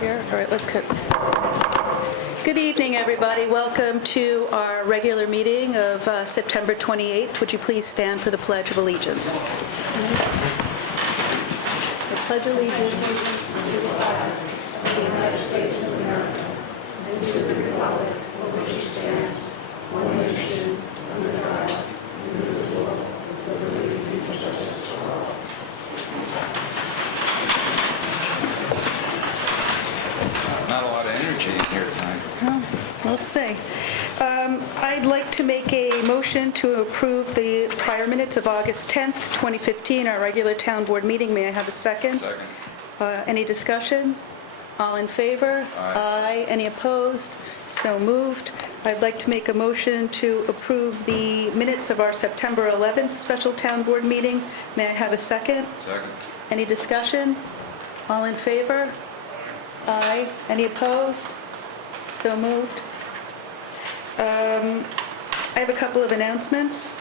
Here, all right, let's cut. Good evening, everybody. Welcome to our regular meeting of September 28th. Would you please stand for the Pledge of Allegiance? I pledge allegiance to the flag of the United States of America and to the republic for which it stands, one nation, under God, indivisible, with liberty and justice for all. Not a lot of energy in here tonight. Well, we'll see. I'd like to make a motion to approve the prior minutes of August 10th, 2015, our regular town board meeting. May I have a second? Second. Any discussion? All in favor? Aye. Any opposed? So moved. I'd like to make a motion to approve the minutes of our September 11th special town board meeting. May I have a second? Second. Any discussion? All in favor? Aye. Any opposed? So moved. I have a couple of announcements.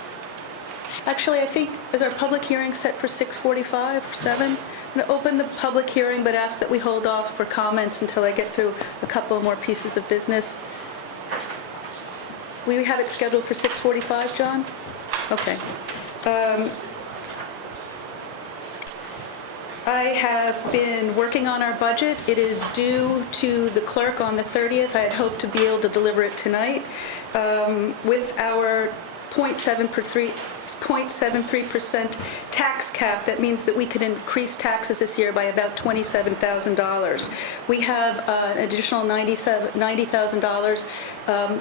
Actually, I think, is our public hearing set for 6:45 or 7? I'm going to open the public hearing, but ask that we hold off for comments until I get through a couple more pieces of business. We have it scheduled for 6:45, John? Okay. I have been working on our budget. It is due to the clerk on the 30th. I had hoped to be able to deliver it tonight. With our 0.73% tax cap, that means that we could increase taxes this year by about $27,000. We have an additional $90,000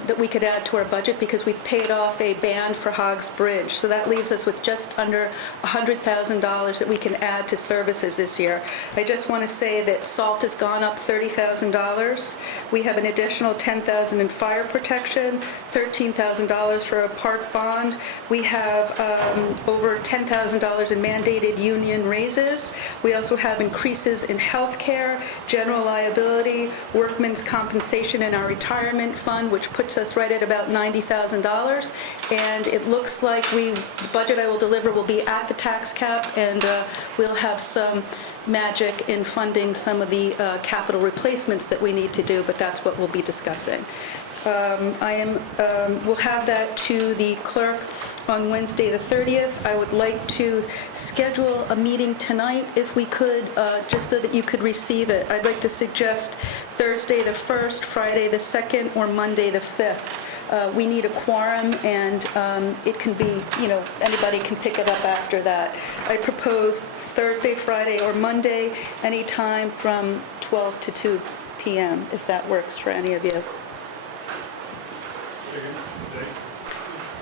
that we could add to our budget because we've paid off a ban for Hoggs Bridge. So that leaves us with just under $100,000 that we can add to services this year. I just want to say that salt has gone up $30,000. We have an additional $10,000 in fire protection, $13,000 for a park bond. We have over $10,000 in mandated union raises. We also have increases in health care, general liability, workmen's compensation in our retirement fund, which puts us right at about $90,000. And it looks like the budget I will deliver will be at the tax cap, and we'll have some magic in funding some of the capital replacements that we need to do, but that's what we'll be discussing. We'll have that to the clerk on Wednesday the 30th. I would like to schedule a meeting tonight if we could, just so that you could receive it. I'd like to suggest Thursday the 1st, Friday the 2nd, or Monday the 5th. We need a quorum, and it can be, anybody can pick it up after that. I propose Thursday, Friday, or Monday, anytime from 12 to 2 p.m., if that works for any of you.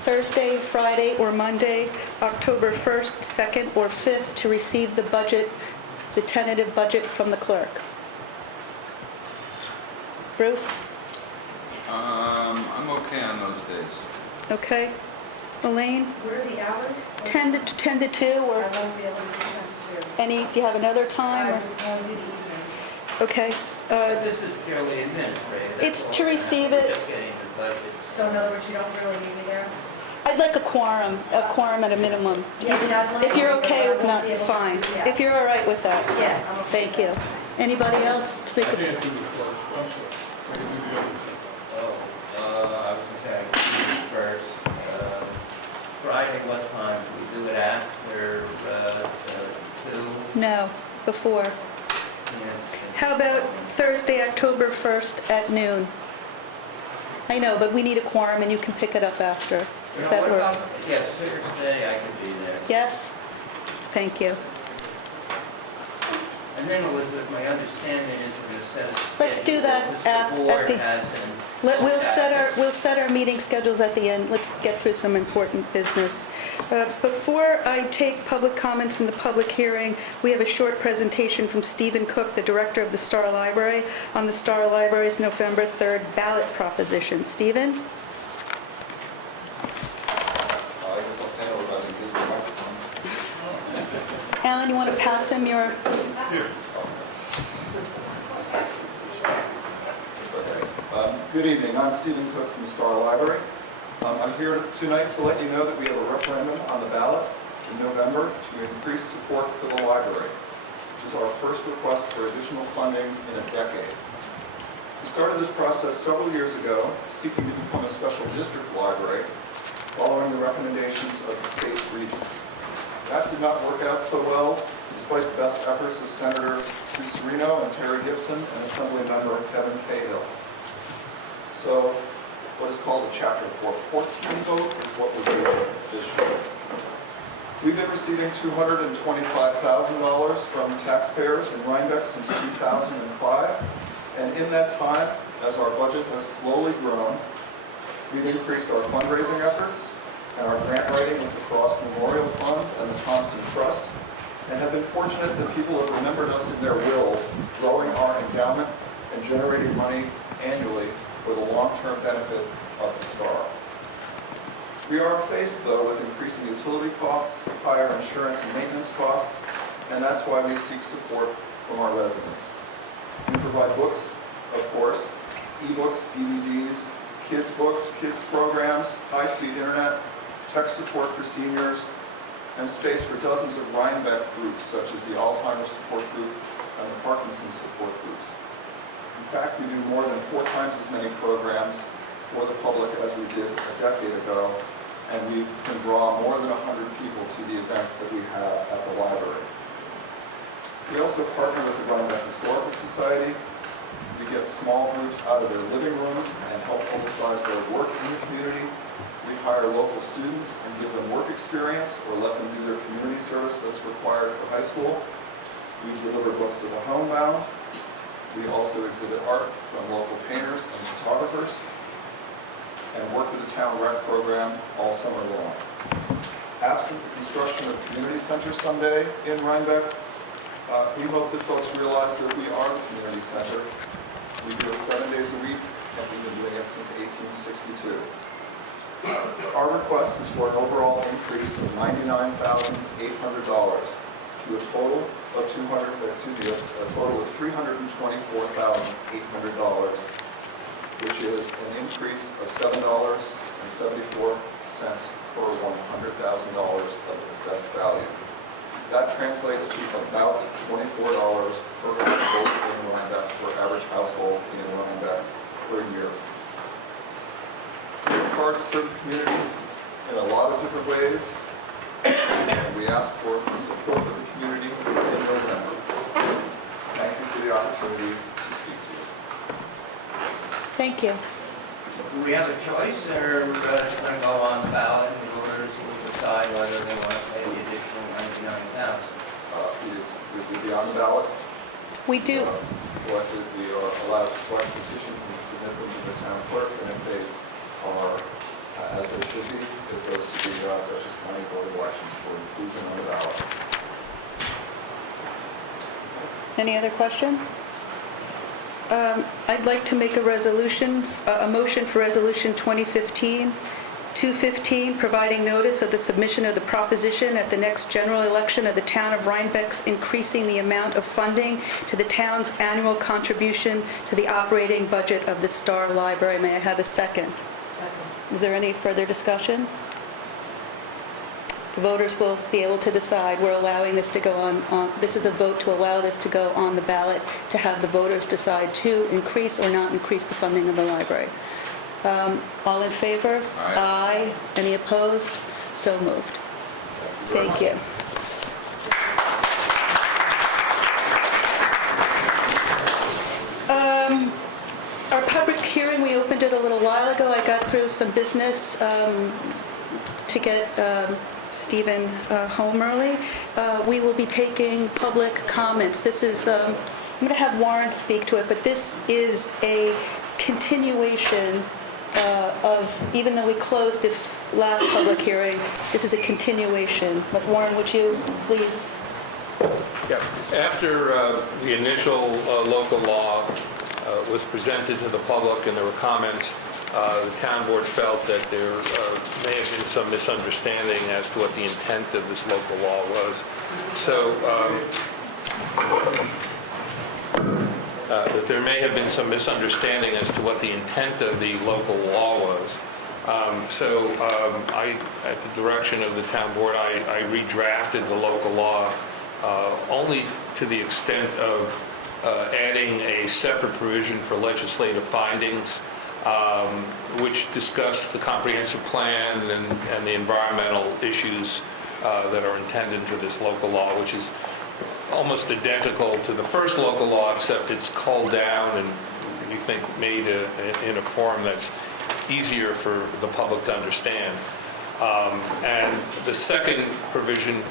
Thursday, Friday, or Monday, October 1st, 2nd, or 5th, to receive the budget, the tentative budget from the clerk. Bruce? I'm okay on those days. Okay. Elaine? What are the hours? 10 to 2, I or won't be able to do 10 to 2. do you have another time? I Or? will do the evening. Okay. This is purely administrative. It's That's to all. receive We're it. just getting the budget. So in other words, you don't really need me there? I'd like a quorum at a minimum. Yeah, I mean, I'd like If you're to, but okay I with won't not, be able to fine. do that. If you're all right with that. Yeah, I'm okay Thank with you. that. Anybody else to make a... Oh, I was going to say, I can do it first. Friday, what time? We do it after 2? No, before. Yeah. How about Thursday, October 1st at noon? I know, but we need a quorum, and you can pick it up after, if that What works. about, yes, Thursday, I could be there. Yes? Thank you. And then, Elizabeth, my understanding is we're going to set a schedule. Let's do that because the at board the- has an- We'll set our meeting schedules at the end. Let's get through some important business. Before I take public comments in the public hearing, we have a short presentation from Stephen Cook, the director of the Star Library, on the Star Library's November 3rd ballot proposition. Stephen? I guess I'll stand over and use the microphone. Alan, you want to pass him your... Here. Good evening. I'm Stephen Cook from Star Library. I'm here tonight to let you know that we have a referendum on the ballot in November to increase support for the library. which is our first request for additional funding in a decade. We started this process several years ago, seeking to become a special district library, following the recommendations of the state regents. That did not work out so well, despite the best efforts of Senator Sue Serino and Terry Gibson and Assemblymember Kevin Cahill. So what is called a Chapter 414 vote is what we're doing this year. We've been receiving $225,000 from taxpayers in Rhinebeck since 2005, and in that time, as our budget has slowly grown, we've increased our fundraising efforts and our grant writing with the Frost Memorial Fund and the Thompson Trust, and have been fortunate that people have remembered us in their wills, growing our endowment and generating money annually for the long-term benefit of the Star. We are faced, though, with increasing utility costs, higher insurance and maintenance costs, and that's why we seek support from our residents. We provide books, of course, e-books, DVDs, kids' books, kids' programs, high-speed internet, tech support for seniors, and space for dozens of Rhinebeck groups, such as the Alzheimer's support group and the Parkinson's support groups. In fact, we do more than 4 times as many programs for the public as we did a decade ago, and we can draw more than 100 people to the events that we have at the library. We also partner with the Rhinebeck Historical Society. We get small groups out of their living rooms and help publicize their work in the community. We hire local students and give them work experience or let them do their community service that's required for high school. We deliver books to the homebound. We also exhibit art from local painters and photographers, and work with the town rec program all summer long. Absent the construction of community centers someday in Rhinebeck, we hope that folks realize that we are the community center. We do it 7 days a week, and we've been doing it since 1862. Our request is for an overall increase of $99,800 to a total of $324,800, which is an increase of $7.74 per $100,000 of assessed value. That translates to about $24 per household in Rhinebeck, per average household in Rhinebeck per year. We work hard to serve the community in a lot of different ways, and we ask for the support of the community in November. Thank you for the opportunity to speak to you. Thank you. Do we have a choice, or it's going to go on the ballot and the voters will decide whether they want to pay the additional $99,000? It will be on the ballot. We do. We are allowed to collect petitions and submit them to the town clerk, and if they are, as they should be, it goes to the Dutchess County Board of Elections for inclusion on the ballot. Any other questions? I'd like to make a motion for Resolution 2015-215, providing notice of the submission of the proposition at the next general election of the town of Rhinebeck's increasing the amount of funding to the town's annual contribution to the operating budget of the Star Library. May I have a second? Second. Is there any further discussion? The voters will be able to decide. We're allowing this to go on, this is a vote to allow this to go on the ballot, to have the voters decide to increase or not increase the funding of the library. All in favor? Aye. Aye. Any opposed? So moved. Thank you. Our public hearing, we opened it a little while ago. I got through some business to get Stephen home early. We will be taking public comments. This is, I'm going to have Warren speak to it, but this is a continuation of, even though we closed the last public hearing, this is a continuation. But Warren, would you please? Yes. After the initial local law was presented to the public and there were comments, the town board felt that there may have been some misunderstanding as to what the intent of this local law was. So that there may have been some misunderstanding as to what the intent of the local law was. I, at the direction of the town board, I redrafted the local law only to the extent of adding a separate provision for legislative findings, which discuss the comprehensive plan and the environmental issues that are intended for this local law, which is almost identical to the first local law, except it's culled down and we think made in a form that's easier for the public to understand. And the second provision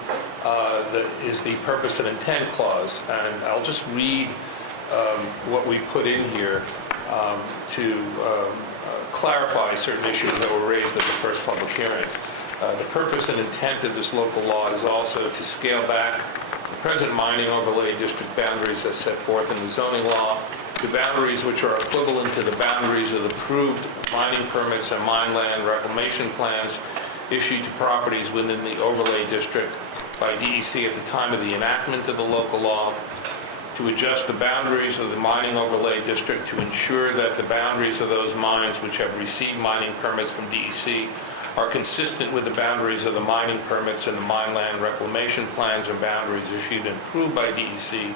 that is the purpose and intent clause, and I'll just read what we put in here to clarify certain issues that were raised at the first public hearing. The purpose and intent of this local law is also to scale back the present mining overlay district boundaries as set forth in the zoning law to boundaries which are equivalent to the boundaries of the approved mining permits and mine land reclamation plans issued to properties within the overlay district by DEC at the time of the enactment of the local law, to adjust the boundaries of the mining overlay district to ensure that the boundaries of those mines which have received mining permits from DEC are consistent with the boundaries of the mining permits and the mine land reclamation plans or boundaries issued and approved by DEC,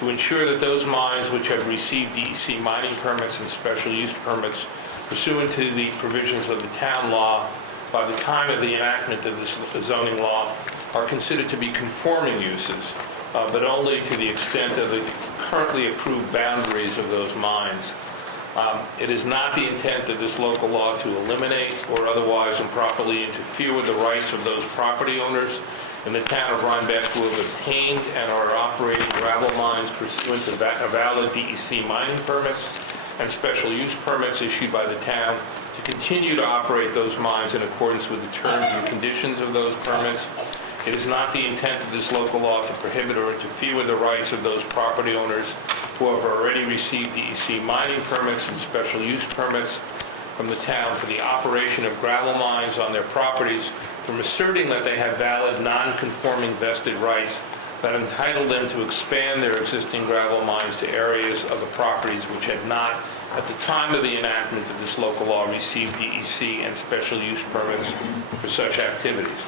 to ensure that those mines which have received DEC mining permits and special use permits pursuant to the provisions of the town law by the time of the enactment of this zoning law are considered to be conforming uses, but only to the extent of the currently approved boundaries of those mines. It is not the intent of this local law to eliminate or otherwise improperly interfere with the rights of those property owners in the town of Rhinebeck who have obtained and are operating gravel mines pursuant to valid DEC mining permits and special use permits issued by the town to continue to operate those mines in accordance with the terms and conditions of those permits. It is not the intent of this local law to prohibit or interfere with the rights of those property owners who have already received DEC mining permits and special use permits from the town for the operation of gravel mines on their properties from asserting that they have valid non-conforming vested rights that entitle them to expand their existing gravel mines to areas of the properties which had not, at the time of the enactment of this local law, received DEC and special use permits for such activities.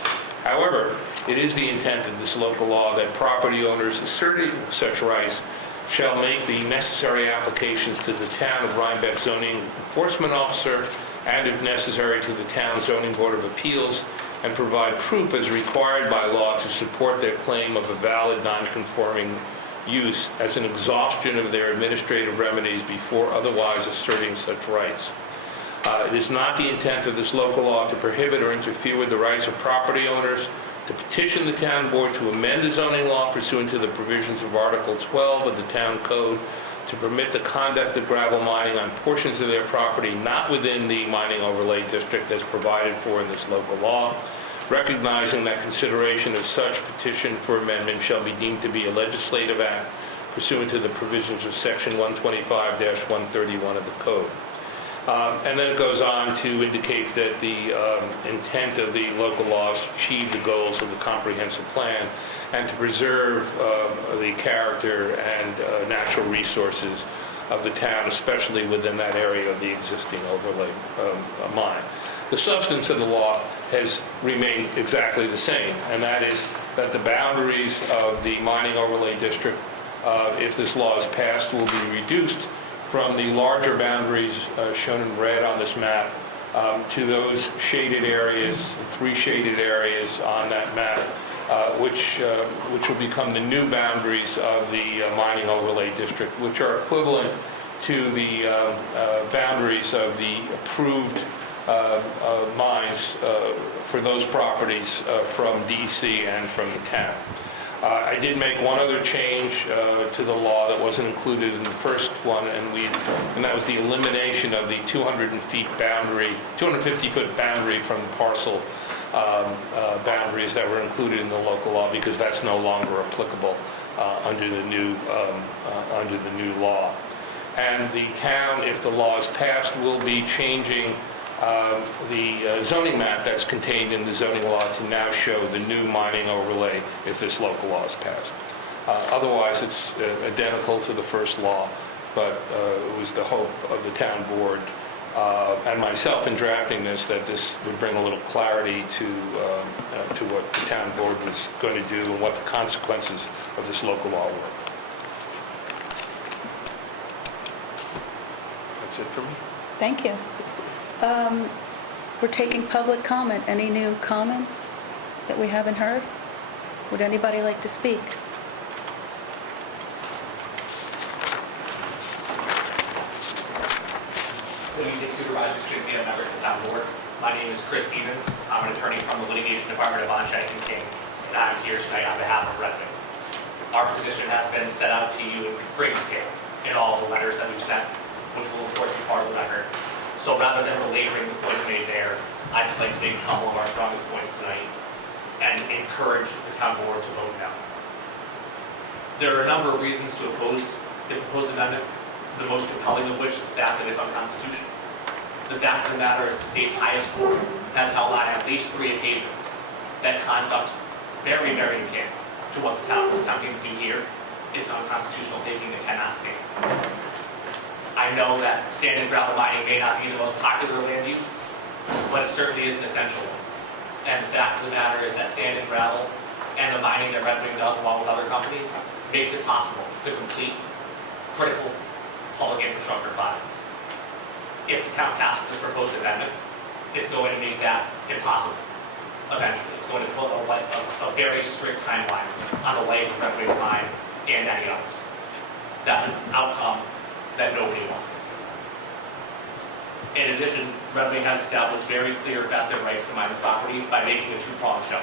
However, it is the intent of this local law that property owners asserting such rights shall make the necessary applications to the town of Rhinebeck zoning enforcement officer and, if necessary, to the town zoning board of appeals and provide proof as required by law to support their claim of a valid non-conforming use as an exhaustion of their administrative remedies before otherwise asserting such rights. It is not the intent of this local law to prohibit or interfere with the rights of property owners to petition the town board to amend the zoning law pursuant to the provisions of Article 12 of the town code to permit the conduct of gravel mining on portions of their property not within the mining overlay district as provided for in this local law, recognizing that consideration of such petition for amendment shall be deemed to be a legislative act pursuant to the provisions of Section 125-131 of the code. And then it goes on to indicate that the intent of the local laws to achieve the goals of the comprehensive plan and to preserve the character and natural resources of the town, especially within that area of the existing overlay mine. The substance of the law has remained exactly the same, and that is that the boundaries of the mining overlay district, if this law is passed, will be reduced from the larger boundaries shown in red on this map to those shaded areas, 3 shaded areas on that map, which will become the new boundaries of the mining overlay district, which are equivalent to the boundaries of the approved mines for those properties from DEC and from the town. I did make one other change to the law that wasn't included in the first one, and that was the elimination of the 250-foot boundary from the parcel boundaries that were included in the local law, because that's no longer applicable under the new law. And the town, if the law is passed, will be changing the zoning map that's contained in the zoning law to now show the new mining overlay if this local law is passed. Otherwise, it's identical to the first law, but it was the hope of the town board and myself in drafting this, that this would bring a little clarity to what the town board was going to do and what the consequences of this local law were. That's it for me. Thank you. We're taking public comment. Any new comments that we haven't heard? Would anybody like to speak? Good evening, Supervisors, students, and members of the town board. My name is Chris Stevens. I'm an attorney from the litigation department of Onshank and King, and I'm here tonight on behalf of Rhinebeck. Our position has been set out to you in great detail in all of the letters that we've sent, which will of course be part of the record. So rather than belaboring the points made there, I'd just like to make a couple of our strongest points tonight and encourage the town board to vote no. There are a number of reasons to oppose the proposed amendment, the most compelling of which is the fact that it's unconstitutional. The fact of the matter is the state's highest court has held on at least 3 occasions that conduct very, very akin to what the town is attempting to do here is an unconstitutional taking that cannot stand. I know that sand and gravel mining may not be the most popular land use, but it certainly is an essential one. And the fact of the matter is that sand and gravel and the mining that Red Wing does along with other companies makes it possible to complete critical public infrastructure projects. If the town passes this proposed amendment, it's going to make that impossible eventually. It's going to put a very strict timeline on the life of Red Wing's mine and any others. That's an outcome that nobody wants. In addition, Red Wing has established very clear vested rights to mine the property by making a two-pronged show.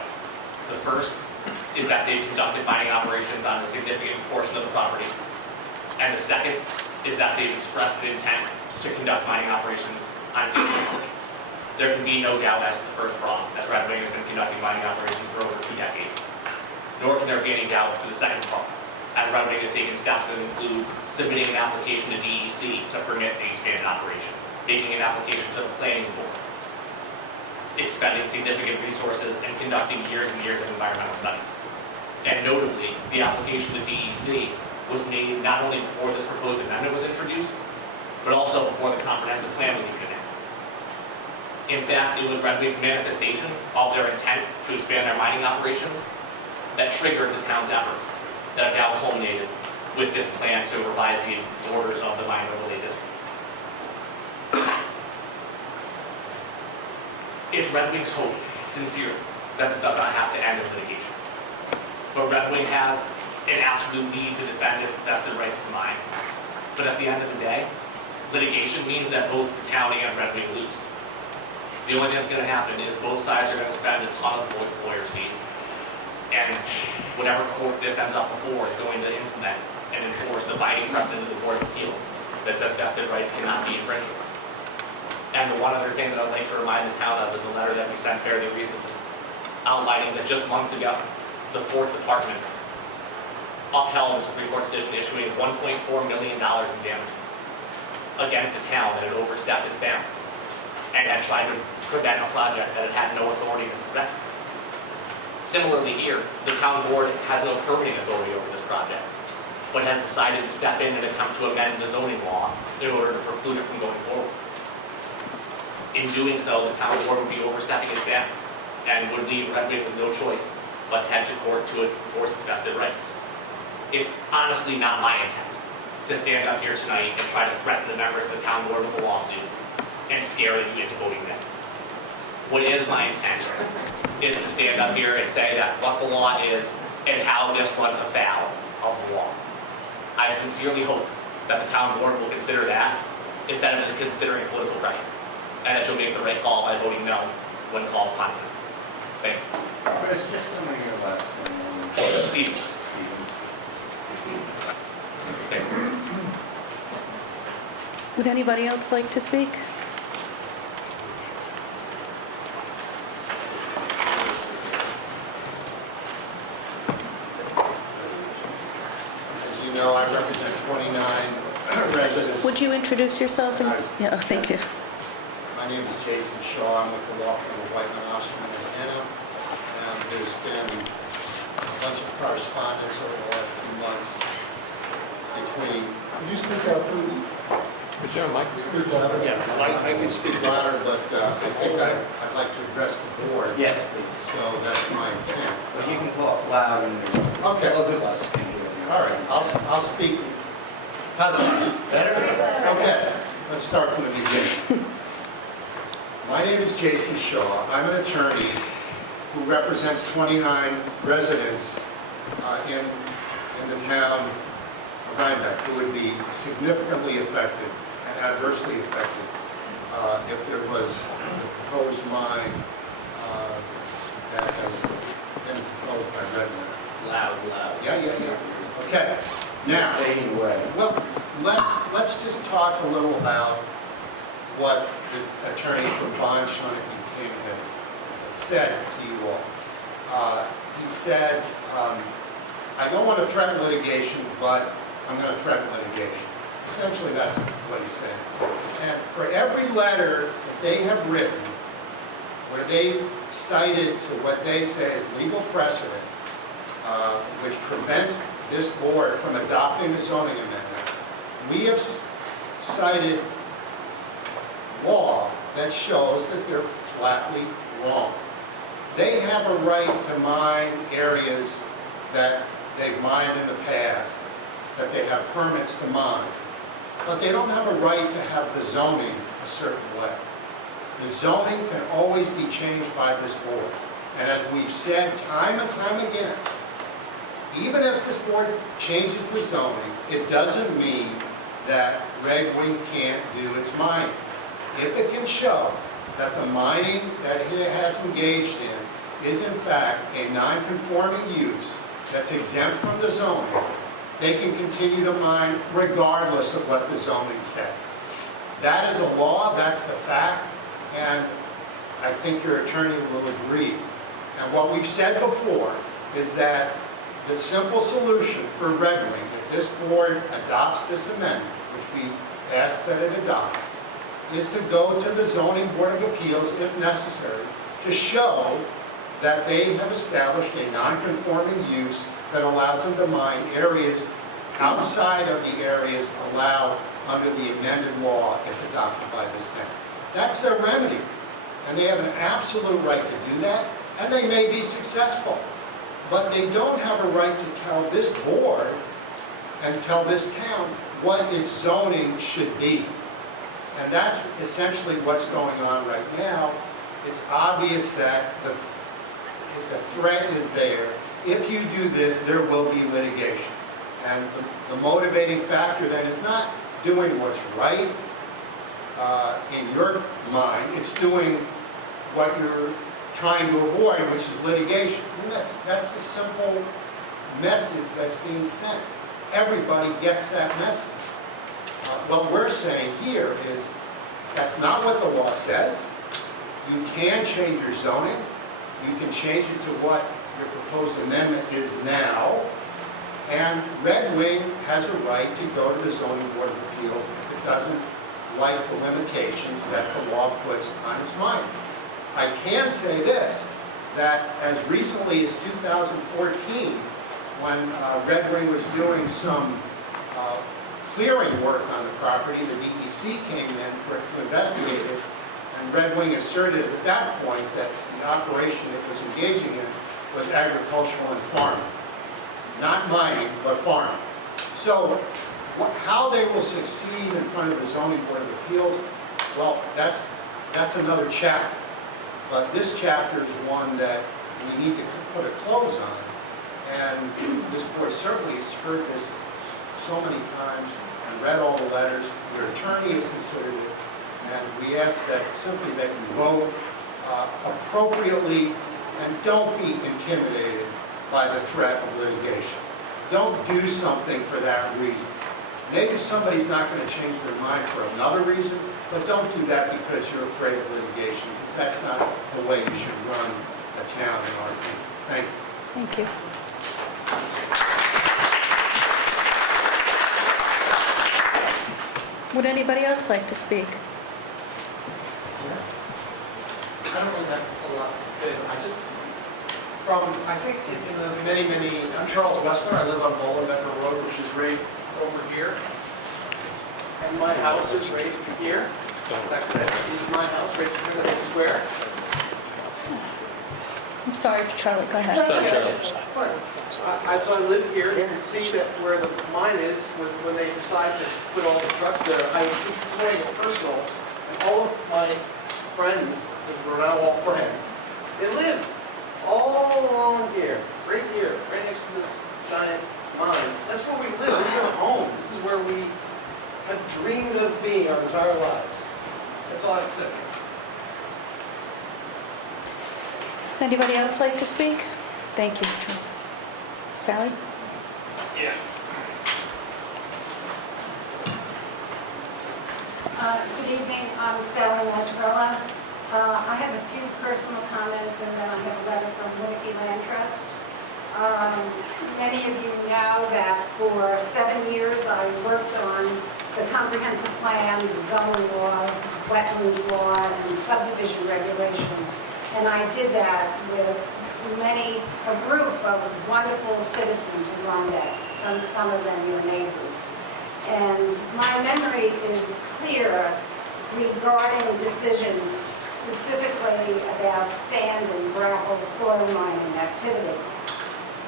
The first is that they've conducted mining operations on a significant portion of the property, and the second is that they've expressed an intent to conduct mining operations on adjacent portions. There can be no doubt as to the first prong, as Red Wing has been conducting mining operations for over 2 decades. Nor can there be any doubt to the second prong, as Red Wing has taken steps that include submitting an application to DEC to permit the expanded operation, making an application to the planning board, expending significant resources, and conducting years and years of environmental studies. And notably, the application to DEC was made not only before this proposed amendment was introduced, but also before the comprehensive plan was even enacted. In fact, it was Red Wing's manifestation of their intent to expand their mining operations that triggered the town's efforts that have now culminated with this plan to revise the borders of the mine overlay district. It's Red Wing's hope, sincerely, that this does not have to end in litigation. But Red Wing has an absolute need to defend its vested rights to mine. But at the end of the day, litigation means that both the county and Red Wing lose. The only thing that's going to happen is both sides are going to spend a ton of lawyers' fees, and whatever court this ends up before is going to implement and enforce the binding precedent of the Board of Appeals that says vested rights cannot be infringed. And the one other thing that I'd like to remind the town of is a letter that we sent fairly recently, outlining that just months ago, the 4th Department upheld the Supreme Court decision issuing $1.4 million in damages against a town that had overstepped its bounds and had tried to prevent a project that it had no authority to prevent. Similarly here, the town board has no permitting authority over this project, but has decided to step in and attempt to amend the zoning law in order to preclude it from going forward. In doing so, the town board would be overstepping its bounds and would leave Red Wing with no choice but to head to court to enforce its vested rights. It's honestly not my intent to stand up here tonight and try to threaten the members of the town board with a lawsuit and scare them into voting no. What is my intent is to stand up here and say that what the law is and how this runs afoul of the law. I sincerely hope that the town board will consider that instead of just considering political pressure, and that you'll make the right call by voting no when called upon to. Thank you. Chris, just tell me your last name. Stevens. Thank you. Would anybody else like to speak? As you know, I represent 29 residents. Would you introduce yourself? Yeah, oh, thank you. My name is Jason Shaw. I'm with the law firm of Whiteman, Osterman, and Hanna. There's been a bunch of correspondence over the last few months between... Can you speak up, please? Is there a mic? Yeah, I can speak louder, but I think I'd like to address the board. Yes, please. So that's my intent. But you can talk loud and Okay. both of us can hear you. All right, I'll speak. How's that? Better? Okay, let's start from the beginning. My name is Jason Shaw. I'm an attorney who represents 29 residents in the town of Rhinebeck who would be significantly affected and adversely affected if there was a proposed mine that has been proposed by Redmond. Loud. Yeah. Okay, now, Fading away. well, let's just talk a little about what the attorney from Bond Shonick King has said to you all. He said, I don't want to threaten litigation, but I'm going to threaten litigation. Essentially, that's what he said. And for every letter that they have written, where they cited to what they say is legal precedent, which prevents this board from adopting the zoning amendment, we have cited law that shows that they're flatly wrong. They have a right to mine areas that they've mined in the past, that they have permits to mine, but they don't have a right to have the zoning a certain way. The zoning can always be changed by this board. And as we've said time and time again, even if this board changes the zoning, it doesn't mean that Red Wing can't do its mining. If it can show that the mining that it has engaged in is in fact a non-conforming use that's exempt from the zoning, they can continue to mine regardless of what the zoning says. That is a law, that's the fact, and I think your attorney will agree. And what we've said before is that the simple solution for Red Wing, if this board adopts this amendment, which we ask that it adopt, is to go to the Zoning Board of Appeals, if necessary, to show that they have established a non-conforming use that allows them to mine areas outside of the areas allowed under the amended law if adopted by this town. That's their remedy, and they have an absolute right to do that, and they may be successful. But they don't have a right to tell this board and tell this town what its zoning should be. And that's essentially what's going on right now. It's obvious that the threat is there. If you do this, there will be litigation. And the motivating factor then is not doing what's right in your mind. It's doing what you're trying to avoid, which is litigation. And that's a simple message that's being sent. Everybody gets that message. What we're saying here is that's not what the law says. You can change your zoning. You can change it to what your proposed amendment is now. And Red Wing has a right to go to the Zoning Board of Appeals if it doesn't like the limitations that the law puts on its mining. I can say this, that as recently as 2014, when Red Wing was doing some clearing work on the property, the DEC came in to investigate it, and Red Wing asserted at that point that the operation it was engaging in was agricultural and farming. Not mining, but farming. So how they will succeed in front of the Zoning Board of Appeals, well, that's another chapter. But this chapter is one that we need to put a close on. And this board certainly has heard this so many times and read all the letters. Your attorney has considered it. And we ask that simply that you vote appropriately and don't be intimidated by the threat of litigation. Don't do something for that reason. Maybe somebody's not going to change their mind for another reason, but don't do that because you're afraid of litigation, because that's not the way you should run a town in our opinion. Thank you. Thank you. Would anybody else like to speak? I don't really have a lot to say, but I think in the I'm Charles Wessler, I live on Boulder Road, which is right over here. And my house is right here. That is my house, right here in the square. I'm sorry, Charlie, go ahead. So I live here, you can see that where the mine is, when they decide to put all the trucks there, this is very personal, and all of my friends, because we're now all friends, they live all along here, right next to this giant mine. That's where we live, this is our home, this is where we have dreamed of being our entire lives. That's all I'd say. Anybody else like to speak? Thank you. Sally? Yeah. Good evening, I'm Sally Mascarella. I have a few personal comments and then I have a letter from Rhinebeck Land Trust. Many of you know that for 7 years I worked on the comprehensive plan, the zoning law, wetlands law, and subdivision regulations. And I did that with a group of wonderful citizens in Rhinebeck, some of them your neighbors. And my memory is clear regarding decisions specifically about sand and gravel soil mining activity.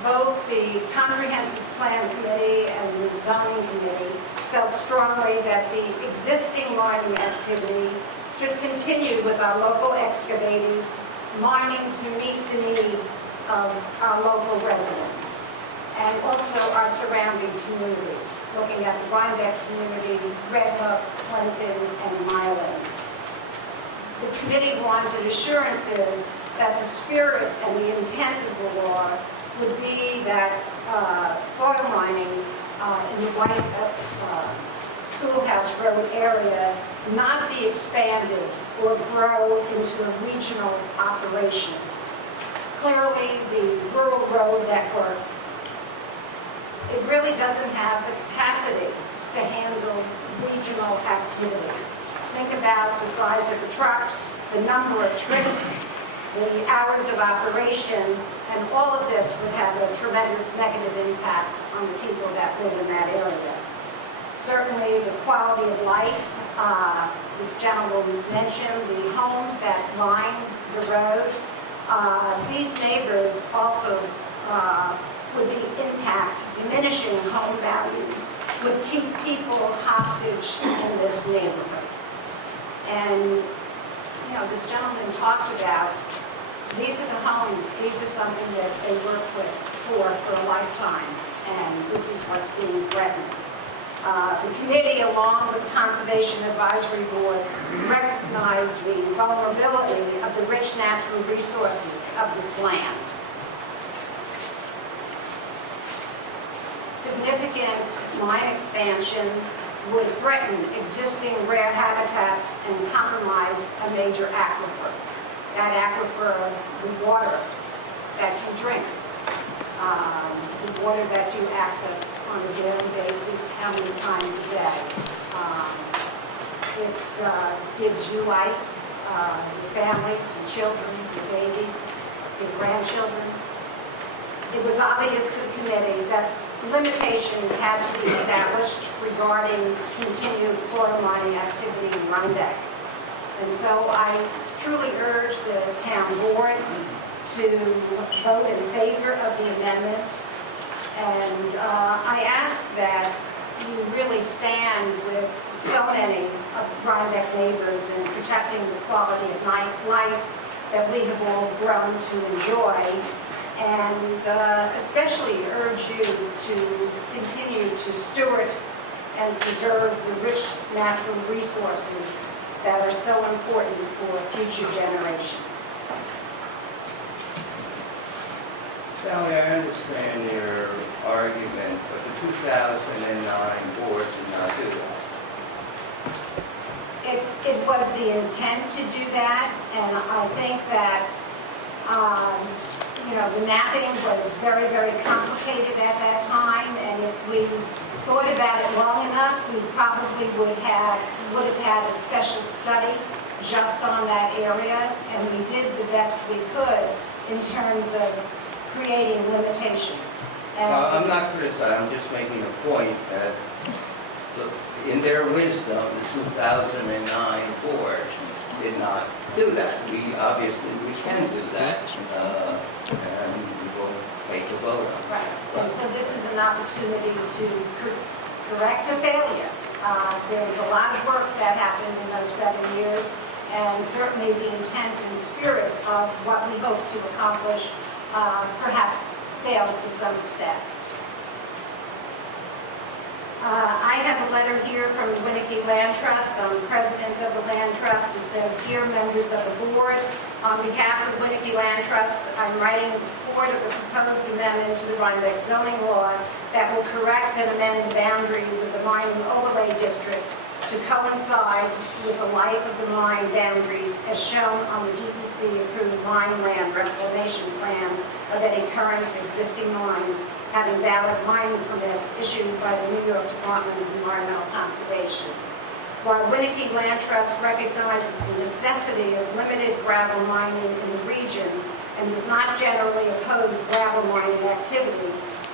Both the Comprehensive Plan Committee and the Zoning Committee felt strongly that the existing mining activity should continue with our local excavators mining to meet the needs of our local residents and also our surrounding communities, looking at the Rhinebeck community, Red Hook, Clinton, and Milan. The committee wanted assurances that the spirit and the intent of the law would be that soil mining in the White Schoolhouse Road area not be expanded or grow into a regional operation. Clearly, the rural road network, it really doesn't have the capacity to handle regional activity. Think about the size of the trucks, the number of trips, the hours of operation, and all of this would have a tremendous negative impact on the people that live in that area. Certainly the quality of life, this gentleman mentioned the homes that line the road. These neighbors also would be diminishing home values, would keep people hostage in this neighborhood. And, you know, this gentleman talked about, these are the homes, these are something that they work for a lifetime, and this is what's being threatened. The committee, along with the Conservation Advisory Board, recognized the vulnerability of the rich natural resources of this land. Significant mine expansion would threaten existing rare habitats and compromise a major aquifer. That aquifer, the water that you drink, the water that you access on a daily basis, how many times a day. It gives you life, your families, your children, your babies, your grandchildren. It was obvious to the committee that limitations had to be established regarding continued soil mining activity in Rhinebeck. And so I truly urge the town board to vote in favor of the amendment. And I ask that you really stand with so many of the Rhinebeck neighbors in protecting the quality of life that we have all grown to enjoy. And especially urge you to continue to steward and preserve the rich natural resources that are so important for future generations. Sally, I understand your argument, but the 2009 board did not do that. It was the intent to do that, and I think that you know, the mapping was very, very complicated at that time, and if we thought about it long enough, we probably would have had a special study just on that area, and we did the best we could in terms of creating limitations. And I'm not criticizing, I'm just making a point that in their wisdom, the 2009 board did not do that. Obviously, we can do that, and we will take a vote on Right, that. and so this is an opportunity to correct a failure. There's a lot of work that happened in those 7 years, and certainly the intent and spirit of what we hope to accomplish perhaps failed to some extent. I have a letter here from the Winnicke Land Trust. I'm president of the Land Trust. It says, "Dear members of the board, on behalf of Winnicke Land Trust, I'm writing in support of the proposed amendment to the Rhinebeck zoning law that will correct and amend the boundaries of the mining overlay district to coincide with the life of the mine boundaries as shown on the DEC-approved mine land reclamation plan of any current existing mines having valid mining permits issued by the New York Department of Environmental Conservation. While Winnicke Land Trust recognizes the necessity of limited gravel mining in the region and does not generally oppose gravel mining activity,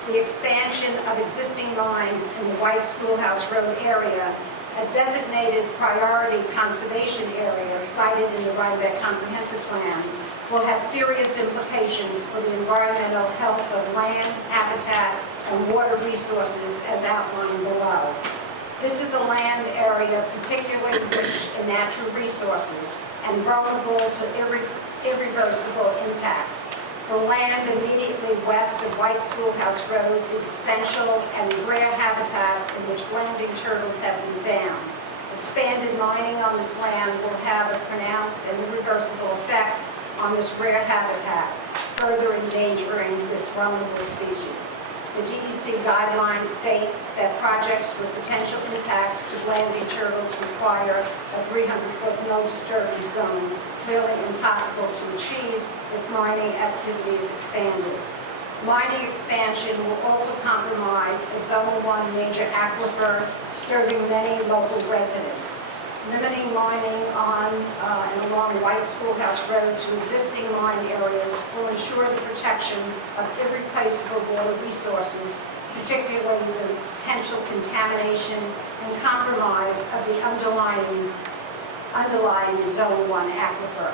the expansion of existing mines in the White Schoolhouse Road area, a designated priority conservation area cited in the Rhinebeck Comprehensive Plan, will have serious implications for the environmental health of land, habitat, and water resources as outlined below. This is a land area particularly rich in natural resources and vulnerable to irreversible impacts. The land immediately west of White Schoolhouse Road is essential and rare habitat in which blending turtles have been found. Expanded mining on this land will have a pronounced and irreversible effect on this rare habitat, further endangering this vulnerable species. The DEC guidelines state that projects with potential impacts to blending turtles require a 300-foot no disturbance zone, clearly impossible to achieve if mining activity is expanded. Mining expansion will also compromise a Zone 1 major aquifer serving many local residents. Limiting mining on and along White Schoolhouse Road to existing mine areas will ensure the protection of irreplaceable water resources, particularly the potential contamination and compromise of the underlying Zone 1 aquifer.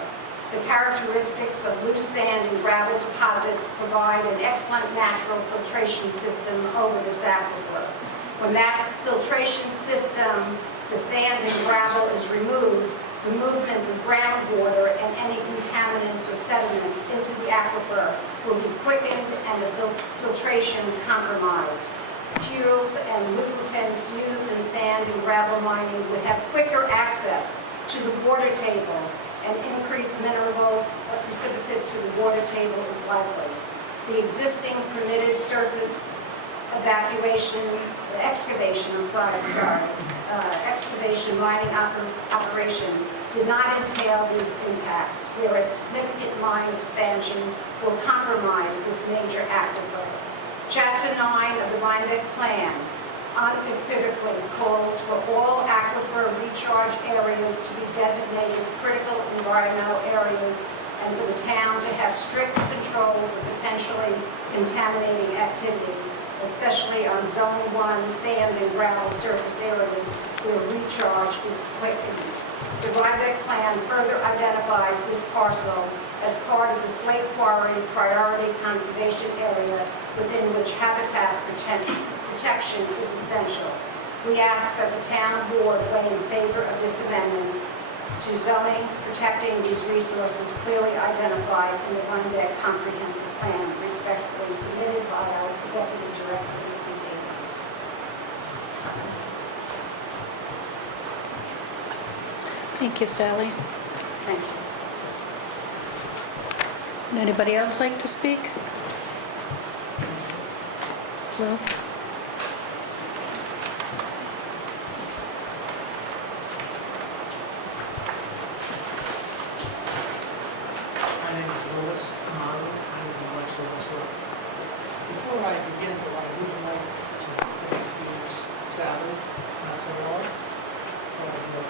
The characteristics of loose sand and gravel deposits provide an excellent natural filtration system over this aquifer. When that filtration system, the sand and gravel, is removed, the movement of groundwater and any contaminants or sediment into the aquifer will be quickened and the filtration compromised. Fuels and lubricants used in sand and gravel mining would have quicker access to the water table, and increased mineral precipitate to the water table is likely. The existing permitted surface excavation mining operation did not entail these impacts, whereas significant mine expansion will compromise this major aquifer. Chapter 9 of the Rhinebeck Plan unequivocally calls for all aquifer recharge areas to be designated critical environmental areas and for the town to have strict controls of potentially contaminating activities, especially on Zone 1 sand and gravel surface areas where recharge is quickened. The Rhinebeck Plan further identifies this parcel as part of the Slate Quarry Priority Conservation Area within which habitat protection is essential. We ask that the town board weigh in favor of this amendment to zoning protecting these resources clearly identified in the Rhinebeck Comprehensive Plan, respectfully submitted by our Executive Director this evening. Thank you, Sally. Thank you. Would anybody else like to speak? Will? My name is Louis Amano. I live in West Louis Road. Before I begin, though, I would like to thank you, Sally Mazzarella, for your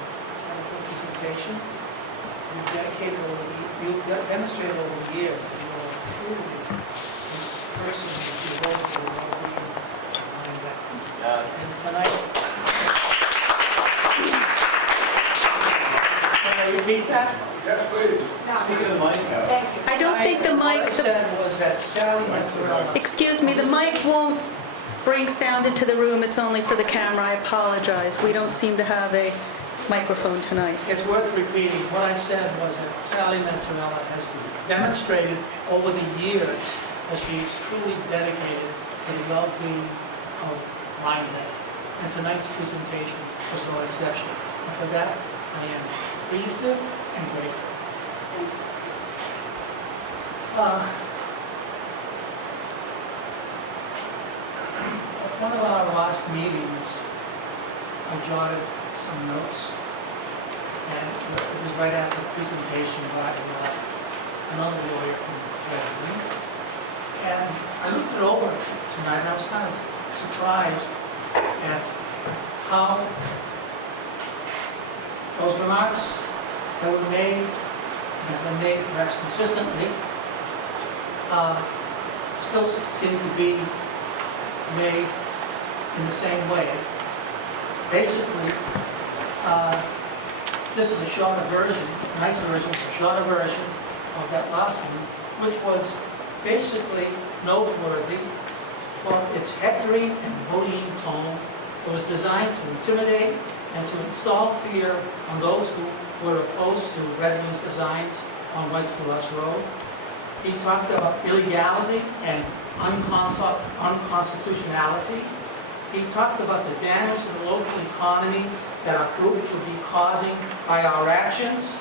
wonderful presentation. You've demonstrated over the years that you are truly a person who's devoted to the well-being of Rhinebeck. Yes. And tonight, repeat that? Yes, please. Speak of the mic. Thank you. I don't think the What I mic, said was that Sally Mazzarella. excuse me, the mic won't bring sound into the room, it's only for the camera, I apologize. We don't seem to have a microphone tonight. It's worth repeating. What I said was that Sally Mazzarella has demonstrated over the years that she is truly dedicated to the well-being of Rhinebeck. And tonight's presentation was no exception. And for that, I am appreciative and grateful. At one of our last meetings, I jotted some notes, and it was right after the presentation by another lawyer from Rhinebeck. And I looked it over tonight, and I was kind of surprised at how those remarks that were made, and have been made perhaps consistently, still seem to be made in the same way. Basically, this is a shorter version, tonight's version is a shorter version of that last one, which was basically noteworthy for its hectoring and bullying tone. It was designed to intimidate and to install fear on those who were opposed to Redmond's designs on White Schoolhouse Road. He talked about illegality and unconstitutionality. He talked about the damage to the local economy that our group would be causing by our actions.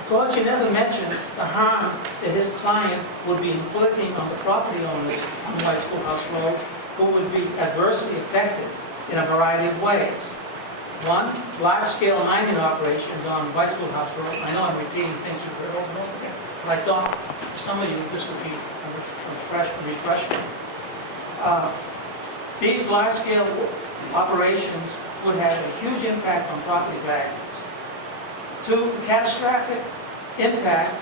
Of course, he never mentioned the harm that his client would be inflicting on the property owners on White Schoolhouse Road, who would be adversely affected in a variety of ways. One, large-scale mining operations on White Schoolhouse Road. I know I'm repeating things you've heard over and over again, but I thought for some of you this would be a refreshment. These large-scale operations would have a huge impact on property values. Two, the catastrophic impact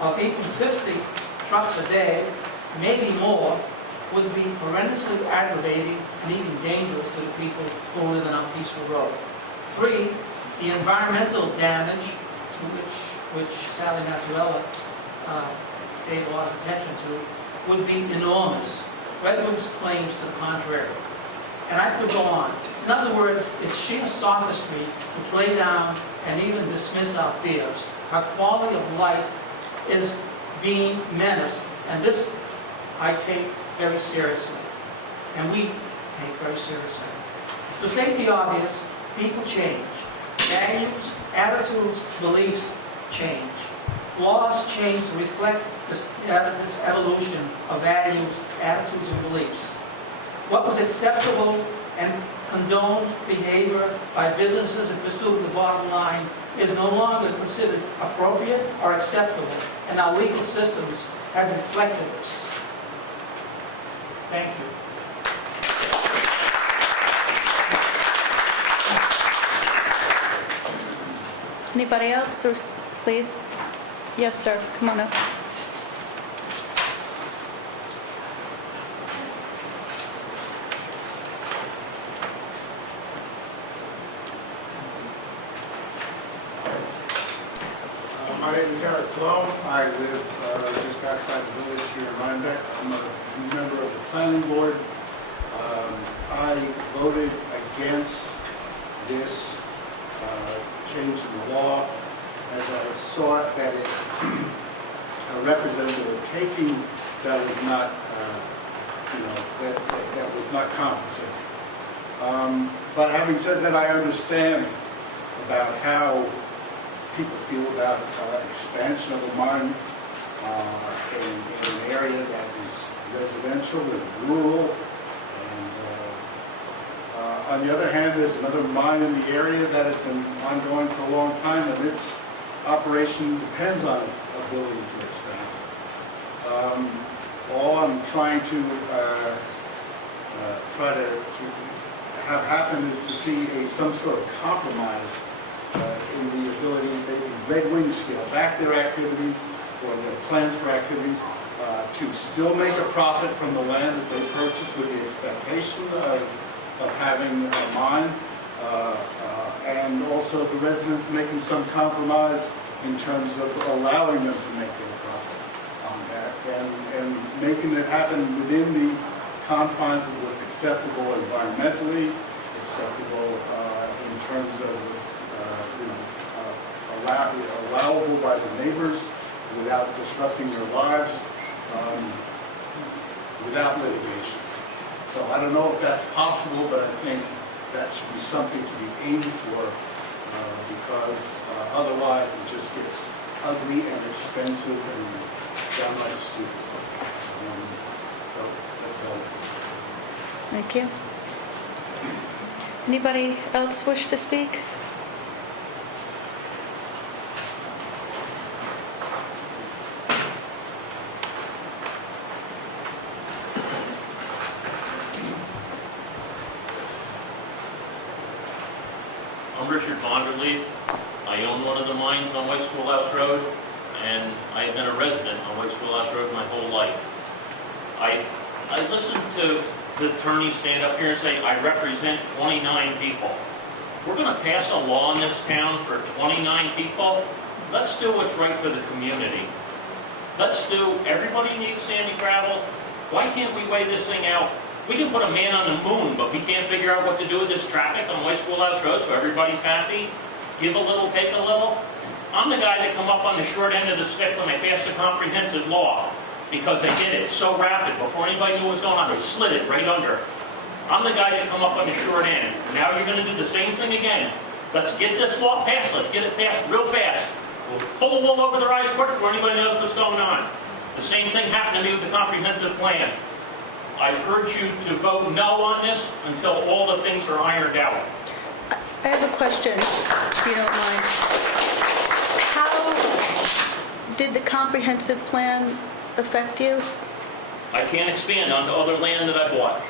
of 850 trucks a day, maybe more, would be horrendously aggravating and even dangerous to the people who live on Peaceful Road. Three, the environmental damage to which Sally Mazzarella paid a lot of attention to would be enormous. Redwood's claims to the contrary. And I could go on. In other words, it's sheer sophistry to play down and even dismiss our fears. Our quality of life is being menaced, and this I take very seriously, and we take very seriously. To state the obvious, people change. Values, attitudes, beliefs change. Laws change to reflect this evolution of values, attitudes, and beliefs. What was acceptable and condoned behavior by businesses in pursuit of the bottom line is no longer considered appropriate or acceptable, and our legal systems have reflected this. Thank you. Anybody else, or please? Yes, sir, come on up. My name is Eric Blow. I live just outside the village here in Rhinebeck. I'm a member of the planning board. I voted against this change in the law as I saw that it represented a taking that was not, that was not compensated. But having said that, I understand about how people feel about expansion of a mine in an area that is residential and rural. And on the other hand, there's another mine in the area that has been ongoing for a long time, and its operation depends on its ability to expand. All I'm trying to have happen is to see some sort of compromise in the ability, maybe Red Wing scale back their activities or their plans for activities to still make a profit from the land that they purchased with the expectation of having a mine and also the residents making some compromise in terms of allowing them to make a profit on that, and making it happen within the confines of what's acceptable environmentally, acceptable in terms of what's allowable by the neighbors without disrupting their lives, without litigation. So I don't know if that's possible, but I think that should be something to be aimed for, because otherwise it just gets ugly and expensive and downright stupid. So that's all. Thank you. Anybody else wish to speak? I'm Richard Vonderleaf. I own one of the mines on White Schoolhouse Road, and I've been a resident on White Schoolhouse Road my whole life. I listened to the attorney stand up here and say, I represent 29 people. We're going to pass a law in this town for 29 people? Let's do what's right for the community. Everybody needs sand and gravel. Why can't we weigh this thing out? We can put a man on the moon, but we can't figure out what to do with this traffic on White Schoolhouse Road so everybody's happy. Give a little, take a little. I'm the guy that come up on the short end of the stick when they passed a comprehensive law, because they did it so rapid. Before anybody knew what was going on, they slid it right under. I'm the guy that come up on the short end. Now you're going to do the same thing again. Let's get this law passed. Let's get it passed real fast. We'll pull the wool over their eyes quick before anybody knows what's going on. The same thing happened to me with the comprehensive plan. I urge you to vote no on this until all the things are ironed out. I have a question, if you don't mind. How did the comprehensive plan affect you? I can't expand on the other land that I bought.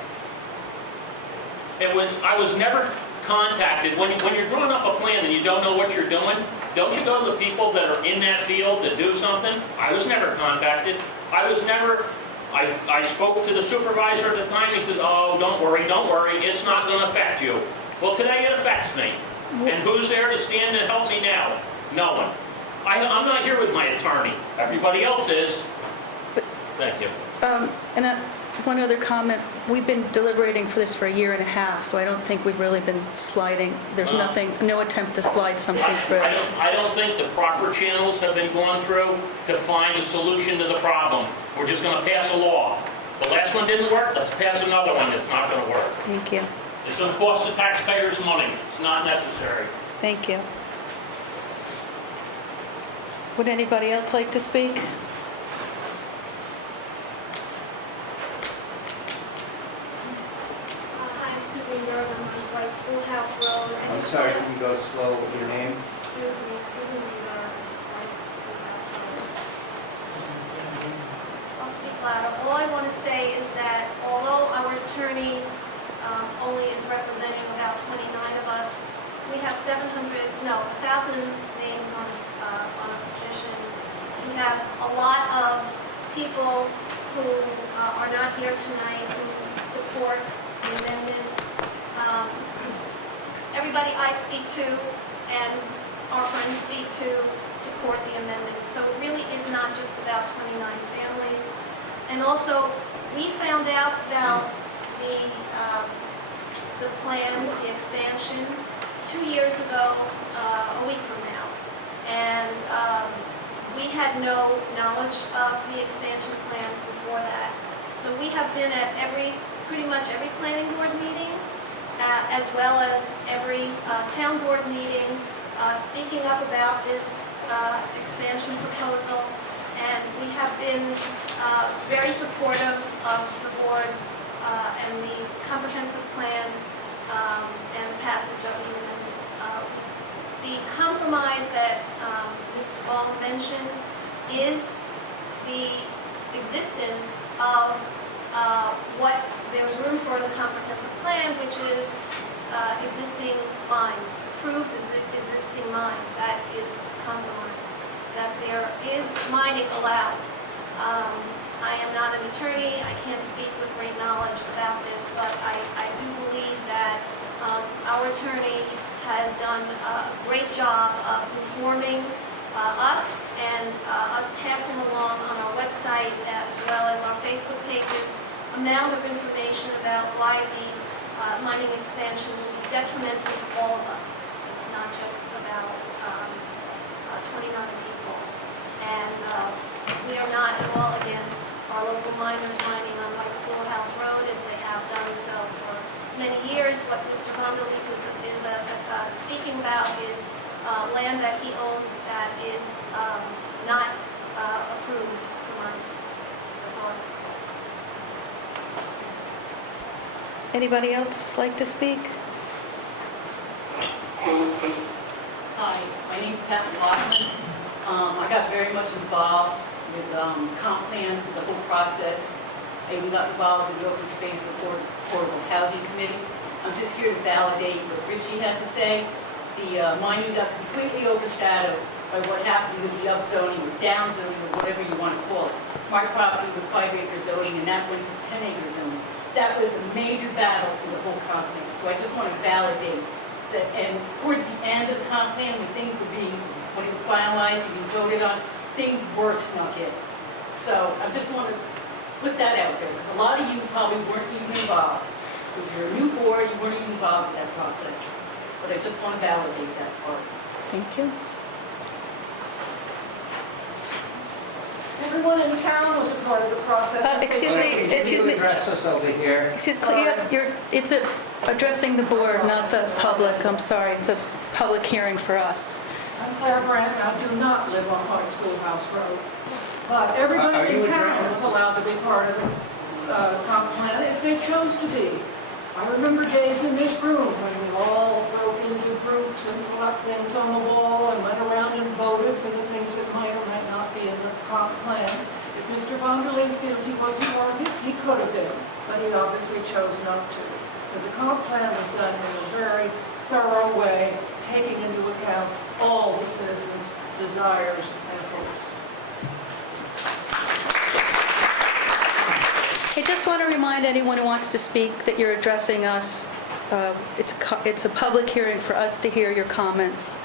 I was never contacted. When you're drawing up a plan and you don't know what you're doing, don't you go to the people that are in that field to do something? I was never contacted. I spoke to the supervisor at the time. He says, oh, don't worry, it's not going to affect you. Well, today it affects me. And who's there to stand and help me now? No one. I'm not here with my attorney. Everybody else is. Thank you. One other comment. We've been deliberating for this for a year and a half, so I don't think we've really been sliding. There's no attempt to slide something through. I don't think the proper channels have been gone through to find a solution to the problem. We're just going to pass a law. The last one didn't work, let's pass another one that's not going to work. Thank you. It's going to cost the taxpayers money. It's not necessary. Thank you. Would anybody else like to speak? Hi, Susan Yergin on White Schoolhouse Road. I'm sorry, can you go slow with your name? Susan Yergin, White Schoolhouse Road. I'll speak louder. All I want to say is that although our attorney only is representing about 29 of us, we have 1,000 names on a petition. We have a lot of people who are not here tonight who support the amendment. Everybody I speak to and our friends speak to support the amendment. So it really is not just about 29 families. And also, we found out about the plan, the expansion, 2 years ago, a week from now. And we had no knowledge of the expansion plans before that. So we have been at pretty much every planning board meeting, as well as every town board meeting, speaking up about this expansion proposal. And we have been very supportive of the boards and the comprehensive plan and the passage of the amendment. The compromise that Mr. Ball mentioned is the existence of there's room for the comprehensive plan, which is existing mines, approved existing mines. That is compromise. That there is mining allowed. I am not an attorney. I can't speak with great knowledge about this, but I do believe that our attorney has done a great job of informing us and us passing along on our website as well as our Facebook pages amount of information about why the mining expansion will be detrimental to all of us. It's not just about 29 people. And we are not at all against our local miners mining on White Schoolhouse Road as they have done so for many years. What Mr. Bundle is speaking about is land that he owns that is not approved for mining. That's all I have to say. Anybody else like to speak? Hi, my name's Pat McLaughlin. I got very much involved with comp plans, the whole process. I even got involved with the Open Space Affordable Housing Committee. I'm just here to validate what Richie had to say. The mining got completely overshadowed by what happened with the upzoning or downzoning or whatever you want to call it. My property was 5-acre zoning and that went to 10-acre zoning. That was a major battle for the whole comp plan. So I just want to validate that. And towards the end of the comp plan, when things were when it was finalized and being voted on, things were snuck in. So I just want to put that out there, because a lot of you probably weren't even involved. If you're a new board, you weren't even involved in that process. But I just want to validate that part. Thank you. Everyone in town was a part of the process. Excuse me, Can you address us over here? Excuse me, it's addressing the board, not the public. I'm sorry, it's a public hearing for us. I'm Claire Brandt, I do not live on White Schoolhouse Road. But everybody in town was allowed to be part of the comp plan if they chose to be. I remember days in this room when we all broke into groups and left things on the wall and went around and voted for the things that might or might not be in the comp plan. If Mr. Von der Lee feels he wasn't part of it, he could have been, but he obviously chose not to. But the comp plan was done in a very thorough way, taking into account all the citizens' desires and hopes. I just want to remind anyone who wants to speak that you're addressing us. It's a public hearing for us to hear your comments.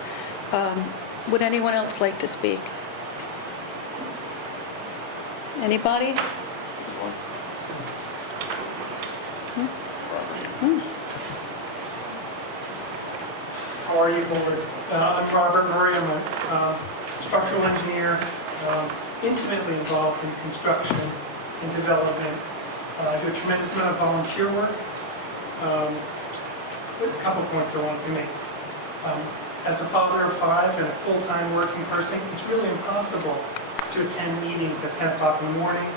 Would anyone else like to speak? Anybody? How are you, board? I'm Robert Murray. I'm a structural engineer, intimately involved in construction and development. I do a tremendous amount of volunteer work. A couple points I wanted to make. As a father of 5 and a full-time working person, it's really impossible to attend meetings at 10 o'clock in the morning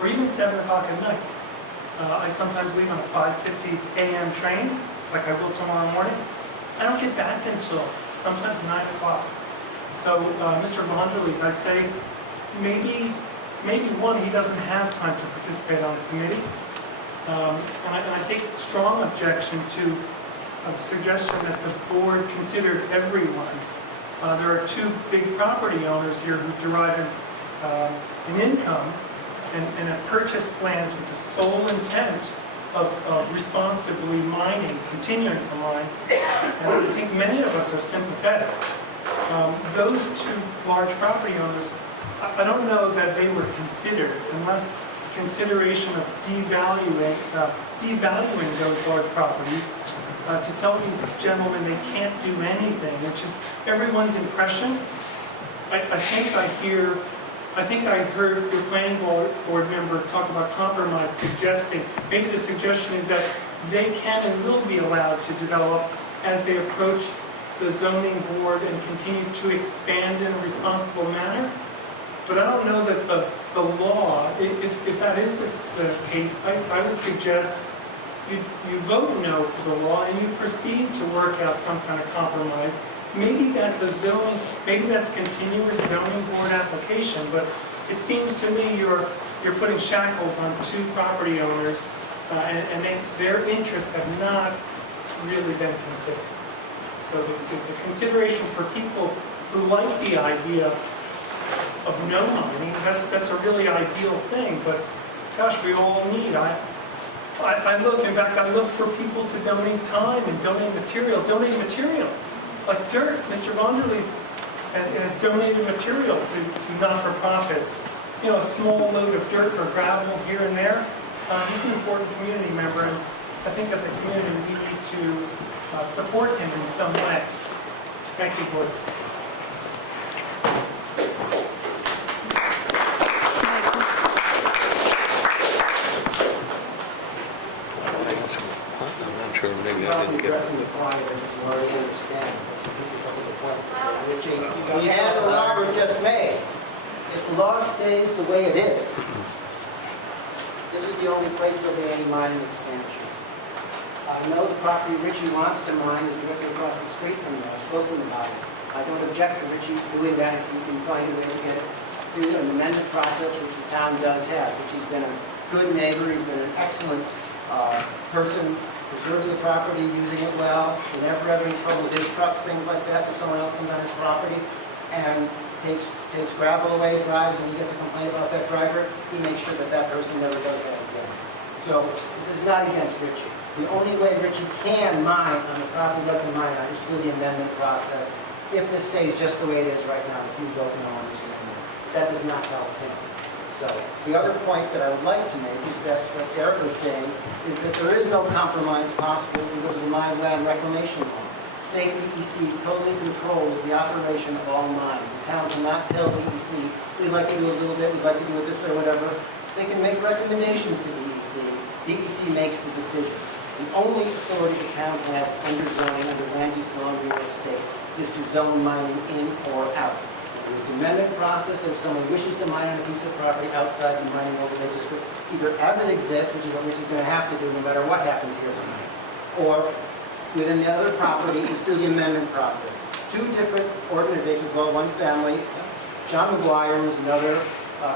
or even 7 o'clock at night. I sometimes leave on a 5:50 a.m. train, like I will tomorrow morning. I don't get back until sometimes 9 o'clock. So Mr. Von der Lee, I'd say maybe one, he doesn't have time to participate on the committee. And I take strong objection to the suggestion that the board considered everyone. There are 2 big property owners here who derive an income and have purchased lands with the sole intent of responsibly mining, continuing to mine. And I think many of us are sympathetic. Those 2 large property owners, I don't know that they were considered unless consideration of devaluing those large properties to tell these gentlemen they can't do anything, which is everyone's impression. I think I heard your planning board member talk about compromise, suggesting, maybe the suggestion is that they can and will be allowed to develop as they approach the zoning board and continue to expand in a responsible manner. But I don't know that the law, if that is the case, I would suggest you vote no for the law and you proceed to work out some kind of compromise. Maybe that's maybe that's continuous zoning board application, but it seems to me you're putting shackles on 2 property owners and their interests have not really been considered. So the consideration for people who like the idea of no mining, that's a really ideal thing, but gosh, we all need, I look for people to donate time and donate material. Like dirt, Mr. Vonderleef has donated material to not-for-profits. You know, a small load of dirt or gravel here and there. He's an important community member, and I think as a community we need to support him in some way. Thank you, Board. I'm not sure, maybe I didn't get Addressing the client, I just already understand, but just a couple of points there, and Robert just made. If the law stays the way it is, this is the only place there'll be any mining expansion. I know the property Richie wants to mine is directly across the street from there. I've spoken about it. I don't object to Richie doing that if you can find a way to get it through an amendment process, which the town does have. Richie's been a good neighbor. He's been an excellent person preserving the property, using it well. He never have any trouble with his trucks, things like that, so someone else comes on his property and takes gravel away, drives, and he gets a complaint about that driver, he makes sure that that person never does that again. So this is not against Richie. The only way Richie can mine on the property that can mine on is through the amendment process. If this stays just the way it is right now, if you vote no on this amendment, that does not help him. So the other point that I would like to make is that what Eric was saying is that there is no compromise possible because of the mine land reclamation law. State DEC totally controls the operation of all mines. The town cannot tell DEC, we'd like to do a little bit, we'd like to do it this way, whatever. They can make recommendations to DEC. DEC makes the decisions. The only authority the town has under zoning, under land use law in New York State, is to zone mining in or out. There's the amendment process that if someone wishes to mine on a piece of property outside the mining overlay district, either as it exists, which is what Richie's going to have to do no matter what happens here tonight, or within the other property is through the amendment process. Two different organizations, well, one family, John McGuire was another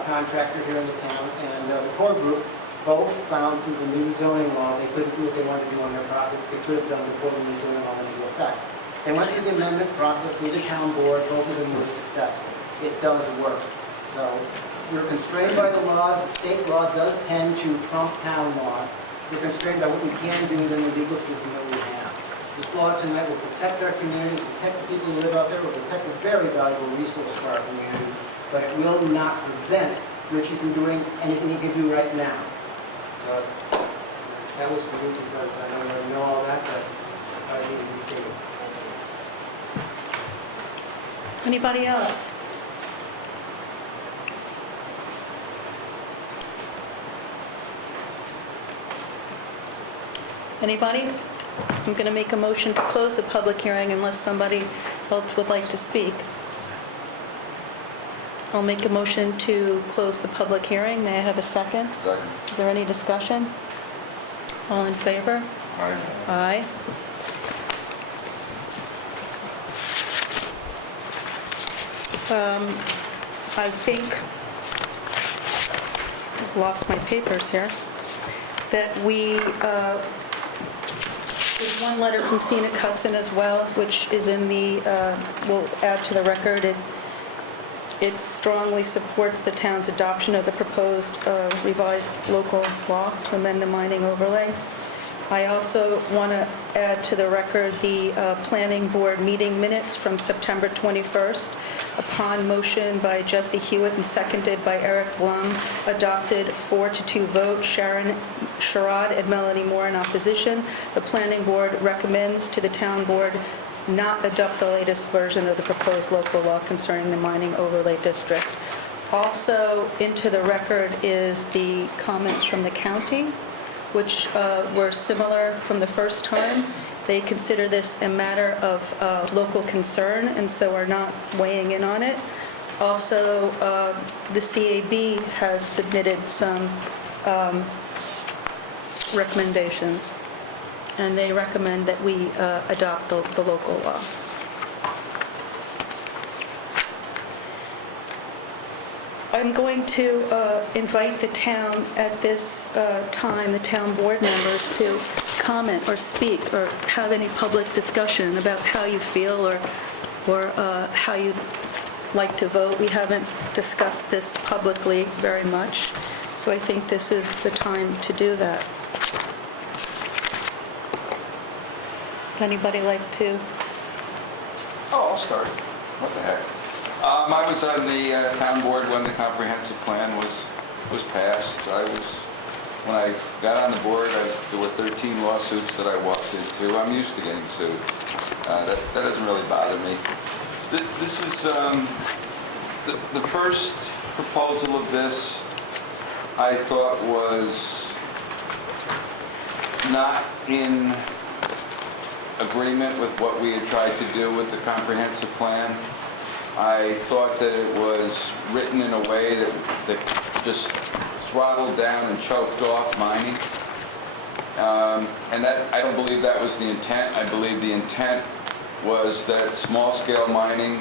contractor here in the town, and the core group both found through the new zoning law they couldn't do what they wanted to do on their property. They could have done before the new zoning law went into effect. They went through the amendment process through the town board. Both of them were successful. It does work. So we're constrained by the laws. The state law does tend to trump town law. We're constrained by what we can do within the legal system that we have. This law tonight will protect our community, protect the people who live out there, will protect a very valuable resource for our community, but it will not prevent Richie from doing anything he can do right now. So that was for me because I don't really know all that, but I need to be stated. Anybody else? Anybody? I'm going to make a motion to close the public hearing unless somebody else would like to speak. I'll make a motion to close the public hearing. May I have a second? Second. Is there any discussion? All in favor? Aye. Aye. I think, I've lost my papers here, that we, there's one letter from Scenic Hudson as well, which is in the, we'll add to the record. It strongly supports the town's adoption of the proposed revised local law to amend the mining overlay. I also want to add to the record the planning board meeting minutes from September 21st. Upon motion by Jesse Hewitt and seconded by Eric Blum, adopted 4-2 vote, Sharon Sherrod and Melanie Moore in opposition. The planning board recommends to the town board not adopt the latest version of the proposed local law concerning the mining overlay district. Also into the record is the comments from the county, which were similar from the first time. They consider this a matter of local concern and so are not weighing in on it. Also, the CAB has submitted some recommendations, and they recommend that we adopt the local law. I'm going to invite the town at this time, the town board members, to comment or speak or have any public discussion about how you feel or how you'd like to vote. We haven't discussed this publicly very much, so I think this is the time to do that. Would anybody like to? Oh, I'll start. What the heck? I was on the town board when the comprehensive plan was passed. When I got on the board, there were 13 lawsuits that I walked into. I'm used to getting sued. That doesn't really bother me. This is the first proposal of this. I thought was not in agreement with what we had tried to do with the comprehensive plan. I thought that it was written in a way that just throttled down and choked off mining. And I don't believe that was the intent. I believe the intent was that small-scale mining,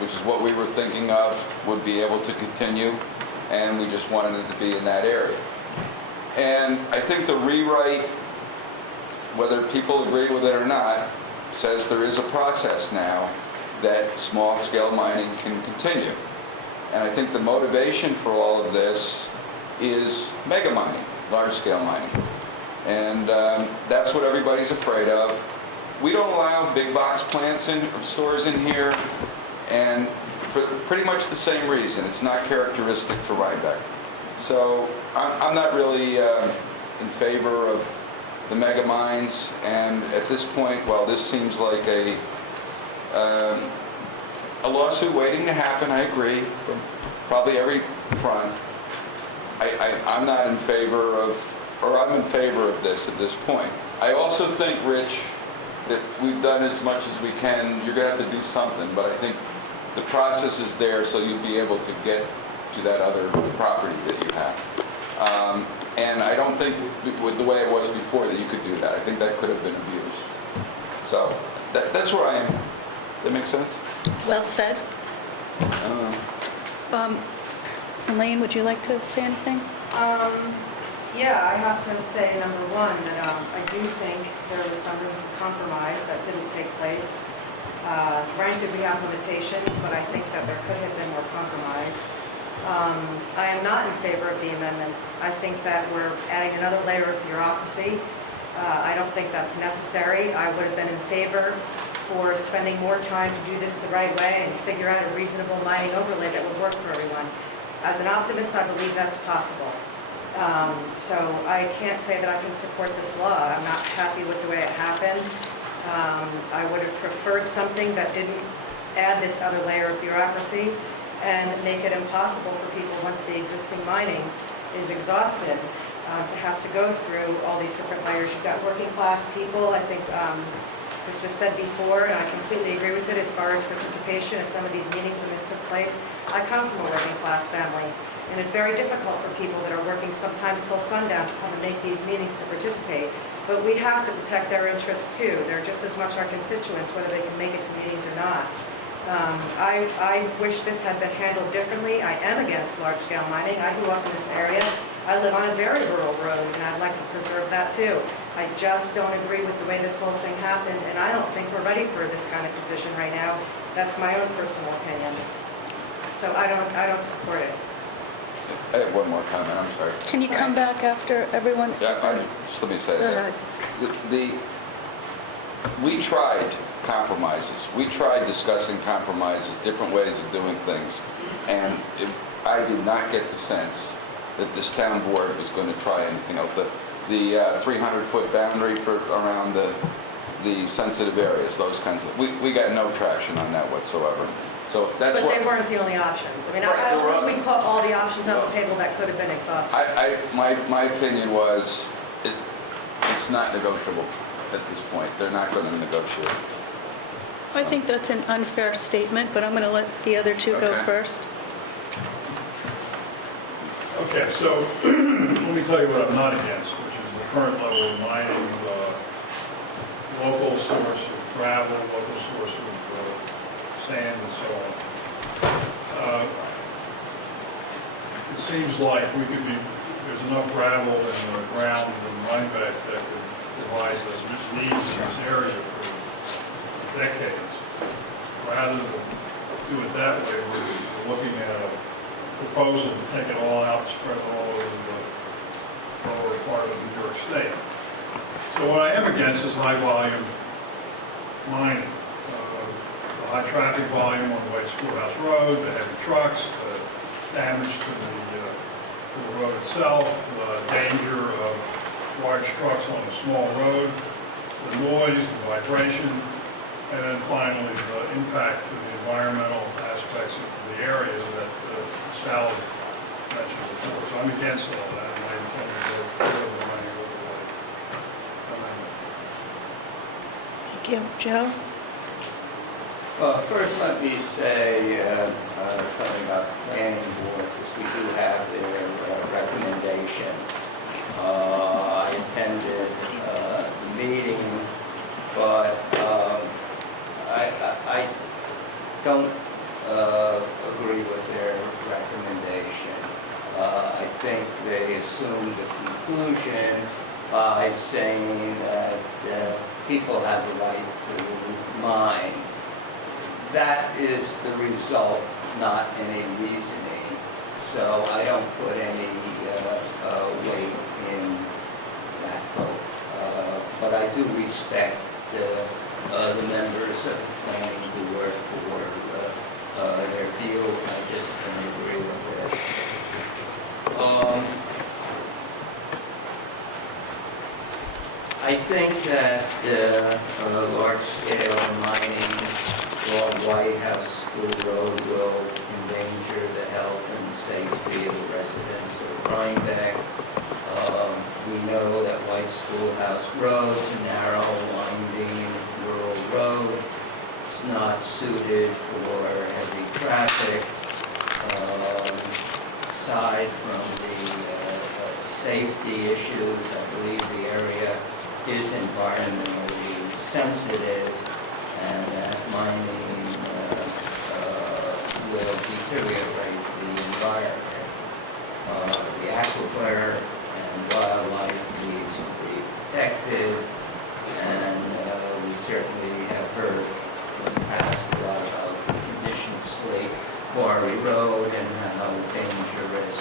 which is what we were thinking of, would be able to continue, and we just wanted it to be in that area. And I think the rewrite, whether people agree with it or not, says there is a process now that small-scale mining can continue. And I think the motivation for all of this is mega mining, large-scale mining. And that's what everybody's afraid of. We don't allow big box plants in stores in here, and for pretty much the same reason. It's not characteristic to Rhinebeck. So I'm not really in favor of the mega mines, and at this point, while this seems like a lawsuit waiting to happen, I agree, from probably every front, I'm not in favor of, or I'm in favor of this at this point. I also think, Rich, that we've done as much as we can. You're going to have to do something, but I think the process is there so you'll be able to get to that other property that you have. And I don't think with the way it was before that you could do that. I think that could have been abused. So that's where I am. That make sense? Well said. Elaine, would you like to say anything? Yeah, I have to say, number one, that I do think there was some room for compromise that didn't take place. Granted, we have limitations, but I think that there could have been more compromise. I am not in favor of the amendment. I think that we're adding another layer of bureaucracy. I don't think that's necessary. I would have been in favor for spending more time to do this the right way and figure out a reasonable mining overlay that would work for everyone. As an optimist, I believe that's possible. So I can't say that I can support this law. I'm not happy with the way it happened. I would have preferred something that didn't add this other layer of bureaucracy and make it impossible for people, once the existing mining is exhausted, to have to go through all these different layers. You've got working class people. I think this was said before, and I completely agree with it as far as participation at some of these meetings when this took place. I come from a working class family, and it's very difficult for people that are working sometimes till sundown to come and make these meetings to participate. But we have to protect their interests too. They're just as much our constituents, whether they can make it to meetings or not. I wish this had been handled differently. I am against large-scale mining. I grew up in this area. I live on a very rural road, and I'd like to preserve that too. I just don't agree with the way this whole thing happened, and I don't think we're ready for this kind of position right now. That's my own personal opinion. So I don't support it. I have one more comment, I'm sorry. Can you come back after everyone? Yeah, just let me say Go that. ahead. We tried compromises. We tried discussing compromises, different ways of doing things, and I did not get the sense that this town board was going to try anything else. The 300-foot boundary around the sensitive areas, those kinds of, we got no traction on that whatsoever. So that's But they weren't the only options. I mean, I don't think we put all the options on the table that could have been exhausted. My opinion was it's not negotiable at this point. They're not going to negotiate. I think that's an unfair statement, but I'm going to let the other two go Okay. first. Okay, so let me tell you what I'm not against, which is the current level of mining, local source of gravel, local source of sand, and so on. It seems like there's enough gravel in the ground in Rhinebeck that could provide the needs in this area for decades. Rather than do it that way, we're looking at a proposal to take it all out and spread it all over the lower part of New York State. So what I am against is high volume mining. The high traffic volume on White Schoolhouse Road, the heavy trucks, the damage to the road itself, the danger of large trucks on a small road, the noise, the vibration, and then finally the impact to the environmental aspects of the area that Sally mentioned before. So I'm against all that, and I intend to vote for the mining overlay amendment. Thank you. Joe? Well, first let me say something about the planning board, because we do have their recommendation. I attended the meeting, but I don't agree with their recommendation. I think they assumed the conclusion by saying that people have the right to mine. That is the result, not any reasoning. So I don't put any weight in that vote. But I do respect the members of the planning board for their view. I just don't agree with it. I think that large-scale mining along White House School Road will endanger the health and safety of the residents of Rhinebeck. We know that White Schoolhouse Road is a narrow, winding, rural road. It's not suited for heavy traffic. Aside from the safety issues, I believe the area is environmentally sensitive, and that mining will deteriorate the environment. The aquifer and wildlife needs to be protected, and we certainly have heard in the past a lot about the conditions of Slate Quarry Road and how dangerous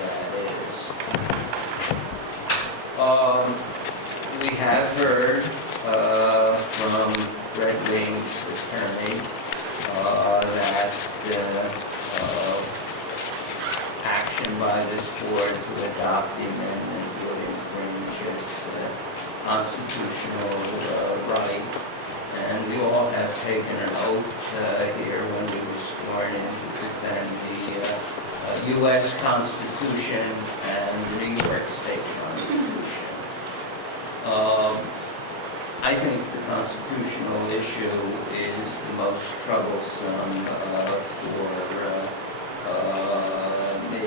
that is. We have heard from Red Wing's attorney that action by this board to adopt the amendment would infringe its constitutional right. And we all have taken an oath here when we were sworn in to defend the U.S. Constitution and the New York State Constitution. I think the constitutional issue is the most troublesome for me.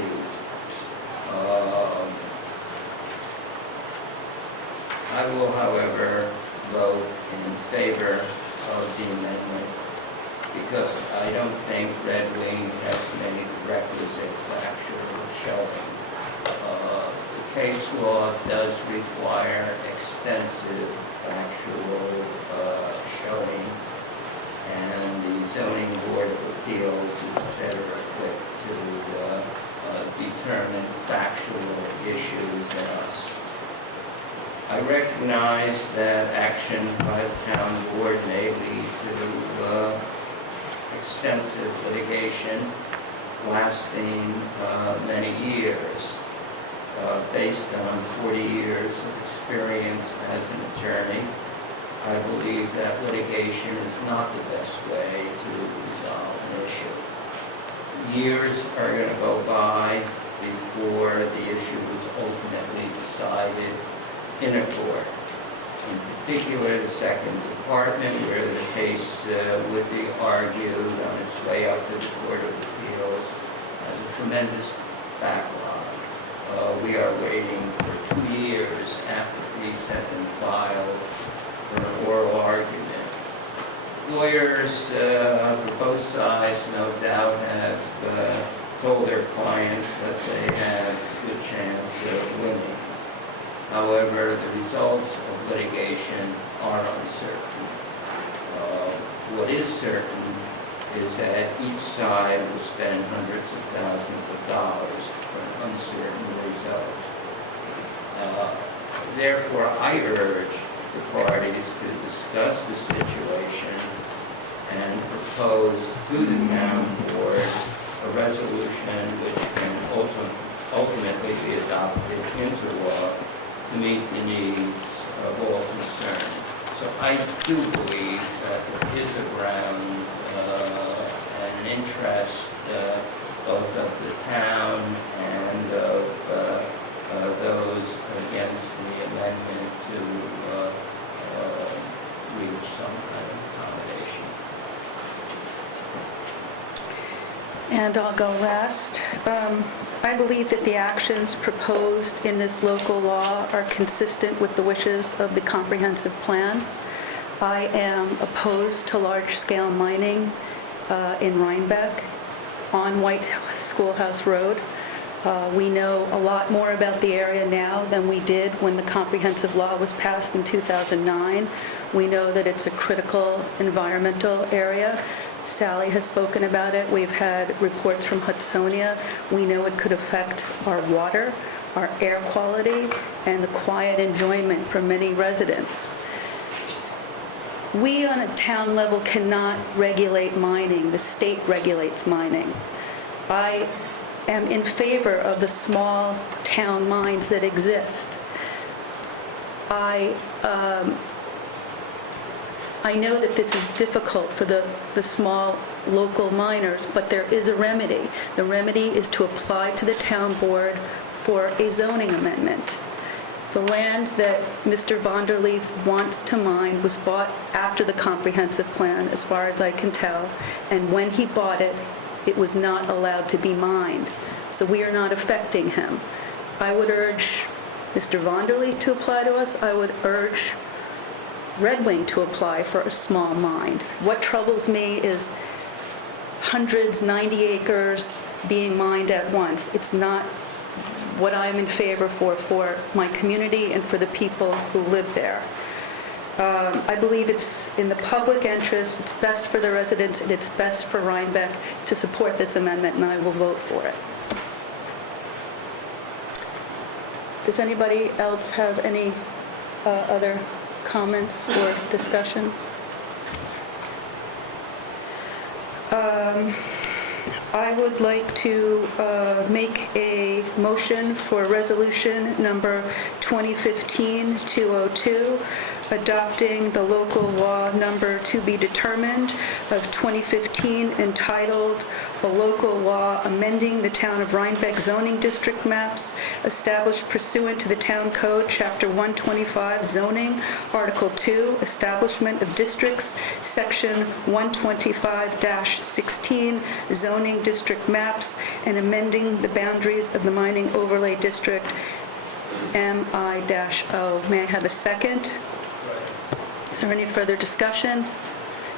I will, however, vote in favor of the amendment because I don't think Red Wing has made requisite factual showing. The case law does require extensive factual showing, and the Zoning Board of Appeals is better equipped to determine factual issues than us. I recognize that action by the town board may lead to extensive litigation lasting many years. Based on 40 years of experience as an attorney, I believe that litigation is not the best way to resolve an issue. Years are going to go by before the issue is ultimately decided in a court. In particular, the Second Department, where the case would be argued on its way up to the Court of Appeals, has a tremendous backlog. We are waiting for 2 years after briefs have been filed for an oral argument. Lawyers for both sides, no doubt, have told their clients that they have a good chance of winning. However, the results of litigation are uncertain. What is certain is that each side will spend hundreds of thousands of dollars for an uncertain result. Therefore, I urge the parties to discuss the situation and propose to the town board a resolution which can ultimately be adopted into law to meet the needs of all concerned. So I do believe that there is a ground and an interest both of the town and of those against the amendment to reach some kind of accommodation. And I'll go last. I believe that the actions proposed in this local law are consistent with the wishes of the comprehensive plan. I am opposed to large-scale mining in Rhinebeck on White Schoolhouse Road. We know a lot more about the area now than we did when the comprehensive law was passed in 2009. We know that it's a critical environmental area. Sally has spoken about it. We've had reports from Hudsonia. We know it could affect our water, our air quality, and the quiet enjoyment for many residents. We on a town level cannot regulate mining. The state regulates mining. I am in favor of the small town mines that exist. I know that this is difficult for the small local miners, but there is a remedy. The remedy is to apply to the town board for a zoning amendment. The land that Mr. Vonderleef wants to mine was bought after the comprehensive plan, as far as I can tell, and when he bought it, it was not allowed to be mined. So we are not affecting him. I would urge Mr. Vonderleef to apply to us. I would urge Red Wing to apply for a small mine. What troubles me is hundreds, 90 acres being mined at once. It's not what I'm in favor for my community and for the people who live there. I believe it's in the public interest, it's best for the residents, and it's best for Rhinebeck to support this amendment, and I will vote for it. Does anybody else have any other comments or discussion? I would like to make a motion for resolution number 2015-202, adopting the local law number to be determined of 2015 entitled "A Local Law Amending the Town of Rhinebeck Zoning District Maps Established Pursuant to the Town Code, Chapter 125, Zoning, Article 2, Establishment of Districts, Section 125-16, Zoning District Maps, and amending the boundaries of the Mining Overlay District, MI-O." May I have a second? Is there any further discussion?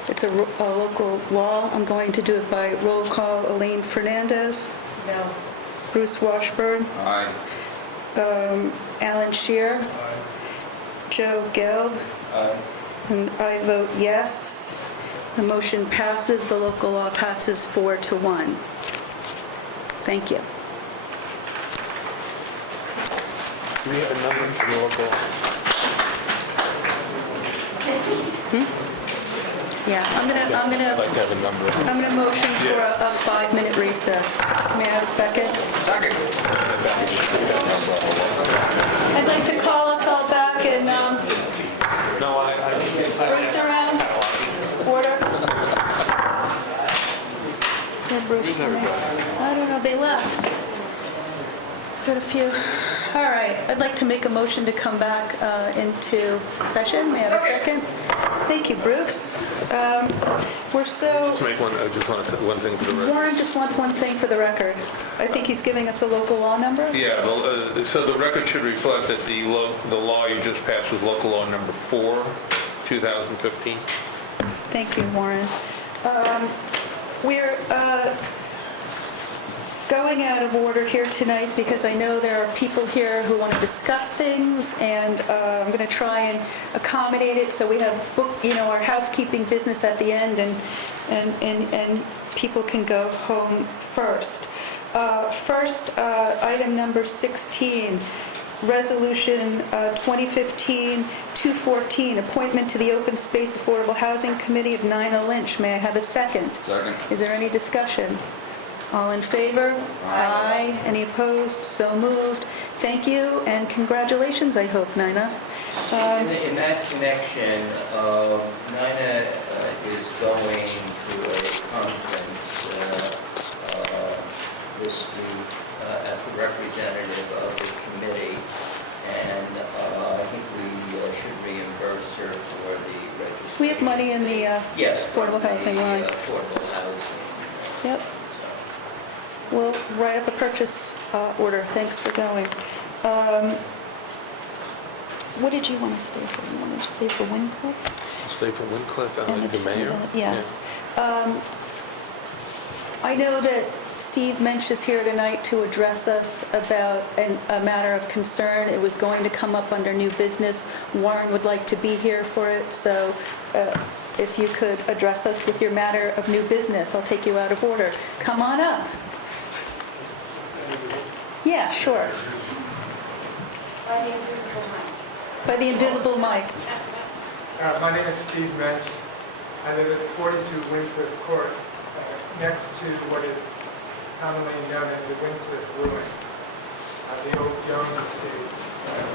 It's a local law. I'm going to do it by roll call. Elaine Fernandez? No. Bruce Washburn? Aye. Alan Shear? Aye. Joe Gelb? Aye. And I vote yes. The motion passes. The local law passes 4-1. Thank you. Do we have a number for the local? Yeah, I'm I'd gonna like to have a number. motion for a 5-minute recess. May I have a second? Second. I'd like to call us all back and No, Bruce around. Order. Where'd Bruce come in? I don't know, they left. Got a few. All right, I'd like to make a motion to come back into session. May I have a second? Thank you, Bruce. We're so... Just make one, I just want to, one thing for the record. Warren just wants one thing for the record. I think he's giving us a local law number. Yeah, so the record should reflect that the law you just passed was local law number 4, 2015. Thank you, Warren. We're going out of order here tonight because I know there are people here who want to discuss things, and I'm going to try and accommodate it so we have our housekeeping business at the end, and people can go home first. First, item number 16. Resolution 2015-214, appointment to the Open Space Affordable Housing Committee of Nina Lynch. May I have a second? Second. Is there any discussion? All in favor? Aye. Any opposed? So moved. Thank you, and congratulations, I hope, Nina. In that connection, Nina is going to a conference this week as the representative of the committee, and I think we should reimburse her for the registration. We have money in the Yes, affordable housing line. Affordable housing. Yep. So, We'll write up a purchase order. Thanks for going. What did you want to stay for? You wanted to stay for Wincliffe? Stay for Wincliffe, And the mayor? Yes. I know that Steve Mensch is here tonight to address us about a matter of concern. It was going to come up under new business. Warren would like to be here for it, so if you could address us with your matter of new business, I'll take you out of order. Come on up. Yeah, sure. By the invisible mic. By the invisible mic. My name is Steve Mensch. I live at 42 Wincliffe Court, next to what is commonly known as the Wincliffe Ruin, the old Jones estate.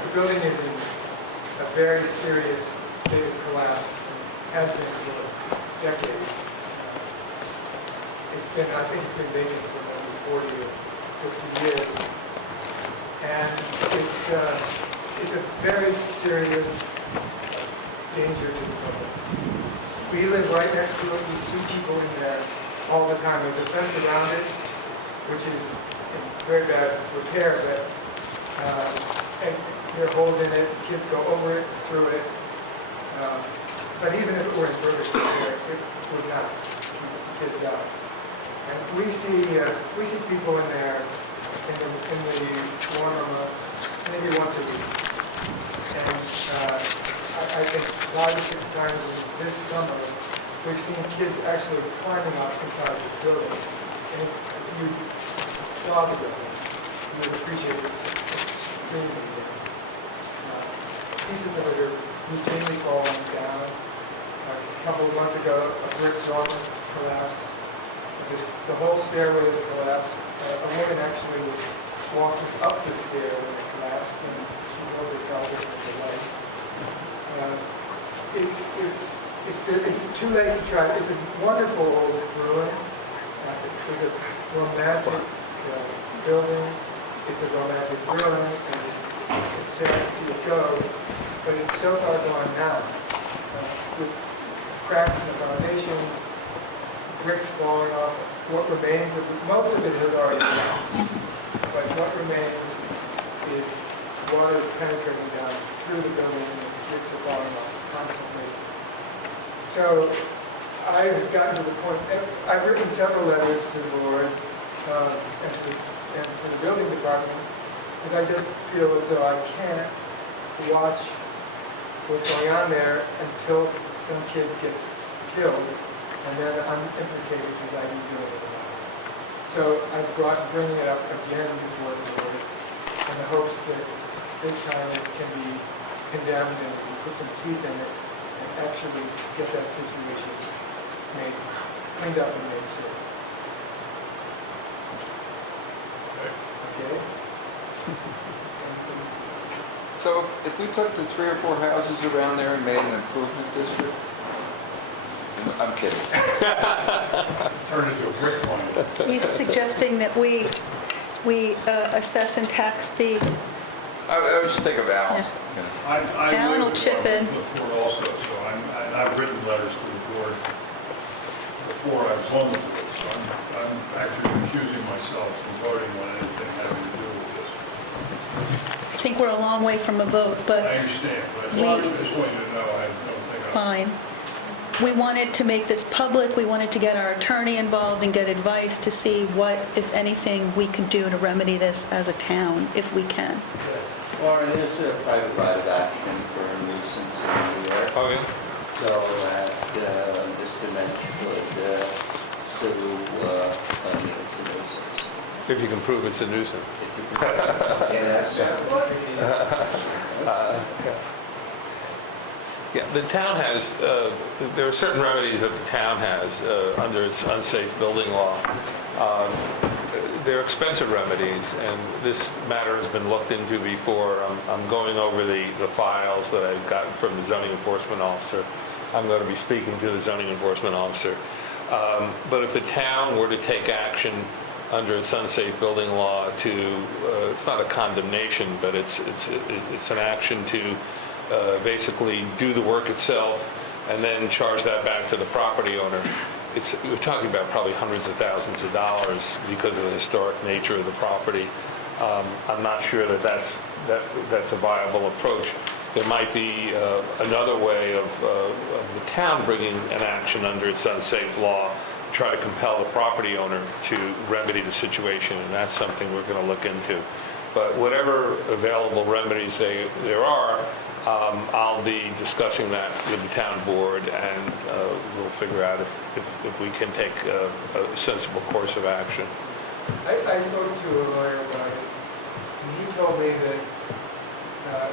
The building is in a very serious state of collapse, and has been for decades. I think it's been vacant for maybe 40 or 50 years. And it's a very serious danger to the public. We live right next to it. We see people in there all the time. There's a fence around it, which is in very bad repair, but and there are holes in it. Kids go over it, through it. But even if it were in perfect repair, it would not keep the kids out. And we see people in there in the warmer months, maybe once a week. And I think 5 or 6 times this summer, we've seen kids actually climbing up inside this building. And if you saw the building, you would appreciate it. It's extremely big. Pieces of it are routinely falling down. A couple of months ago, a brick dormer collapsed. The whole stairway has collapsed. A woman actually was walking up the stair when it collapsed, and she broke her pelvis with the leg. It's too late to try. It's a wonderful old ruin. It was a romantic building. It's a romantic ruin, and it's sad to see it go. But it's so far gone now, with cracks in the foundation, bricks falling off. What remains of it, most of it has already gone, but what remains is water is penetrating down through the building and the bricks are falling off constantly. So I've gotten to the point, I've written several letters to the board and to the building department, because I just feel as though I can't watch what's going on there until some kid gets killed. And then I'm implicated because I didn't do it. So I'm bringing it up again before the board in the hopes that this time it can be condemned and we put some teeth in it and actually get that situation cleaned up and made safe. Okay? So if we took the 3 or 4 houses around there and made an improvement district, I'm kidding. Turn it into a brick line. You're suggesting that we assess and tax the... I was just thinking of Alan. Alan will chip in. Before also, so I've written letters to the board before I was on the board, so I'm actually recusing myself from voting on anything having to do with this. I think we're a long way from a vote, but... I understand, but I just want you to know, I don't think Fine. We wanted to make this public. We wanted to get our attorney involved and get advice to see what, if anything, we could do to remedy this as a town, if we can. Warren, there's a private right of action for a nuisance in New York. Oh, yeah? So Mr. Mensch could sue claiming it's a nuisance. If you can prove it's a nuisance. Yeah, that's, Yeah, the town has, there are certain remedies that the town has under its unsafe building law. They're expensive remedies, and this matter has been looked into before. I'm going over the files that I've gotten from the zoning enforcement officer. I'm going to be speaking to the zoning enforcement officer. But if the town were to take action under its unsafe building law to, it's not a condemnation, but it's an action to basically do the work itself and then charge that back to the property owner. We're talking about probably hundreds of thousands of dollars because of the historic nature of the property. I'm not sure that that's a viable approach. There might be another way of the town bringing an action under its unsafe law, try to compel the property owner to remedy the situation, and that's something we're going to look into. But whatever available remedies there are, I'll be discussing that with the town board, and we'll figure out if we can take a sensible course of action. I spoke to a lawyer about it, and he told me that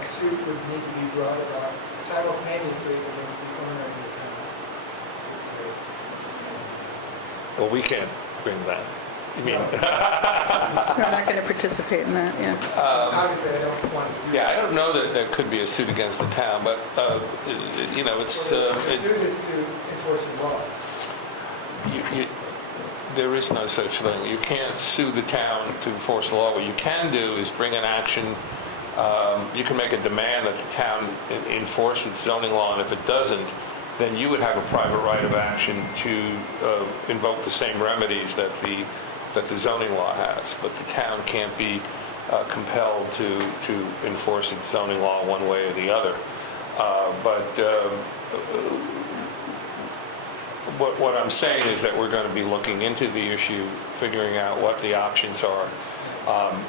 a suit would need to be brought about simultaneously against the owner of the town. Well, we can't bring that. You mean? We're not going to participate in that, yeah. Obviously, I don't want to. Yeah, I don't know that there could be a suit against the town, but, you know, it's... The suit is to enforce the laws. There is no such thing. You can't sue the town to enforce the law. What you can do is bring an action. You can make a demand that the town enforce its zoning law, and if it doesn't, then you would have a private right of action to invoke the same remedies that the zoning law has. But the town can't be compelled to enforce its zoning law one way or the other. What I'm saying is that we're going to be looking into the issue, figuring out what the options are,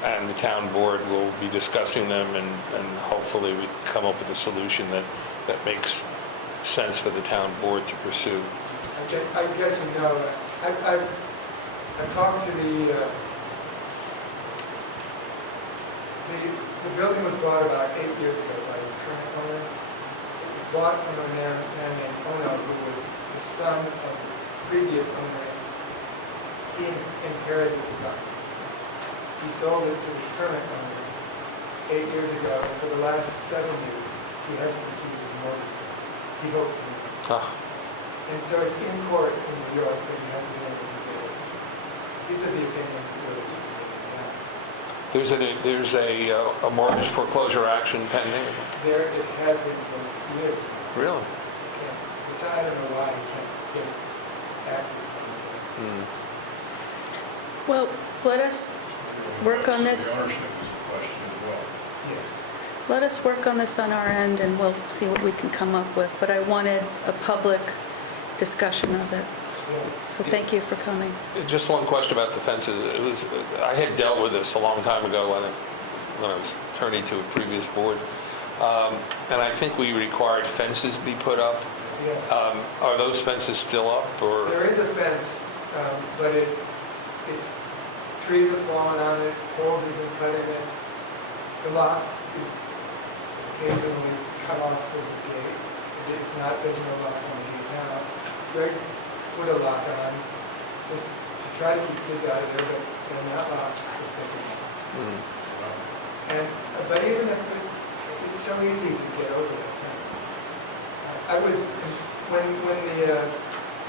and the town board will be discussing them, and hopefully we come up with a solution that makes sense for the town board to pursue. I guess you know that. I've talked to the building was bought about 8 years ago by its current owner. It was bought from a man named Ono, who was the son of the previous owner. He inherited the property. He sold it to the current owner 8 years ago, and for the last 7 years, he hasn't received his mortgage back. He hopes to. And so it's in court in New York, but he hasn't been able to get it. He said the opinion was There's a mortgage foreclosure action pending? there. It has been for years. Really? I don't know why he can't get active. Well, let us work on this. The ownership is a question as well. Yes. Let us work on this on our end, and we'll see what we can come up with. But I wanted a public discussion of it. So thank you for coming. Just one question about the fences. I had dealt with this a long time ago when I was attorney to a previous board, and I think we required fences be put up. Yes. Are those fences still up, or? There is a fence, but it's trees have fallen on it, holes have been cut in it. The lot is occasionally cut off from the gate. There's no lock on the gate now. Greg put a lock on just to try to keep kids out of there, but they're not locked. But even if it's so easy to get over that fence. When the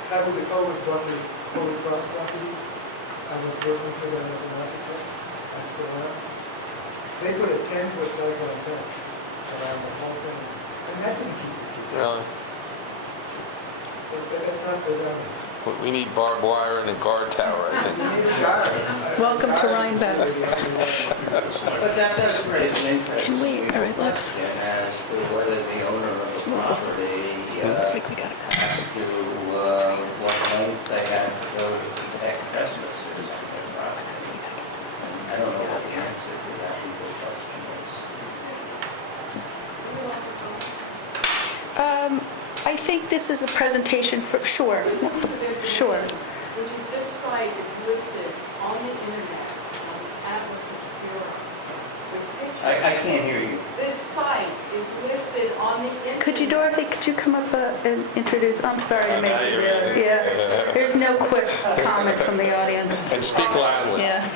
Catholic was bought the Holy Cross property, I was working for them as an architect. I still am. They put a 10-foot cyclone fence around the whole thing, and that didn't keep the kids out. Really? But that's not the remedy. We need barbed wire and a guard tower, I think. You need a guard. Welcome to Rhinebeck. but that does raise an interesting all right, let's- question as to whether the owner of the move this. property I think we got to cut. has to, what lengths they have to go to protect trespassers on their property. I don't know what the answer to that legal question is. I think this is a presentation for, sure, sure. Which is this site is listed on the internet, on Atlas Obscura, with pictures. I can't hear you. This site is listed on the internet. Could you, Dorothy, could you come up and introduce, I'm sorry to make you, yeah. There's no quick comment from the audience. And speak loudly. Yeah.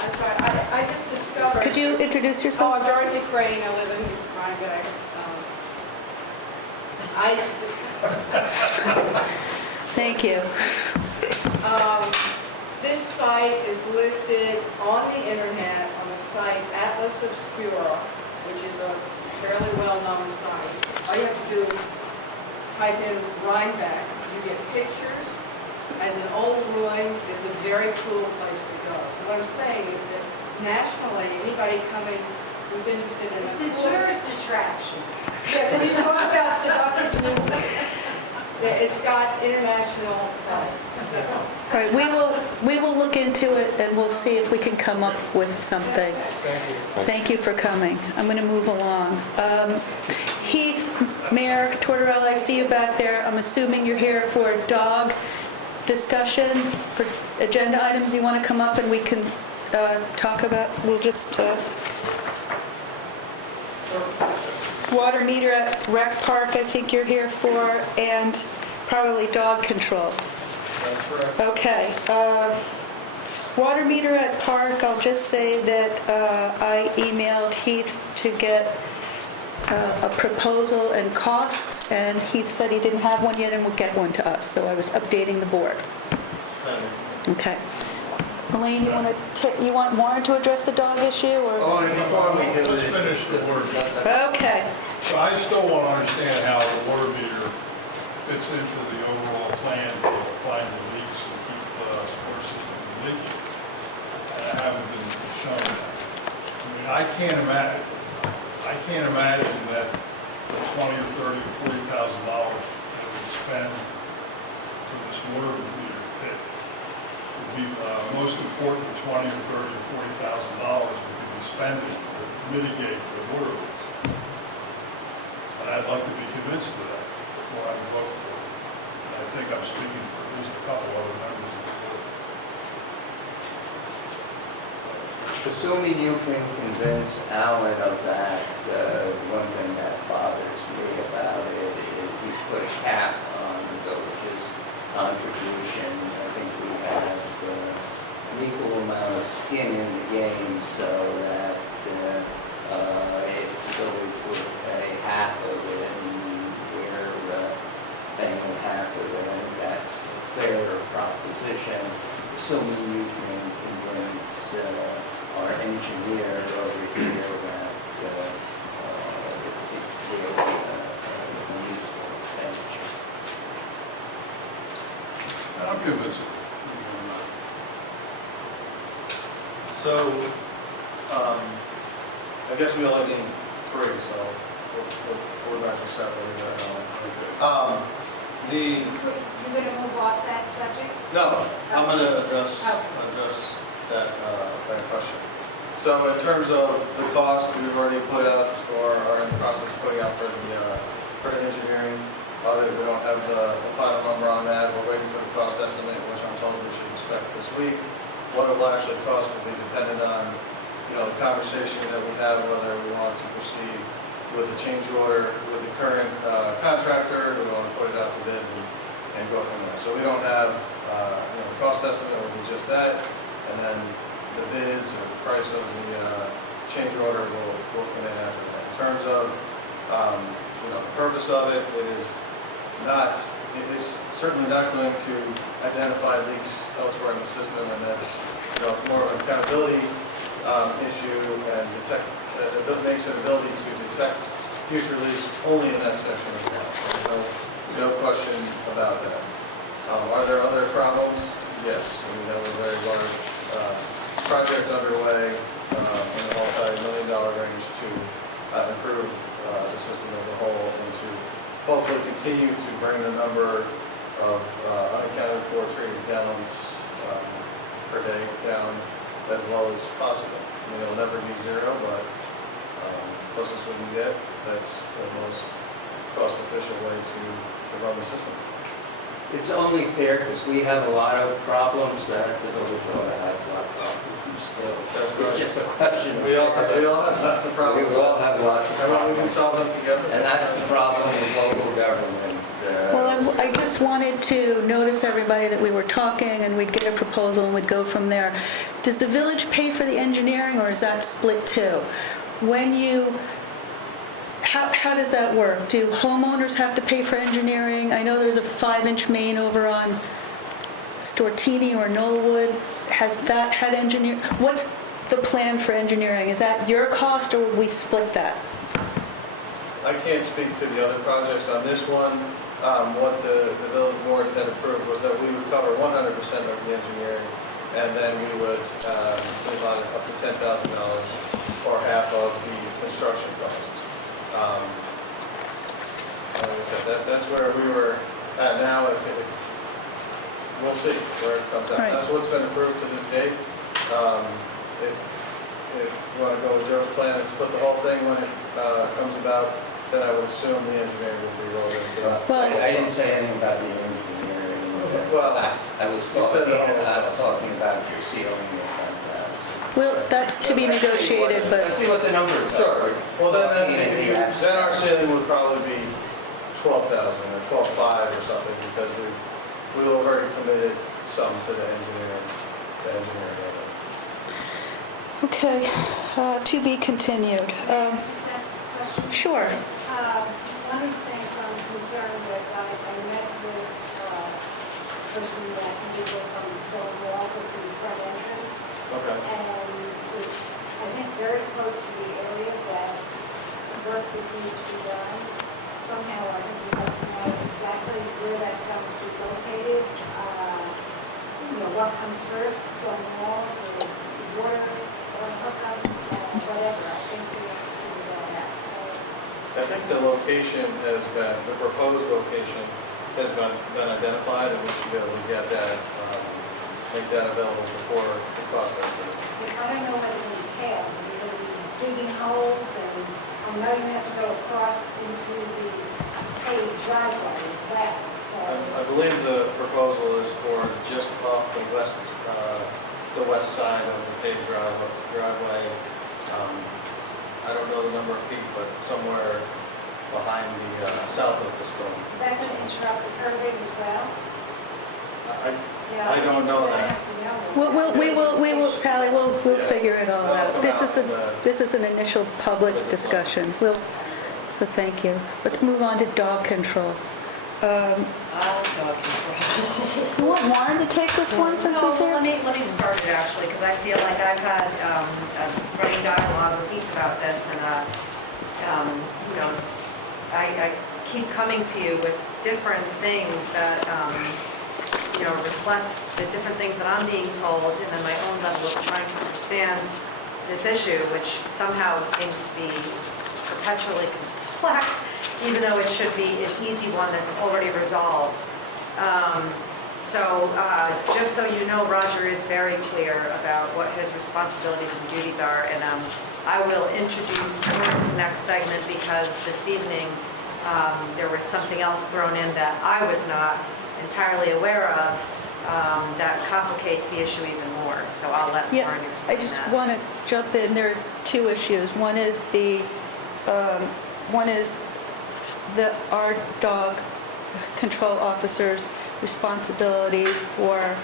I'm sorry, I just discovered. Could you introduce Oh, yourself? I'm Dorothy Crane, I live in Rhinebeck. Thank you. This site is listed on the internet on the site Atlas Obscura, which is a fairly well-known site. All you have to do is type in Rhinebeck. You get pictures. As an old ruin, it's a very cool place to go. So what I'm saying is that nationally, anybody coming who's interested in It's a tourist attraction. Yes, when you talk about seductive music, it's got international, that's all. All right, we will look into it and we'll see if we can come up with something. Thank you for coming. I'm going to move along. Heath, Mayor Tortorella, I see you back there. I'm assuming you're here for dog discussion, for agenda items. You want to come up and we can talk about, we'll just, water meter at Rec Park, I think you're here for, and probably dog control. That's correct. Okay. Water meter at Park, I'll just say that I emailed Heath to get a proposal and costs, and Heath said he didn't have one yet and would get one to us, so I was updating the board. Okay. Elaine, you want Warren to address the dog issue, or? Oh, before we do let's finish the water meter. Okay. So I still want to understand how the water meter fits into the overall plan to find the leaks and keep the water system from leaking. And I haven't been shown that. I mean, I can't imagine that the $20,000 or $30,000 or $40,000 that we spend for this water meter pit would be the most important $20,000 or $30,000 or $40,000 we could be spending to mitigate the water leaks. And I'd like to be convinced of that before I vote for it. And I think I'm speaking for at least a couple other members of the board. Assuming you can convince Alan of that, one thing that bothers me about it is he put a cap on the village's contribution. I think we have an equal amount of skin in the game so that if the village would pay half of it and we're paying half of it, I think that's a fair proposition, assuming you can convince our engineer over here that it's really a useful expenditure. I'm convinced. So, I guess we only need three, so we're back to separate. You're going to move off that subject? No, I'm going to address that question. So in terms of the cost, we've already put out, or are in the process of putting out for the engineering audit. We don't have the final number on that. We're waiting for the cost estimate, which I'm told we should expect this week. What it will actually cost will be dependent on, the conversation that we have, whether we want to proceed with the change order with the current contractor, or we want to put it out to bid and go from there. So we don't have, the cost estimate will be just that, and then the bids or the price of the change order will come in after that. In terms of, the purpose of it, it is certainly not going to identify leaks elsewhere in the system, and that's, it's more of an accountability issue and it makes an ability to detect future leaks only in that section of the house. So no question about that. Are there other problems? Yes. We have a very large project underway in the multi-million-dollar range to improve the system as a whole and to hopefully continue to bring the number of unaccounted for treated gallons per day down as low as possible. It'll never be zero, but closest we can get, that's the most cost-efficient way to run the system. It's only fair because we have a lot of problems that the village ought to have a lot of problems still. It's just a question. We all have lots of problems. We all have lots of And we can problems. solve them together. And that's the problem with local government. Well, I just wanted to notice everybody that we were talking and we'd get a proposal and we'd go from there. Does the village pay for the engineering or is that split too? When you, how does that work? Do homeowners have to pay for engineering? I know there's a 5-inch main over on Stortini or Knollwood. Has that had engineer? What's the plan for engineering? Is that your cost or would we split that? I can't speak to the other projects on this one. What the village board had approved was that we would cover 100% of the engineering, and then we would leave on up to $10,000 or half of the construction costs. Like I said, that's where we were at now. If we'll see where it comes out. Right. That's what's been approved to this date. If you want to go with Joe's plan and split the whole thing when it comes about, then I would assume the engineering would be rolled into that. Well, I didn't say anything about the engineering. Well, I was you said talking about your ceiling and that. well, that's to be negotiated, Let's but see what the numbers are. Sure. Well, then Talking in the then our abstract. ceiling would probably be 12,000 or 12,500 or something, because we've already committed some to the engineering, of it. okay, to be continued. Can I ask a question? Sure. One of the things I'm concerned with, I met with a person that can work on the stone walls at the front entrance, Okay. and it's, I think, very close to the area that work would need to be done. Somehow, I think we'd like to know exactly where that's going to be located, what comes first, the stone walls, the water, or hookup, whatever. I think we have to figure that out, so. I think the location has been, the proposed location has been identified, and we should be able to get that, make that available before the cost estimate. I don't know what it entails. Are you going to be digging holes, and I know you have to go across into the paved driveway as well, so. I believe the proposal is for just off the west side of the paved driveway. I don't know the number of feet, but somewhere behind the south of the stone. Is that going to interrupt the curbing as well? I don't know that. We will, Sally, we'll figure it all out. This is an initial public discussion. So thank you. Let's move on to dog control. Dog control. You want Warren to take this one since he's here? Let me start it actually, because I feel like I've had a running dialogue with Heath about this, and I keep coming to you with different things that reflect the different things that I'm being told, and then my own level of trying to understand this issue, which somehow seems to be perpetually complex, even though it should be an easy one that's already resolved. Just so you know, Roger is very clear about what his responsibilities and duties are, and I will introduce this next segment because this evening there was something else thrown in that I was not entirely aware of that complicates the issue even more. So I'll let Yeah, Warren I explain just that. want to jump in. There are two issues. One is our dog control officer's responsibility for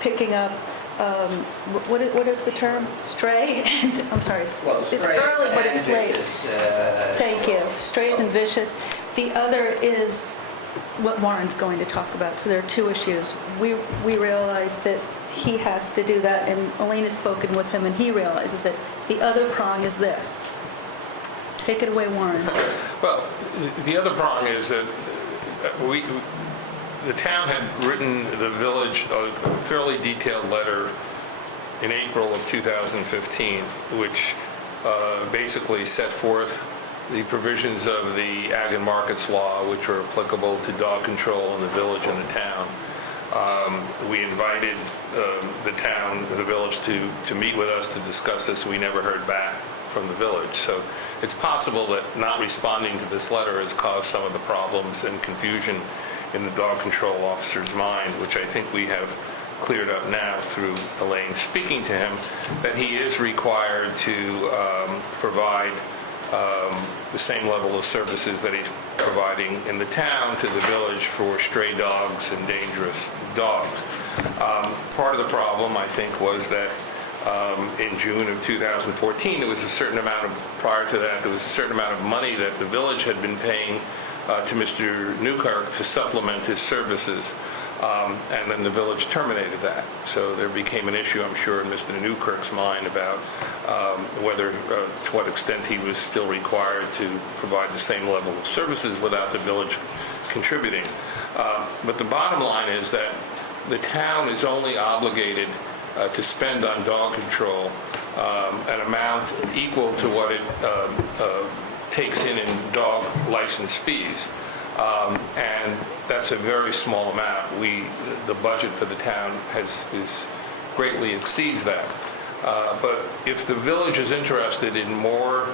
picking up, what is the term? Stray? And I'm sorry, it's early, but it's late. Thank you. Strays and vicious. The other is what Warren's going to talk about. So there are two issues. We realize that he has to do that, and Elaine has spoken with him, and he realizes it. The other prong is this. Take it away, Warren. Well, the other prong is that the town had written the village a fairly detailed letter in April of 2015, which basically set forth the provisions of the Ag and Markets Law, which are applicable to dog control in the village and the town. We invited the village to meet with us to discuss this. We never heard back from the village. So it's possible that not responding to this letter has caused some of the problems and confusion in the dog control officer's mind, which I think we have cleared up now through Elaine speaking to him, that he is required to provide the same level of services that he's providing in the town to the village for stray dogs and dangerous dogs. Part of the problem, I think, was that in June of 2014, there was a certain amount of, prior to that, there was a certain amount of money that the village had been paying to Mr. Newkirk to supplement his services. And then the village terminated that. So there became an issue, I'm sure, in Mr. Newkirk's mind about whether, to what extent he was still required to provide the same level of services without the village contributing. But the bottom line is that the town is only obligated to spend on dog control an amount equal to what it takes in dog license fees. And that's a very small amount. The budget for the town greatly exceeds that. But if the village is interested in more,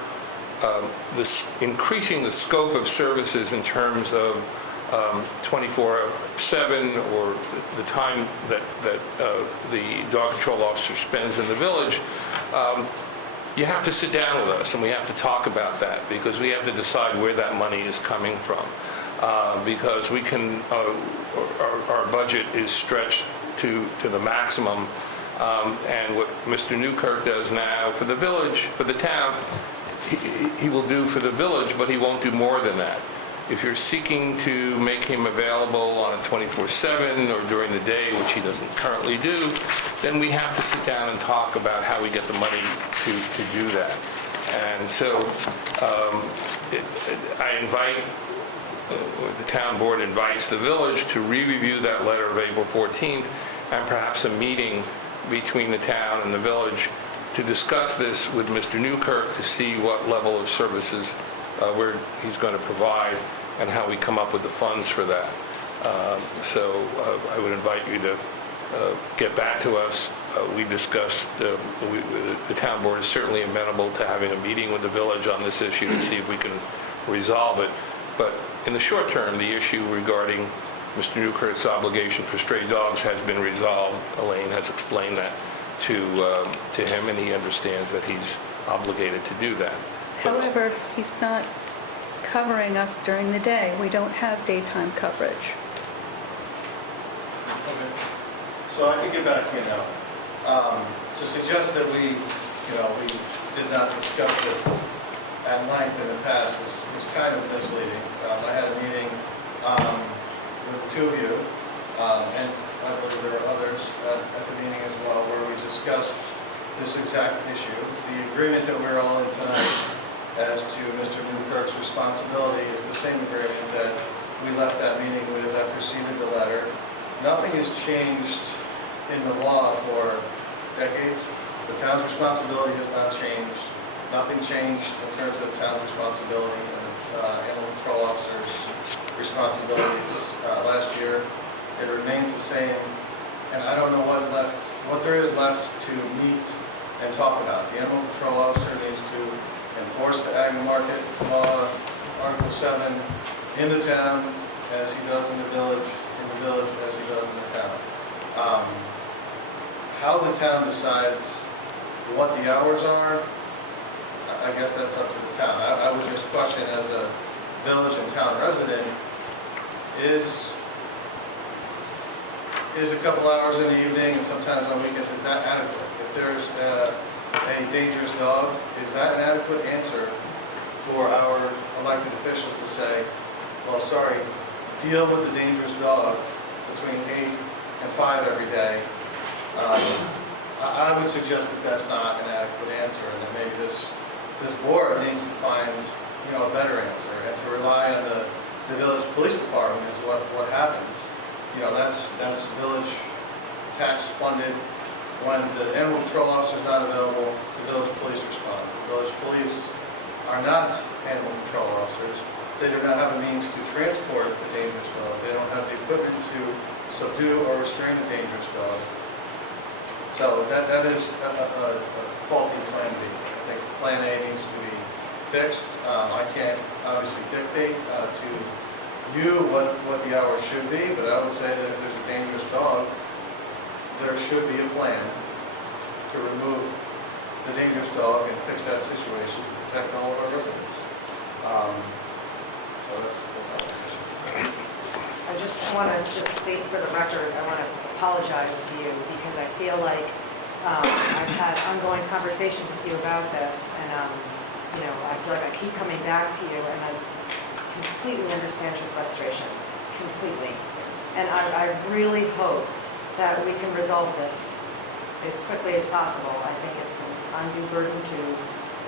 increasing the scope of services in terms of 24/7 or the time that the dog control officer spends in the village, you have to sit down with us and we have to talk about that, because we have to decide where that money is coming from. Because we can, our budget is stretched to the maximum, and what Mr. Newkirk does now for the village, for the town, he will do for the village, but he won't do more than that. If you're seeking to make him available on a 24/7 or during the day, which he doesn't currently do, then we have to sit down and talk about how we get the money to do that. And so I invite, the town board invites the village to re-review that letter of April 14th and perhaps a meeting between the town and the village to discuss this with Mr. Newkirk to see what level of services where he's going to provide and how we come up with the funds for that. So I would invite you to get back to us. We discussed, the town board is certainly amenable to having a meeting with the village on this issue to see if we can resolve it. But in the short term, the issue regarding Mr. Newkirk's obligation for stray dogs has been resolved. Elaine has explained that to him, and he understands that he's obligated to do that. However, he's not covering us during the day. We don't have daytime coverage. Okay. So I can get back to you now. To suggest that we did not discuss this at length in the past is kind of misleading. I had a meeting with the two of you, and I believe there were others at the meeting as well, where we discussed this exact issue. The agreement that we're all in tonight as to Mr. Newkirk's responsibility is the same agreement that we left that meeting with that preceded the letter. Nothing has changed in the law for decades. The town's responsibility has not changed. Nothing changed in terms of the town's responsibility and animal control officer's responsibilities last year. It remains the same, and I don't know what there is left to meet and talk about. The animal control officer needs to enforce the ag market law, Article 7, in the town as he does in the village as he does in the town. How the town decides what the hours are, I guess that's up to the town. I would just question, as a village and town resident, is a couple hours in the evening and sometimes on weekends, is that adequate? If there's a dangerous dog, is that an adequate answer for our elected officials to say, well, sorry, deal with the dangerous dog between 8 and 5 every day? I would suggest that that's not an adequate answer, and that maybe this board needs to find a better answer, and to rely on the village police department is what happens. That's village tax funded. When the animal control officer is not available, the village police respond. The village police are not animal control officers. They do not have a means to transport the dangerous dog. They don't have the equipment to subdue or restrain a dangerous dog. So that is a faulty plan B. I think Plan A needs to be fixed. I can't obviously dictate to you what the hours should be, but I would say that if there's a dangerous dog, there should be a plan to remove the dangerous dog and fix that situation to protect all of our residents. So that's all. I just want to state for the record, I want to apologize to you because I feel like I've had ongoing conversations with you about this, and I feel like I keep coming back to you, and I completely understand your frustration, completely. And I really hope that we can resolve this as quickly as possible. I think it's an undue burden to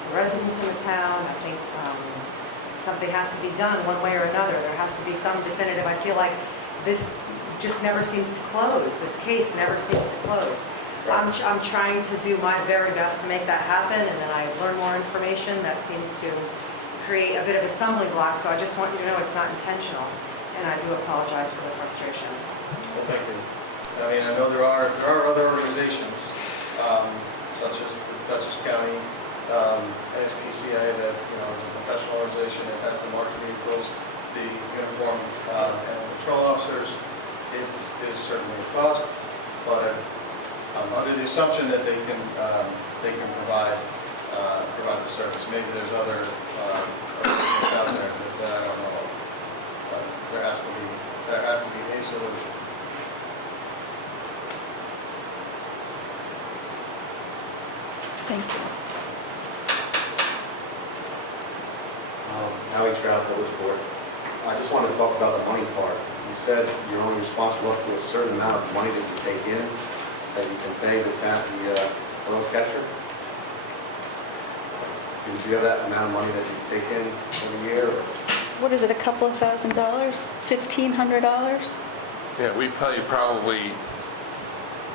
the residents in the town. I think something has to be done one way or another. There has to be some definitive. I feel like this just never seems to close. This case never seems to close. I'm trying to do my very best to make that happen, and then I learn more information that seems to create a bit of a stumbling block. So I just want you to know it's not intentional, and I do apologize for the frustration. Well, thank you. I mean, I know there are other organizations, such as the Dutchess County ASPCA, that is a professional organization that has the marketing vehicles, the uniformed animal control officers. It is certainly a cost, but under the assumption that they can provide the service. Maybe there's other organizations out there that I don't know of. But there has to be a solution. Thank you. Howie Trout, Village Board. I just wanted to talk about the money part. You said you're only responsible up to a certain amount of money that you take in, that you can pay the dog catcher. Do you have that amount of money that you take in every year? What is it, a couple of $1,000? $1,500? Yeah, we pay probably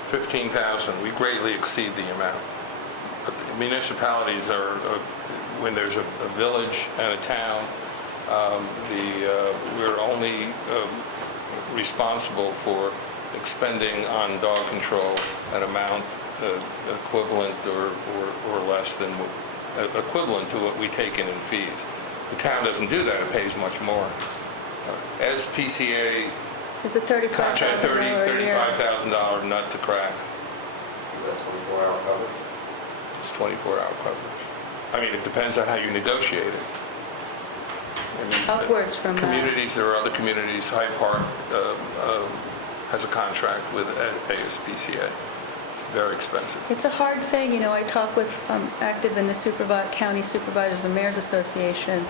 $15,000. We greatly exceed the amount. But the municipalities are, when there's a village and a town, we're only responsible for expending on dog control an amount equivalent or less than equivalent to what we take in fees. The town doesn't do that; it pays much more. As PCA, Is it contract $35,000 a year? $35,000 nut to crack. Is that 24-hour coverage? It's 24-hour coverage. I mean, it depends on how you negotiate it. I mean, Upwards from that. communities, there are other communities. Hyde Park has a contract with ASPCA. It's very expensive. It's a hard thing, I talk with, active in the County Supervisors and Mayors Association.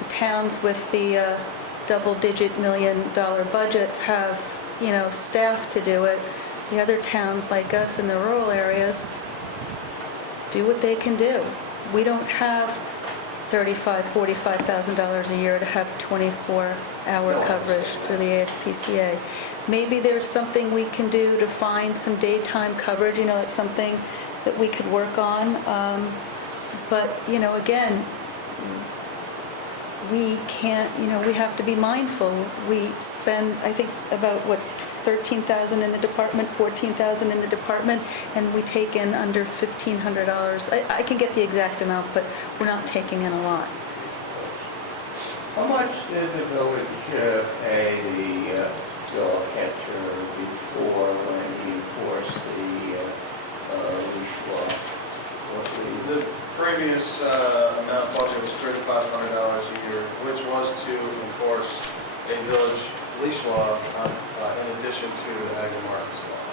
The towns with the double-digit million-dollar budgets have, staff to do it. The other towns like us in the rural areas do what they can do. We don't have $35,000, $45,000 a year to have 24-hour coverage through the ASPCA. Maybe there's something we can do to find some daytime coverage. It's something that we could work on. But again, we can't. We have to be mindful. We spend, I think, about $13,000 in the department, $14,000 in the department, and we take in under $1,500. I can get the exact amount, but we're not taking in a lot. How much did the village pay the dog catcher before when he enforced the leash law? The previous amount budget was $3,500 a year, which was to enforce a village leash law in addition to the agri-markets law.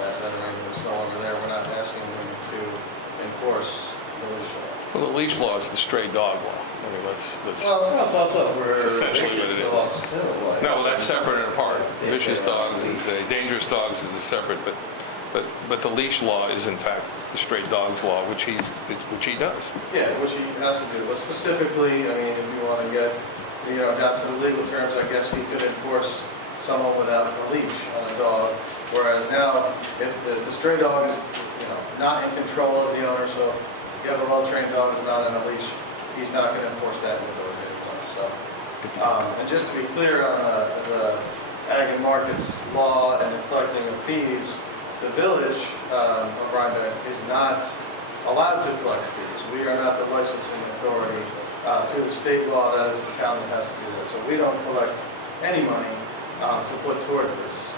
That arrangement is no longer there. We're not asking them to enforce the leash law. Well, the leash law is the stray dog law. I mean, let's It's essentially what it is. No, that's separate and apart. Vicious dogs dangerous dogs is a separate, but the leash law is in fact the stray dogs law, which he does. Yeah, which he has to do. But specifically, I mean, if you want to get down to the legal terms, I guess he could enforce someone without a leash on a dog. Whereas now, if the stray dog is not in control of the owner, so if you have a well-trained dog that's not on a leash, he's not going to enforce that in the village anymore. So, and just to be clear on the ag and markets law and the collecting of fees, the village of Rhinebeck is not allowed to collect fees. We are not the licensing authority. Through the state law, that is the town that has to do that. So we don't collect any money to put towards this.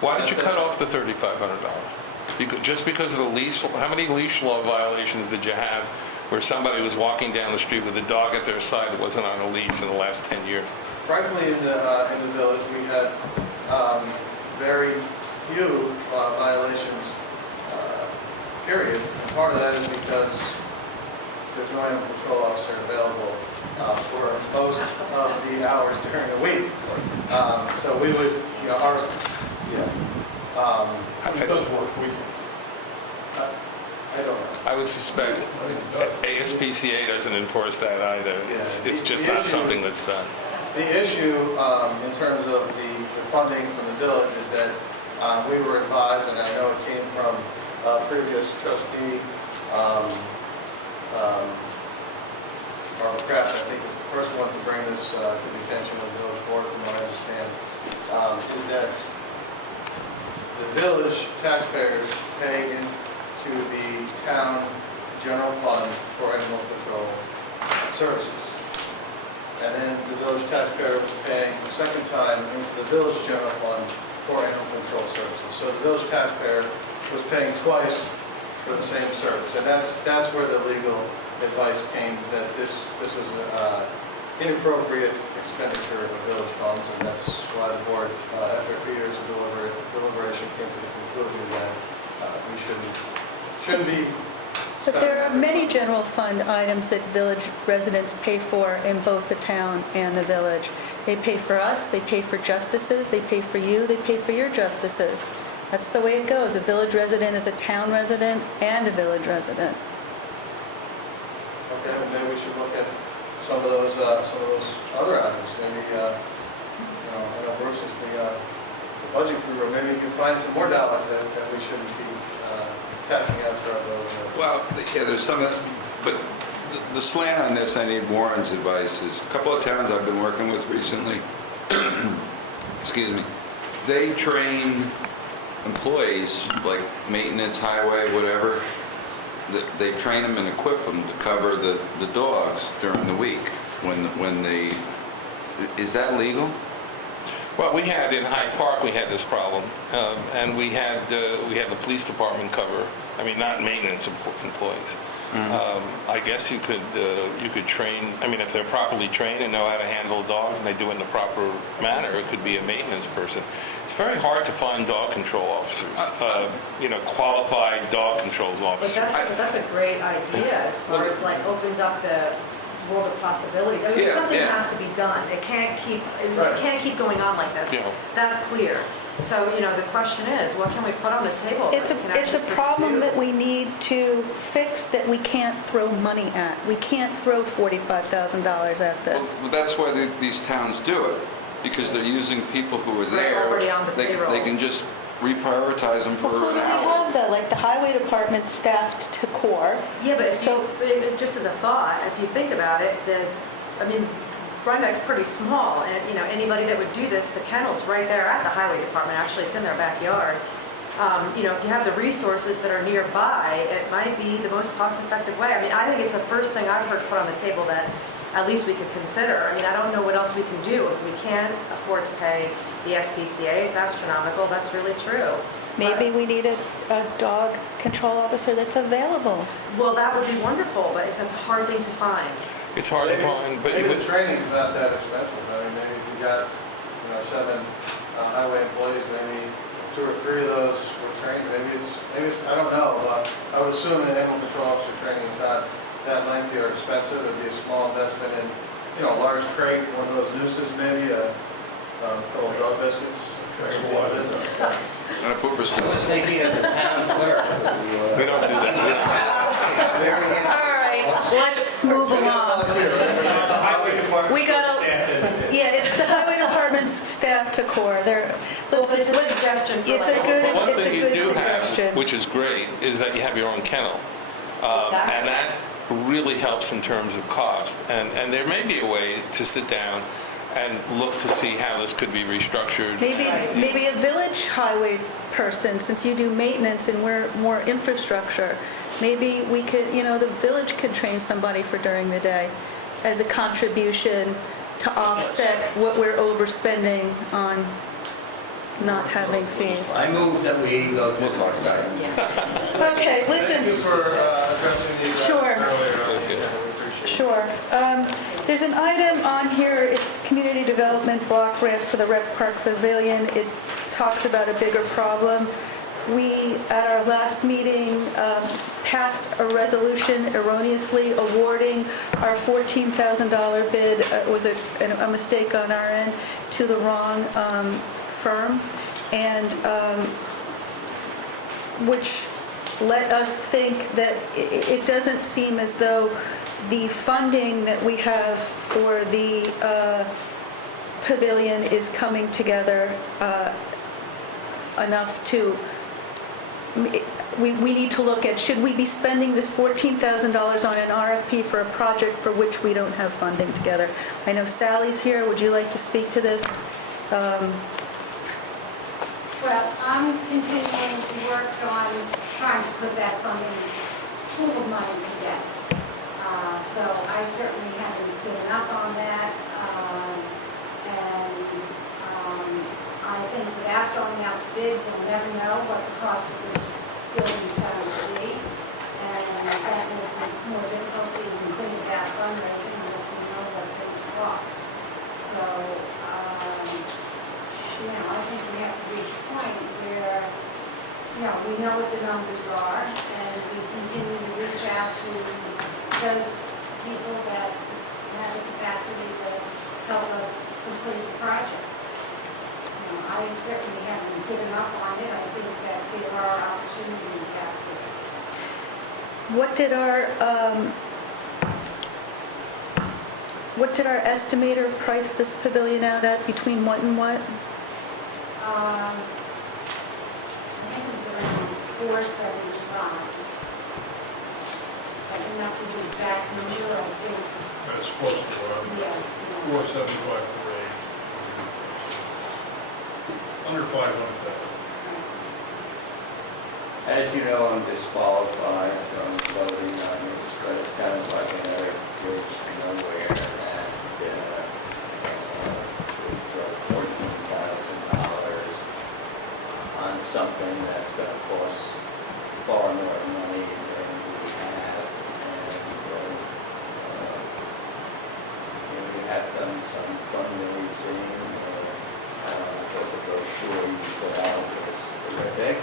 Why did you cut off the $3,500? Just because of the leash? How many leash law violations did you have where somebody was walking down the street with a dog at their side that wasn't on a leash in the last 10 years? Frankly, in the village, we had very few violations, period. And part of that is because there's no animal control officer available for most of the hours during the week. So we would, It does work weekend. I don't know. I would suspect ASPCA doesn't enforce that either. It's just not something that's done. The issue in terms of the funding from the village is that we were advised, and I know it came from a previous trustee, Barbara Kraft, I think was the first one to bring this to the attention of the village board, from what I understand, is that the village taxpayers pay into the town general fund for animal control services. And then the village taxpayer was paying the second time into the village general fund for animal control services. So the village taxpayer was paying twice for the same service. And that's where the legal advice came, that this was an inappropriate expenditure of village funds, and that's why the board, after a few years of deliberation, came to the conclusion that we shouldn't be. But there are many general fund items that village residents pay for in both the town and the village. They pay for us, they pay for justices, they pay for you, they pay for your justices. That's the way it goes. A village resident is a town resident and a village resident. Okay, well, maybe we should look at some of those other items. Maybe, I know Bruce is the budget guru. Maybe you can find some more dollars that we shouldn't be taxing out for our village. Well, yeah, there's some, but the slant on this, I need Warren's advice, is a couple of towns I've been working with recently, excuse me, they train employees, like maintenance, highway, whatever, they train them and equip them to cover the dogs during the week when they, is that legal? Well, we had in Hyde Park, we had this problem, and we had the police department cover. I mean, not maintenance employees. I guess you could train. I mean, if they're properly trained and know how to handle dogs and they do it in the proper manner, it could be a maintenance person. It's very hard to find dog control officers. Qualified dog control officers. But that's a great idea as far as like opens up the world of possibilities. I mean, something has to be done. It can't keep going on like this. That's clear. So, the question is, what can we put on the table? It's a problem that we need to fix, that we can't throw money at. We can't throw $45,000 at this. Well, that's why these towns do it, because they're using people who are there. Already on the payroll. They can just reprioritize them for Who an do we hour. have though? Like the highway department staffed to core. Yeah, but just as a thought, if you think about it, Rhinebeck's pretty small, and anybody that would do this, the kennel's right there at the highway department. Actually, it's in their backyard. If you have the resources that are nearby, it might be the most cost-effective way. I mean, I think it's the first thing I've heard put on the table that at least we could consider. I mean, I don't know what else we can do. If we can't afford to pay the SPCA, it's astronomical. That's really true. Maybe we need a dog control officer that's available. Well, that would be wonderful, but that's a hard thing to find. It's hard to find, but maybe the training's not that expensive. I mean, maybe if you got 7 highway employees, maybe 2 or 3 of those were trained. Maybe it's I don't know, but I would assume that animal control officer training is not that lengthy or expensive. It'd be a small investment in a large crate, one of those nooses, maybe a couple of dog biscuits. And a pooper stick. I was thinking of the town clerk. we don't do that. All right, let's move along. We got it's the highway department's staff to core. It's a good suggestion. It's a good One thing you do suggestion. have, which is great, is that you have your own kennel. And that really helps in terms of cost. And there may be a way to sit down and look to see how this could be restructured. Maybe a village highway person, since you do maintenance and we're more infrastructure. Maybe we could, the village could train somebody for during the day as a contribution to offset what we're overspending on not having fees. I move that we go to the next item. Okay, listen. Thank you for addressing the Sure. earlier. We appreciate it. Sure. There's an item on here, it's Community Development Block Grant for the Rec Park Pavilion. It talks about a bigger problem. We, at our last meeting, passed a resolution erroneously awarding our $14,000 bid. It was a mistake on our end to the wrong firm, and which let us think that it doesn't seem as though the funding that we have for the pavilion is coming together enough to, we need to look at, should we be spending this $14,000 on an RFP for a project for which we don't have funding together? I know Sally's here, would you like to speak to this? Well, I'm continuing to work on trying to put that funding, pool of money together. So I certainly haven't given up on that. I think without going out to bid, we'll never know what the cost of this building is going to be. And that makes it more difficult to even think about fundraising unless we know what things cost. So, I think we have to reach a point where, we know what the numbers are, and we continue to reach out to those people that have the capacity to help us complete the project. I certainly haven't given up on it. I think that there are opportunities out there. What did our estimator price this pavilion out at, between what and what? I think it was around $475. I didn't have to do exact number, I think. It's close to what Yeah. 475 per acre. Under 500,000. As you know, I'm disqualified from voting on this, but it sounds like another bridge to nowhere, and with $14,000 on something that's going to cost far more money than we have, and we have done some fundraising. The brochure you put out was terrific.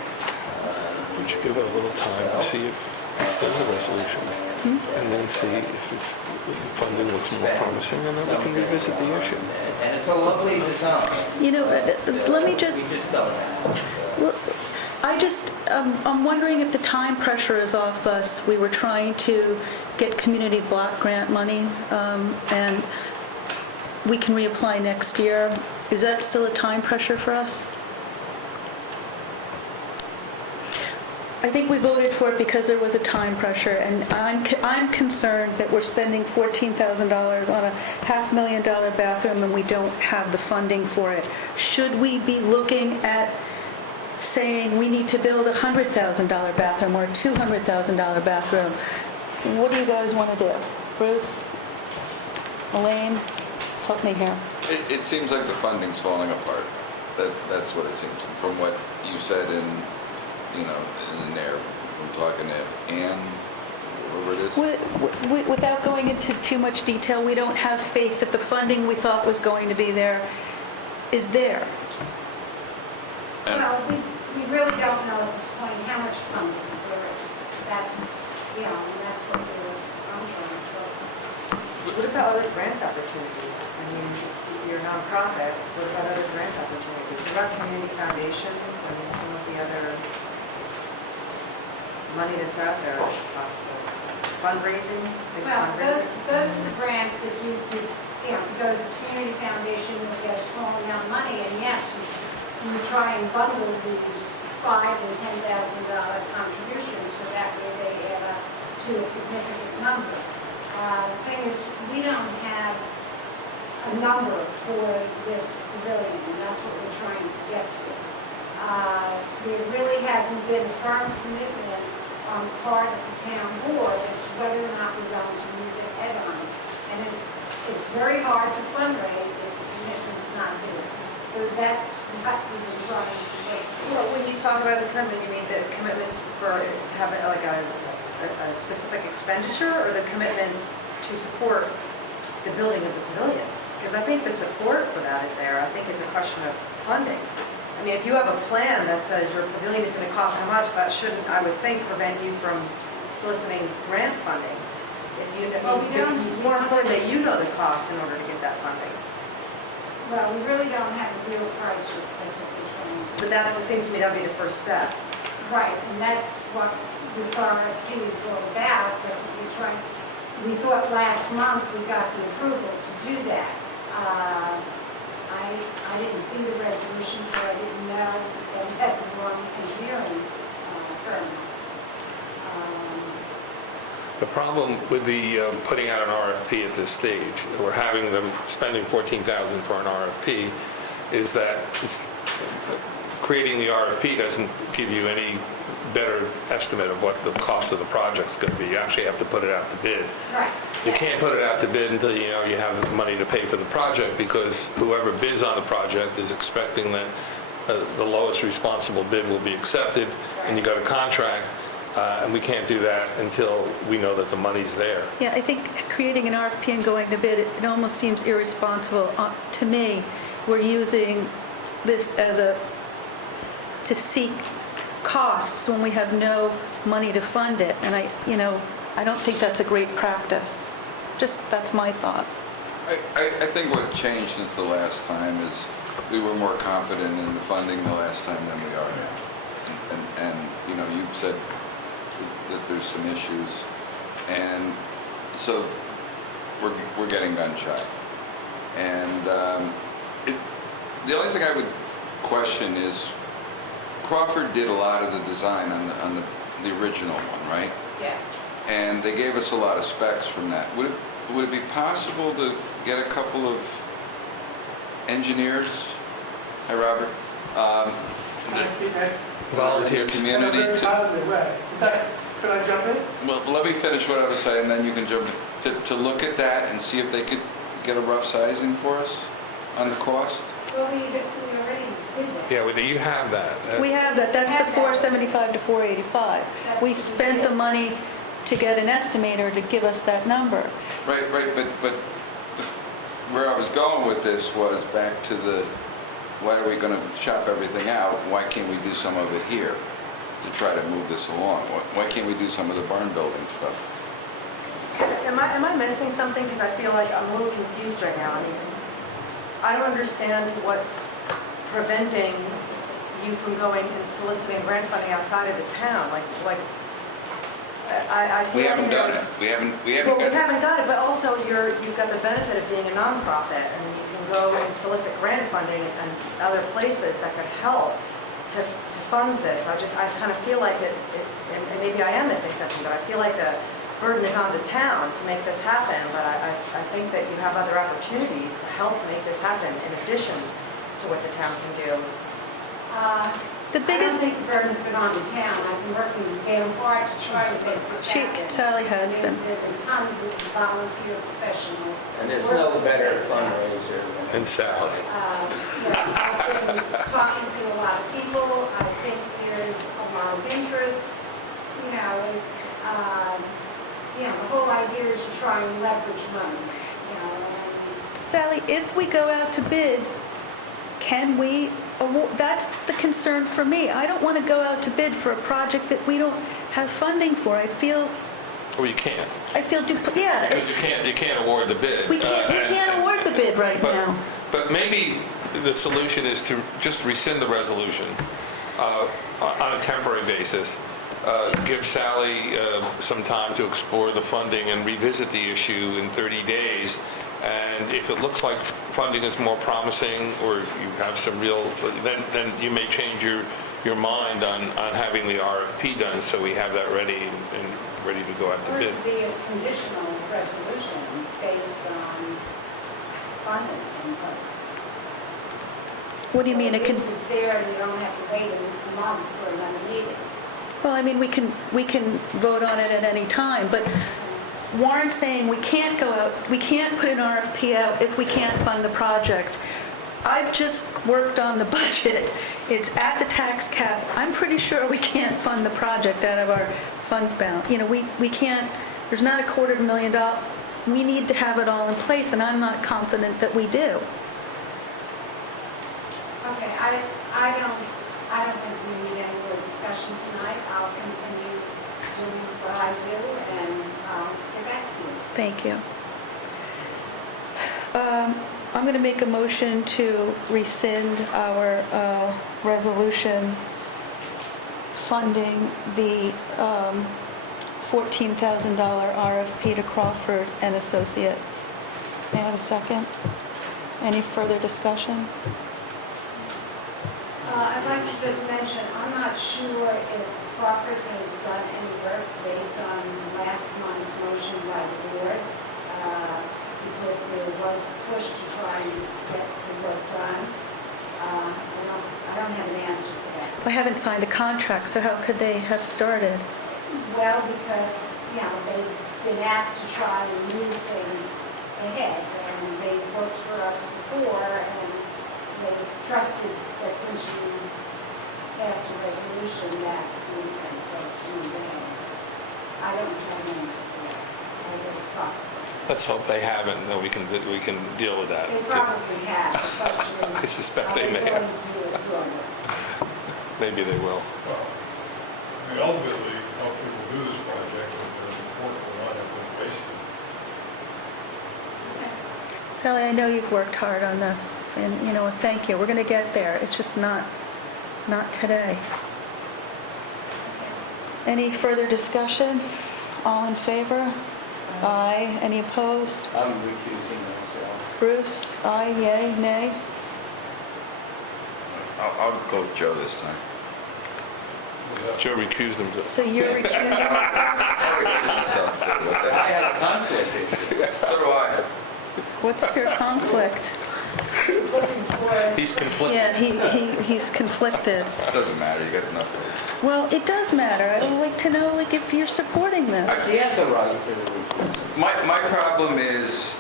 We should give it a little time to see if it's in the resolution, and then see if the funding looks more promising, and then we can revisit the issue. And it's a lovely design. Let me just, We just don't have. I'm wondering if the time pressure is off us. We were trying to get community block grant money, and we can reapply next year. Is that still a time pressure for us? I think we voted for it because there was a time pressure, and I'm concerned that we're spending $14,000 on a $500,000 bathroom and we don't have the funding for it. Should we be looking at saying we need to build a $100,000 bathroom or a $200,000 bathroom? What do you guys want to do? Bruce? Elaine? Help me here. It seems like the funding's falling apart. That's what it seems. From what you said in there, I'm talking to Ann, whoever it is. Without going into too much detail, we don't have faith that the funding we thought was going to be there is there. Well, we really don't know at this point how much funding there is. That's, that's what we're trying to. What about other grant opportunities? I mean, you're a nonprofit, what about other grant opportunities? What about community foundations? I mean, some of the other money that's out there is possible. Fundraising, big Well, fundraising? those are the grants that you go to the community foundation and get a small amount of money, and yes, we try and bundle these $5,000 and $10,000 contributions so that way they add up to a significant number. The thing is, we don't have a number for this pavilion, and that's what we're trying to get to. There really hasn't been a firm commitment on the part of the town board as to whether or not we're going to move it head on. And it's very hard to fundraise if the commitment's not there. So that's what we've been trying to work Well, towards. when you talk about the commitment, you mean the commitment for to have like a specific expenditure, or the commitment to support the building of the pavilion? Because I think the support for that is there. I think it's a question of funding. I mean, if you have a plan that says your pavilion is going to cost how much, that shouldn't, I would think, prevent you from soliciting grant funding. If you, Well, we don't- it's more important that you know the cost in order to get that funding. Well, we really don't have a real price for that's what we're trying to. But that seems to me that would be the first step. Right, and that's what this RFP is all about. That's what we're trying. We thought last month we got the approval to do that. I didn't see the resolution, so I didn't know that we had the wrong engineering firms. The problem with the putting out an RFP at this stage, or having them spending $14,000 for an RFP, is that it's creating the RFP doesn't give you any better estimate of what the cost of the project's going to be. You actually have to put it out to bid. Right. You can't put it out to bid until you know you have the money to pay for the project, because whoever bids on the project is expecting that the lowest responsible bid will be accepted, and you got a contract, and we can't do that until we know that the money's there. Yeah, I think creating an RFP and going to bid, it almost seems irresponsible to me. We're using this to seek costs when we have no money to fund it, and I don't think that's a great practice. That's my thought. I think what changed since the last time is we were more confident in the funding the last time than we are now. And you've said that there's some issues, and so we're getting gun shy. And the only thing I would question is Crawford did a lot of the design on the original one, right? Yes. And they gave us a lot of specs from that. Would it be possible to get a couple of engineers? Hi, Robert. Volunteer community. In a very positive way. In fact, could I jump in? Well, let me finish what I was saying, then you can jump in. To look at that and see if they could get a rough sizing for us on the cost. Well, we already did that. Yeah, well, you have that. We have that. That's the 475 to 485. We spent the money to get an estimator to give us that number. Right, but where I was going with this was back to why are we going to shop everything out? Why can't we do some of it here to try to move this along? Why can't we do some of the barn building stuff? Am I missing something? Because I feel like I'm a little confused right now. I mean, I don't understand what's preventing you from going and soliciting grant funding outside of the town. I feel We like haven't done it. We haven't. Well, we haven't got it, but also you've got the benefit of being a nonprofit, and you can go and solicit grant funding and other places that could help to fund this. I kind of feel like and maybe I am missing something, but I feel like the burden is on the town to make this happen. But I think that you have other opportunities to help make this happen in addition to what the town can do. The I biggest don't think the burden's been on the town. I've been working damn hard to try to make this happen. Sally has There's been. been tons of volunteer professional. And there's work no to better make that. fundraiser than And Sally. I've been talking to a lot of people. I think there's a lot of interest. The whole idea is to try and leverage money. Sally, if we go out to bid, can we award? That's the concern for me. I don't want to go out to bid for a project that we don't have funding for. I feel Well, you can't. yeah. Because you can't award the bid. We can't award the bid right now. But maybe the solution is to just rescind the resolution on a temporary basis. Give Sally some time to explore the funding and revisit the issue in 30 days. And if it looks like funding is more promising, or you have some real, then you may change your mind on having the RFP done, so we have that ready and ready to go out to Or bid. it could be a conditional resolution based on funding in place. What do you mean? So It at can, least it's there and you don't have to wait a month for another meeting. well, I mean, we can vote on it at any time, but Warren's saying we can't go out, we can't put an RFP out if we can't fund the project. I've just worked on the budget. It's at the tax cap. I'm pretty sure we can't fund the project out of our funds balance. You know, we can't, there's not $250,000. We need to have it all in place, and I'm not confident that we do. Okay, I don't think we need any more discussion tonight. I'll continue doing what I do and get back to you. Thank you. I'm going to make a motion to rescind our resolution funding the $14,000 RFP to Crawford and Associates. May I have a second? Any further discussion? I'd like to just mention, I'm not sure if Crawford has done any work based on last month's motion by the board, because there was a push to try and get the work done. I don't have an answer for that. I haven't signed a contract, so how could they have started? Well, because, you know, they've been asked to try and move things ahead, and they've worked for us before, and they trusted that since you passed a resolution that the intent was to move ahead. I don't have an answer for that. I will talk to them. Let's hope they haven't, and then we can deal with that. They probably have. The question is, I suspect they are may willing have. to absorb it? Maybe they will. Well, I mean, ultimately, help people do this project, and the report will not have been wasted. Sally, I know you've worked hard on this, and, you know, thank you. We're going to get there. It's just not today. Any further discussion? All in favor? Aye. Any opposed? I'm recusing myself. Bruce? Aye, yay, nay? I'll go with Joe this time. Joe recused himself. So you're recusing yourself? I had a conflict issue. So do I. What's your conflict? He's looking for He's conflicted. Yeah, he's conflicted. Doesn't matter, you got enough votes. Well, it does matter. I would like to know, like, if you're supporting this. He has a right to. My problem is,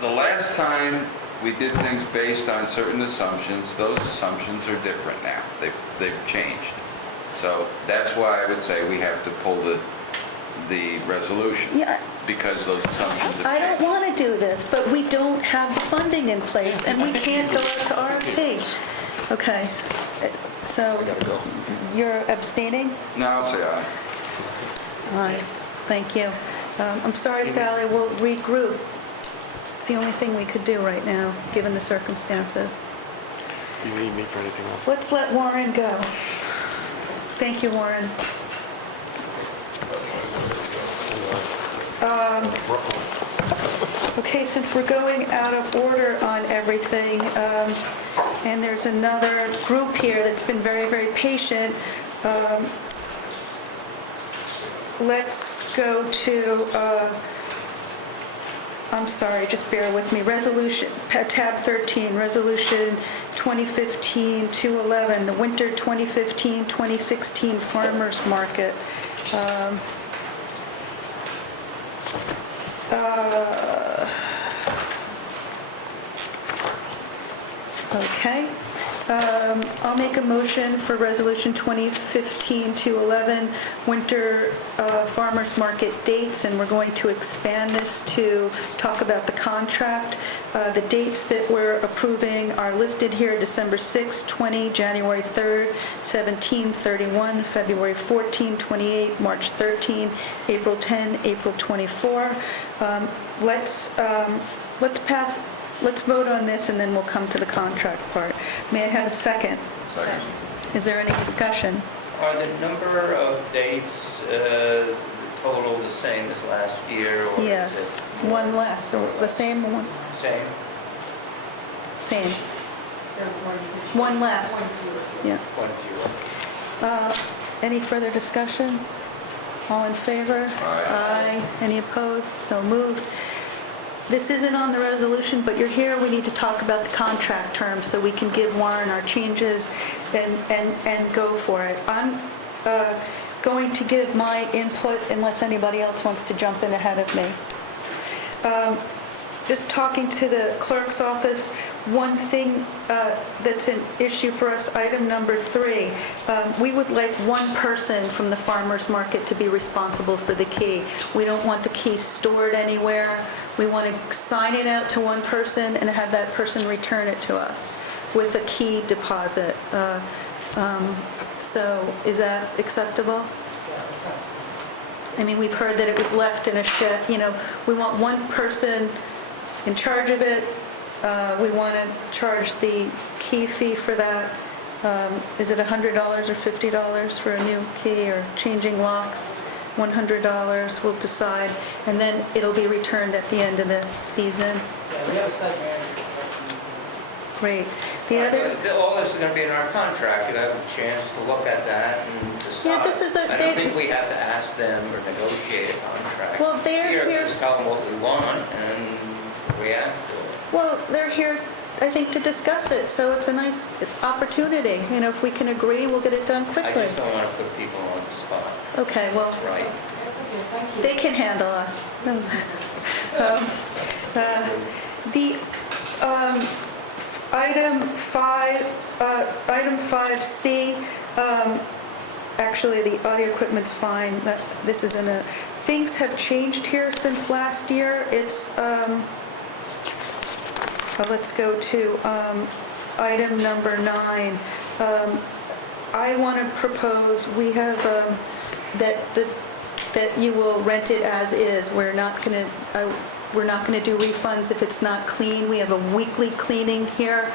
the last time we did things based on certain assumptions, those assumptions are different now. They've changed. So that's why I would say we have to pull the resolution, Yeah, because those assumptions have I don't changed. want to do this, but we don't have the funding in place, and we can't go out to RFP. Okay, so I gotta go. you're abstaining? No, I'll say aye. Aye, thank you. I'm sorry, Sally, we'll regroup. It's the only thing we could do right now, given the circumstances. You need me for anything else? Let's let Warren go. Thank you, Warren. Okay, since we're going out of order on everything, and there's another group here that's been very, very patient, let's go to, I'm sorry, just bear with me, resolution, tab 13, resolution 2015-211, the winter 2015-2016 farmers market. Okay. I'll make a motion for Resolution 2015-211, winter farmers market dates, and we're going to expand this to talk about the contract. The dates that we're approving are listed here: December 6, 20, January 3rd, 17, 31, February 14, 28, March 13, April 10, April 24. Let's vote on this, and then we'll come to the contract part. May I have a second? Second. Is there any discussion? Are the number of dates total the same as last year? Or Yes, is it one less, or the same one? Same? Same. One less. Yeah. One fewer? Any further discussion? All in favor? Aye. Any opposed? So moved. this isn't on the resolution, but you're here, we need to talk about the contract terms so we can give Warren our changes and go for it. I'm going to give my input unless anybody else wants to jump in ahead of me. Just talking to the clerk's office, one thing that's an issue for us, item number 3, we would like one person from the farmer's market to be responsible for the key. We don't want the key stored anywhere. We want to sign it out to one person and have that person return it to us with a key deposit. So is that acceptable? I mean, we've heard that it was left in a shed, we want one person in charge of it. We want to charge the key fee for that. Is it $100 or $50 for a new key or changing locks? $100, we'll decide, and then it'll be returned at the end of the season. Yeah, we have a site manager. Great. The other, All this is going to be in our contract. You have a chance to look at that and decide. Yeah, this is I don't think we have to ask them or negotiate a contract. Well, they're here- Just tell them what we want and react to it. well, they're here, I think, to discuss it, so it's a nice opportunity. If we can agree, we'll get it done I quickly. just don't want to put people on the spot. Okay, well, Right. they can handle us. The item 5C, actually, the audio equipment's fine. This isn't a, things have changed here since last year. It's, let's go to item number 9. I want to propose, we have, that you will rent it as is. We're not going to do refunds if it's not clean. We have a weekly cleaning here.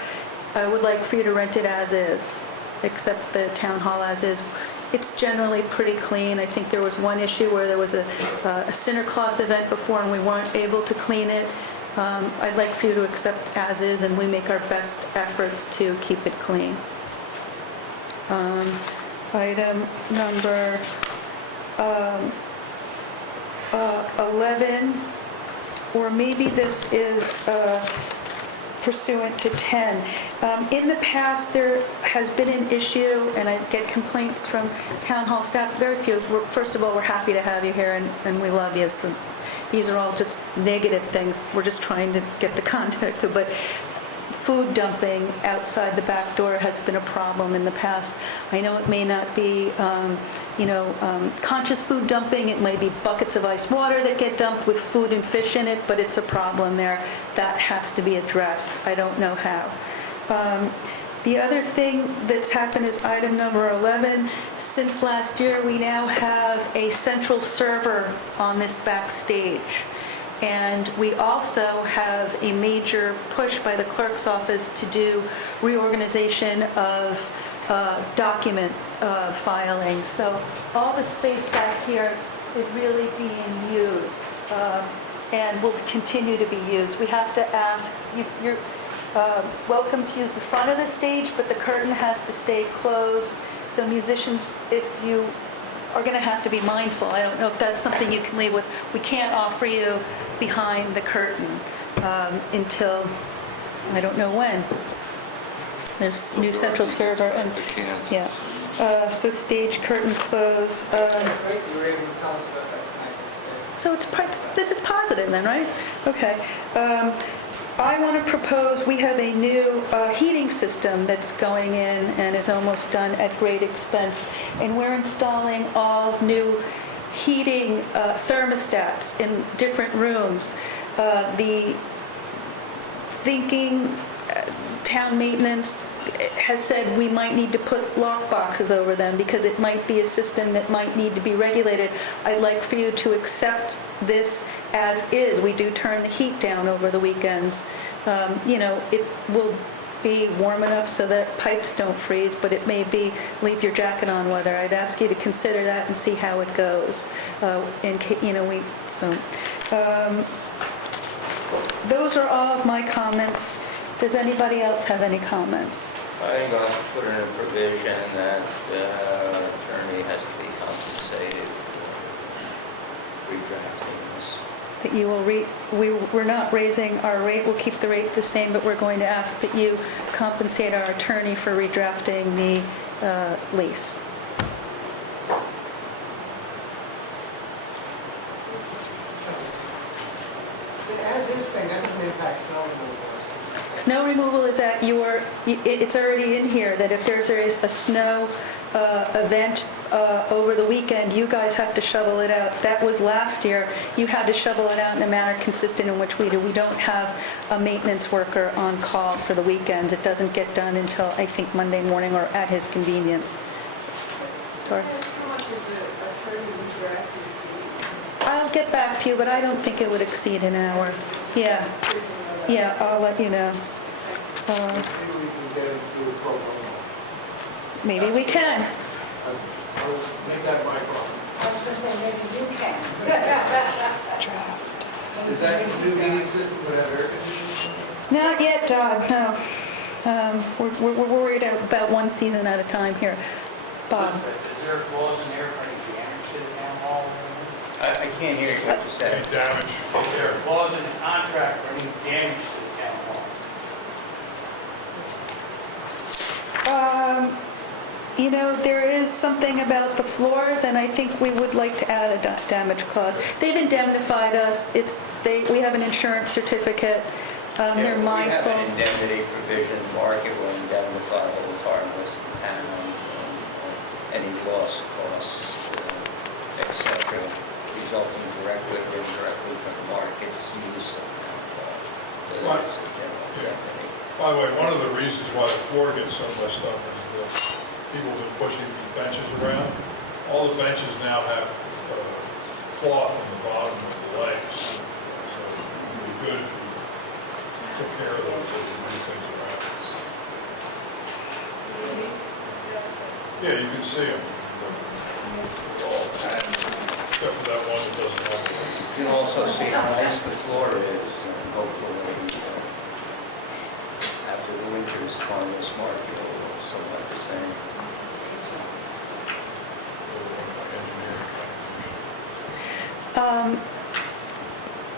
I would like for you to rent it as is, except the town hall as is. It's generally pretty clean. I think there was one issue where there was a Sinter Claus event before and we weren't able to clean it. I'd like for you to accept as is, and we make our best efforts to keep it clean. Item number 11, or maybe this is pursuant to 10. In the past, there has been an issue, and I get complaints from town hall staff, very few. First of all, we're happy to have you here, and we love you, so these are all just negative things. We're just trying to get the contact, but food dumping outside the back door has been a problem in the past. I know it may not be, conscious food dumping. It may be buckets of ice water that get dumped with food and fish in it, but it's a problem there. That has to be addressed. I don't know how. The other thing that's happened is item number 11. Since last year, we now have a central server on this backstage. And we also have a major push by the clerk's office to do reorganization of document filing. So all the space back here is really being used and will continue to be used. We have to ask, you're welcome to use the front of the stage, but the curtain has to stay closed. So musicians, if you are going to have to be mindful. I don't know if that's something you can leave with. We can't offer you behind the curtain until, I don't know when. There's new central server and, yeah. So stage curtain close. That's great, you were able to tell us about that tonight. So this is positive then, right? Okay. I want to propose, we have a new heating system that's going in and is almost done at great expense. And we're installing all new heating thermostats in different rooms. The thinking town maintenance has said we might need to put lock boxes over them because it might be a system that might need to be regulated. I'd like for you to accept this as is. We do turn the heat down over the weekends. It will be warm enough so that pipes don't freeze, but it may be leave your jacket on weather. I'd ask you to consider that and see how it goes. Those are all of my comments. Does anybody else have any comments? I think I'll put in a provision that the attorney has to be compensated for redrafting this. that you will we're not raising our rate, we'll keep the rate the same, but we're going to ask that you compensate our attorney for redrafting the lease. The as-is thing, that doesn't impact snow removal. Snow removal is at it's already in here, that if there's a snow event over the weekend, you guys have to shovel it out. That was last year. You had to shovel it out in a manner consistent in which we do. We don't have a maintenance worker on call for the weekends. It doesn't get done until, I think, Monday morning or at his convenience. Dor- I'll get back to you, but I don't think it would exceed an hour. Yeah, I'll let you know. Maybe we can get it through a program. Maybe we can. I'll make that my problem. I was going to say, maybe you can. Is that new heating system would have air conditioning? Not yet, Todd, no. We're worried about one season at a time here. Bob? Is there a clause in there for any damage to the town hall? I can't hear what you said. Any damage? Is there a clause in the contract for any damage to the town hall? There is something about the floors, and I think we would like to add a damage clause. They've indemnified us. We have an insurance certificate. They're mindful. We have an indemnity provision, market will indemnify regardless the town on any loss costs, etc., resulting directly or indirectly from the market's use of town hall. So that's a general indemnity. By the way, one of the reasons why the floor gets so messed up is that people have been pushing these benches around. All the benches now have cloth on the bottom of the legs. So it would be good if you took care of those as you move things around. Yeah, you can see them. They're all packed, except for that one that doesn't have it. You can also see how nice the floor is, and hopefully, after the winter is gone, this market will look somewhat the same.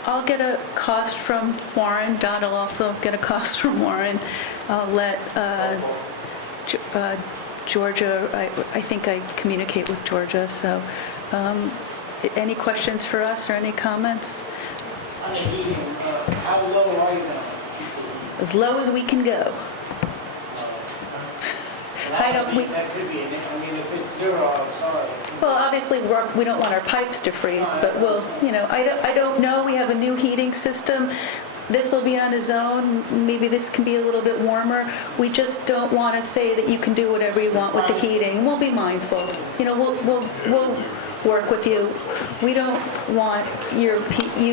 I'll get a cost from Warren. Dot will also get a cost from Warren. I'll let Georgia, I think I communicate with Georgia, so any questions for us or any comments? On the heating, how low are you now? As low as we can go. That could be, if it's zero outside. Well, obviously, we don't want our pipes to freeze, but we'll, I don't know. We have a new heating system. This will be on its own. Maybe this can be a little bit warmer. We just don't want to say that you can do whatever you want with the heating. We'll be mindful. We'll work with you. We don't want you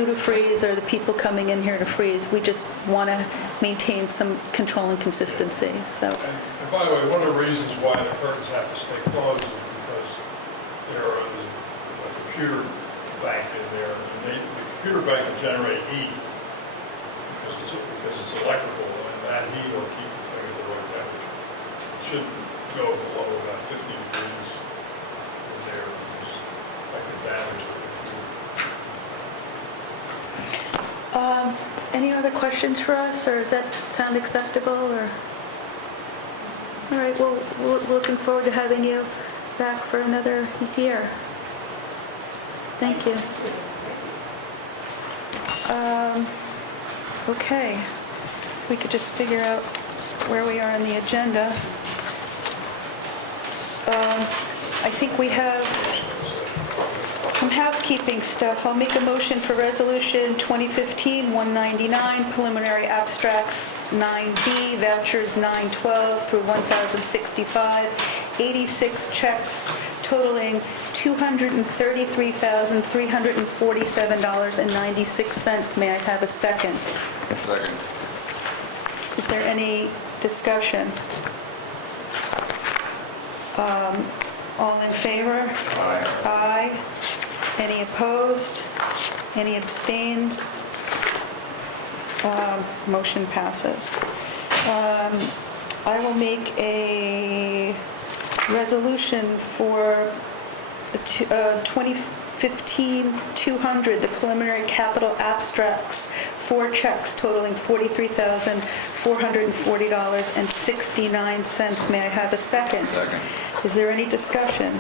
to freeze or the people coming in here to freeze. We just want to maintain some control and consistency. So. And by the way, one of the reasons why the curtains have to stay closed is because there is a computer bank in there, and the computer bank can generate heat because it's electrical, and that heat will keep the thing at the right temperature. It shouldn't go below about 50 degrees in there, because that could damage the computer. Any other questions for us, or does that sound acceptable? Or all right, well, we're looking forward to having you back for another year. Thank you. Okay, we could just figure out where we are on the agenda. I think we have some housekeeping stuff. I'll make a motion for Resolution 2015-199, preliminary abstracts 9B, vouchers 912 through 1,065, 86 checks totaling $233,347.96. May I have a second? Second. Is there any discussion? All in favor? Aye. Aye. Any opposed? Any abstains? Motion passes. I will make a resolution for the 15,200, the preliminary capital abstracts, 4 checks totaling $43,440.69. May I have a second? Second. Is there any discussion?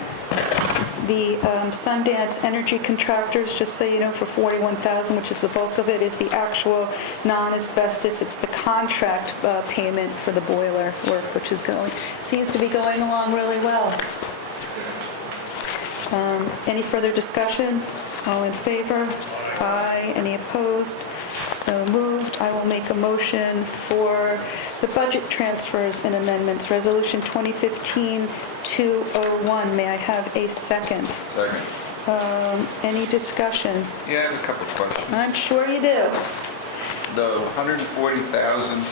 The Sundance Energy Contractors, just so you know, for $41,000, which is the bulk of it, is the actual non-asbestos. It's the contract payment for the boiler work, which seems to be going along really well. Any further discussion? All in favor? Aye. Any opposed? So moved. I will make a motion for the budget transfers and amendments. Resolution 2015-201. May I have a second? Second. Any discussion? Yeah, I have a couple of questions. I'm sure you do. The 140,000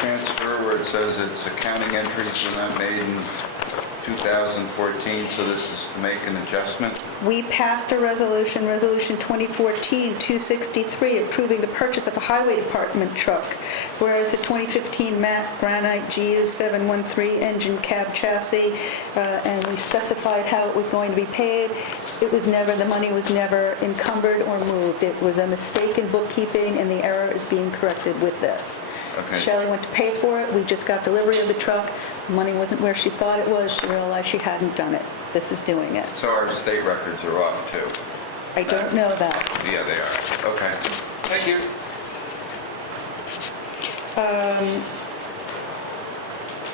transfer where it says it's accounting entries were not made in 2014, so this is to make an adjustment? We passed a resolution, Resolution 2014-263, approving the purchase of a highway department truck, whereas the 2015 Mack Granite GU 713 engine cab chassis, and we specified how it was going to be paid. The money was never encumbered or moved. It was a mistake in bookkeeping, and the error is being corrected with this. Okay. Shelley went to pay for it. We just got delivery of the truck. Money wasn't where she thought it was. She realized she hadn't done it. This is doing it. So our state records are off too? I don't know that. Yeah, they are. Okay. Thank you.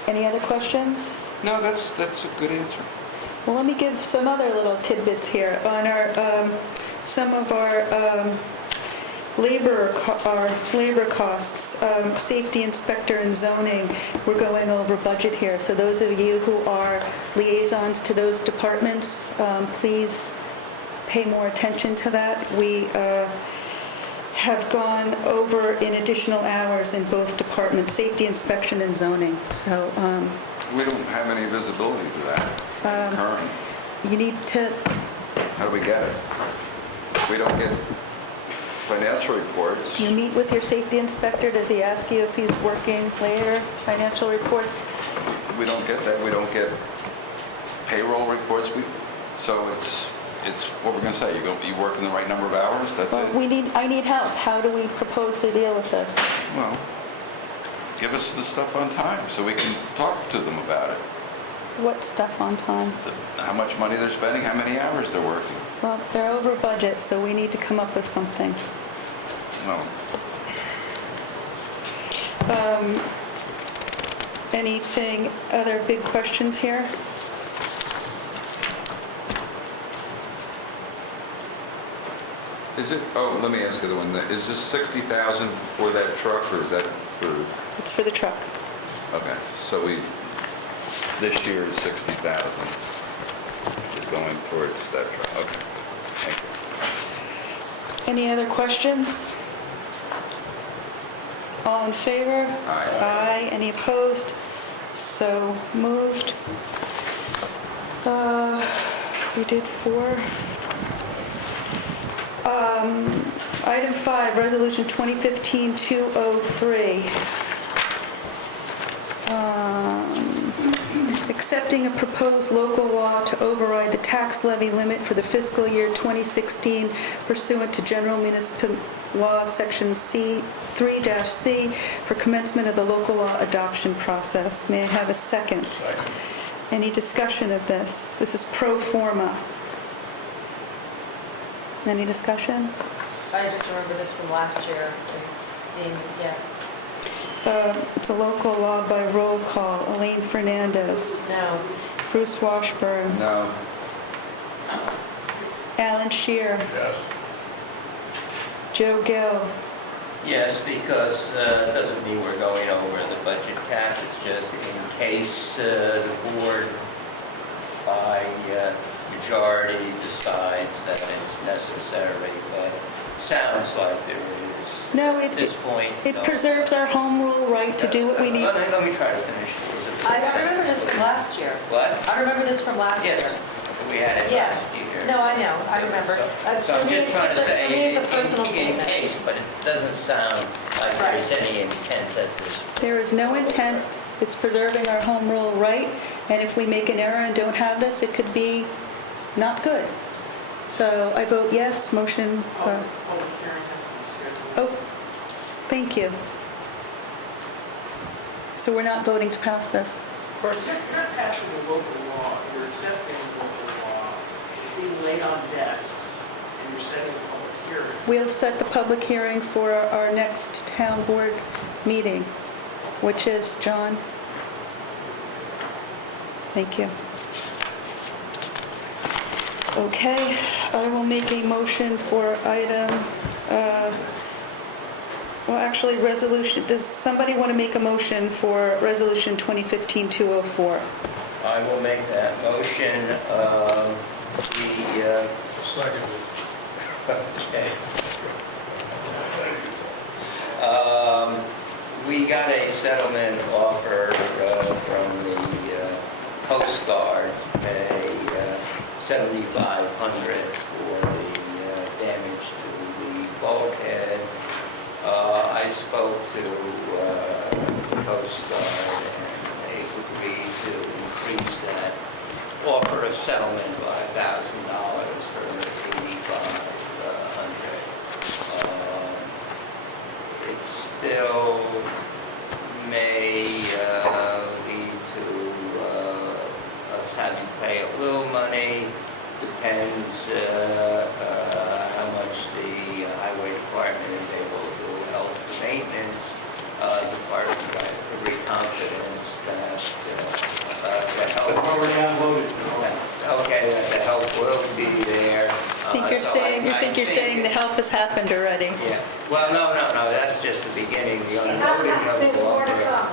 Any other questions? No, that's a good answer. Well, let me give some other little tidbits here. On our, some of our labor costs, safety inspector and zoning, we're going over budget here. So those of you who are liaisons to those departments, please pay more attention to that. We have gone over in additional hours in both departments, safety inspection and zoning. So We don't have any visibility to that currently. you need to, How do we get it? We don't get financial reports. do you meet with your safety inspector? Does he ask you if he's working later, financial reports? We don't get that. We don't get payroll reports. So it's what we're going to say. You working the right number of hours? That's Well, it? I need help. How do we propose to deal with this? Well, give us the stuff on time so we can talk to them about it. What stuff on time? How much money they're spending, how many hours they're working. Well, they're over budget, so we need to come up with something. No. Anything, other big questions here? Is it, let me ask you the one. Is this 60,000 for that truck or is that for? It's for the truck. Okay, so this year is 60,000 is going towards that truck. Okay, thank you. Any other questions? All in favor? Aye. Aye. Any opposed? So moved. We did 4. Item 5, Resolution 2015-203. Accepting a proposed local law to override the tax levy limit for the fiscal year 2016 pursuant to General Municipal Law Section C3-C for commencement of the local law adoption process. May I have a second? Second. Any discussion of this? This is pro forma. Any discussion? I just remember this from last year, It's a local law by roll call. Elaine Fernandez. No. Bruce Washburn. No. Alan Shear. Yes. Joe Gill. Yes, because it doesn't mean we're going over the budget cap, it's just in case the board by majority decides that it's necessary, but it sounds like there is. No, at this point. it no. preserves our home rule right to do what we need. Let me try to finish. I remember this from last year. What? I remember this from last year. Yes, we had it Yeah. last year. No, I know, I remember. So I'm just trying to say, For me, it's a personal in statement. case, but it doesn't sound like there's any intent that this. There is no intent. It's preserving our home rule right, and if we make an error and don't have this, it could be not good. So I vote yes, motion, Public hearing has to be scheduled. oh, thank you. So we're not voting to pass this? You're not passing a local law, you're accepting a local law. It's being laid on desks, and you're setting a public hearing. We'll set the public hearing for our next town board meeting, which is, John? Thank you. Okay, I will make a motion for item, well, actually, resolution, does somebody want to make a motion for resolution 2015-204? I will make that motion. Second. Okay. We got a settlement offer from the Coast Guard to pay $7,500 for the damage to the bulkhead. I spoke to the Coast Guard and they've agreed to increase that offer of settlement by $1,000 for $8,500. It still may lead to us having to pay a little money. Depends how much the highway department is able to help the maintenance department. I have every confidence that the help. Already outvoted. Okay, that the help will be there. I think you're saying the help has happened already. Yeah. Well, no, that's just the beginning, the unloading of the There's more to lumber. come.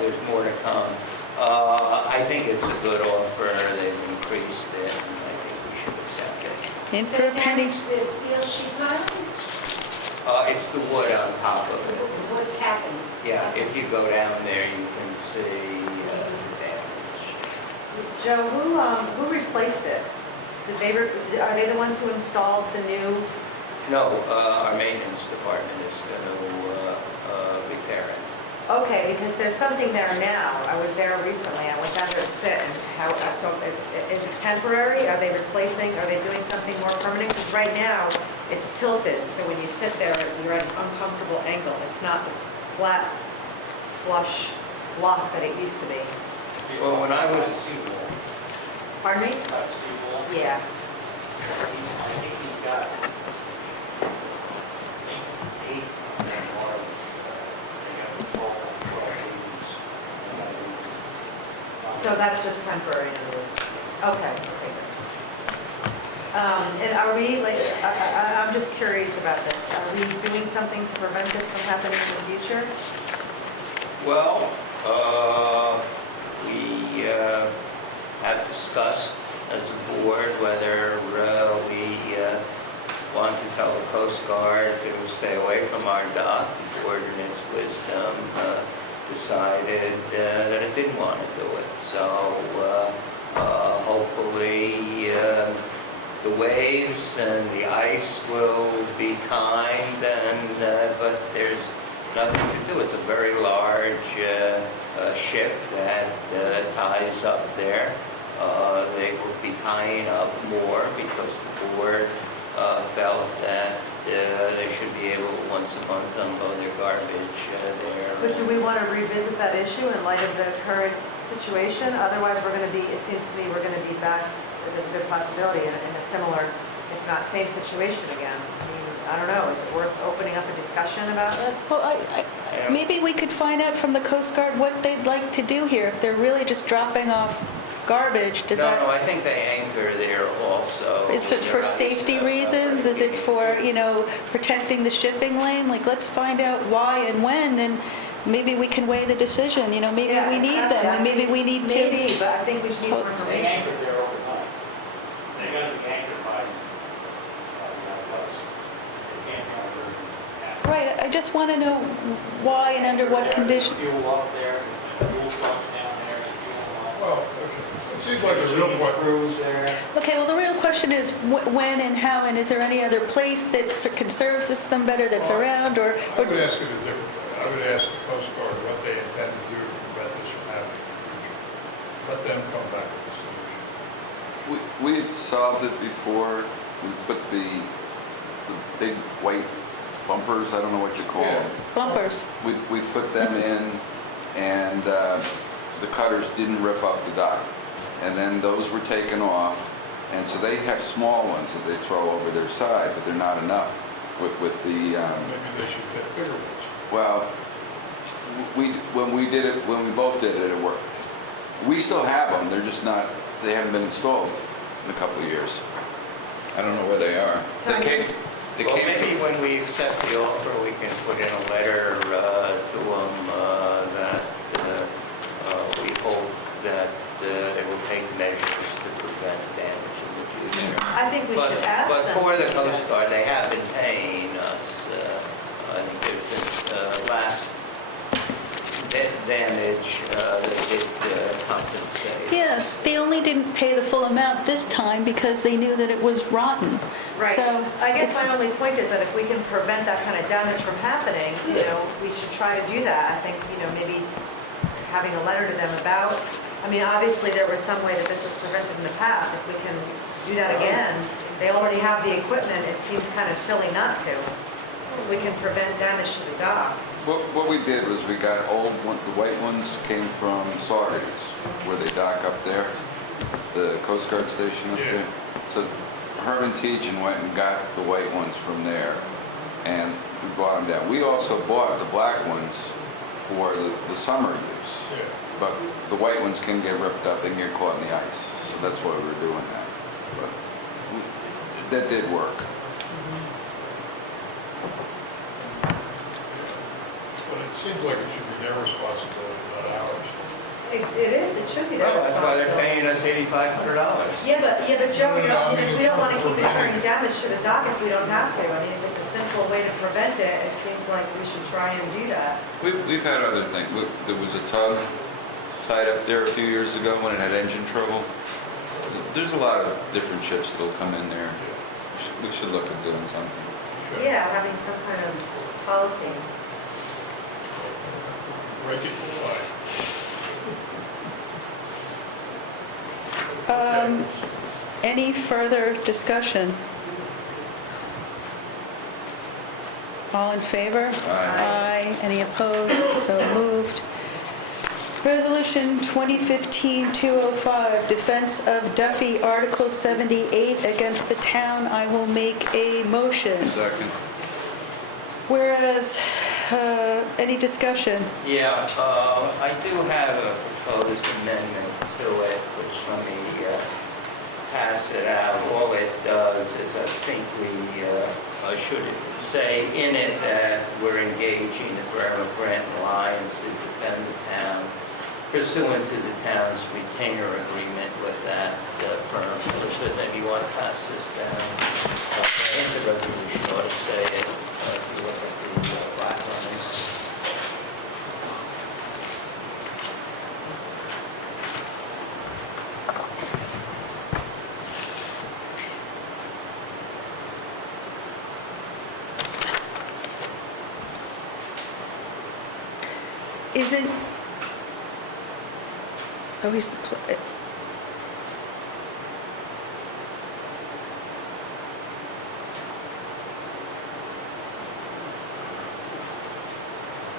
There's more to come. I think it's a good offer, they've increased it, and I think we should accept it. In for a penny. The steel sheet piling, It's the wood on top of it. the wood capping. Yeah, if you go down there, you can see the damage. Joe, who replaced it? Are they the ones who installed the new? No, our maintenance department is going to repair it. Okay, because there's something there now. I was there recently. I went down there to sit and so is it temporary? Are they doing something more permanent? Because right now it's tilted, so when you sit there, you're at an uncomfortable angle. It's not the flat, flush block that it used to be. Well, when I was, Pardon me? Yeah. I think he's got, eight large, they got 12 leaves. So that's just temporary in other words. Okay. And are we, I'm just curious about this. Are we doing something to prevent this from happening in the future? well, we have discussed as a board whether we want to tell the Coast Guard to stay away from our dock. The board in its wisdom decided that it didn't want to do it. So hopefully the waves and the ice will be kind, but there's nothing to do. It's a very large ship that ties up there. They will be tying up more because the board felt that they should be able once a month to unload their garbage there. But do we want to revisit that issue in light of the current situation? Otherwise, it seems to me we're going to be back, there's a good possibility in a similar, if not same situation again. I mean, I don't know, is it worth opening up a discussion about this? Well, maybe we could find out from the Coast Guard what they'd like to do here. If they're really just dropping off garbage, does that... No, I think they anchor there also. Is it for safety reasons? Is it for, protecting the shipping lane? Like, let's find out why and when, and maybe we can weigh the decision, maybe we need them, maybe we need to... Maybe, but I think we should need more They information. anchored there overnight. They got to be anchored by us. They can't anchor. Right, I just want to know why and under what condition. Fuel up there, fuel trucks down there, fuel up. Well, it seems like a real question. Crews there. Okay, well, the real question is when and how, and is there any other place that can service them better that's around, or... I would ask it a different way. I would ask the Coast Guard what they intend to do to prevent this from happening in the future. Let them come back with a solution. We had solved it before we put the big white bumpers, I don't know what you call them. Bumpers. We put them in, and the cutters didn't rip up the dock. And then those were taken off, and so they have small ones that they throw over their side, but they're not enough with the... Maybe they should get bigger ones. Well, when we both did it, it worked. We still have them, they're just not, they haven't been installed in a couple of years. I don't know where they are. They came Well, from- maybe when we accept the offer, we can put in a letter to them that we hope that they will take measures to prevent damage in the future. I think we should ask them. But for to the do Coast that. Guard, they have been paying us, I think there's been last damage, they did compensate. Yeah, they only didn't pay the full amount this time because they knew that it was rotten. Right. So I guess it's- my only point is that if we can prevent that kind of damage from happening, we should try to do that. I think, maybe having a letter to them about, obviously there was some way that this was prevented in the past. If we can do that again, they already have the equipment, it seems kind of silly not to. If we can prevent damage to the dock. What we did was we got the white ones came from Saugerties, where they dock up there, the Coast Guard station up there. So Herman Tejan went and got the white ones from there, and we brought them down. We also bought the black ones for the summer use, but the white ones can get ripped up and get caught in the ice, so that's why we were doing that. But that did work. But it seems like it should be their responsibility, not ours. It is, it should be their Well, that's why they're responsibility. paying us $8,500. Yeah, but Joe, Yeah, if we don't want to keep incurring damage to the dock if we don't have to. If it's a simple way to prevent it, it seems like we should try and do that. We've had other things. There was a tug tied up there a few years ago when it had engine trouble. There's a lot of different ships that'll come in there. We should look at doing something. Yeah, having some kind of policy. Break it, why? Any further discussion? All in favor? Aye. Any opposed? So moved. Resolution 2015-205, Defense of Duffy, Article 78 against the town. I will make a motion. Second. Whereas, any discussion? Yeah, I do have a proposed amendment to it, which let me pass it out. All it does is I think we should say in it that we're engaging the firm of Grant & Lyons to defend the town pursuant to the town's retainer agreement with that firm. So maybe you want to pass this down. I think the resolution ought to say it, if you look at the black lines. Isn't, oh, he's the,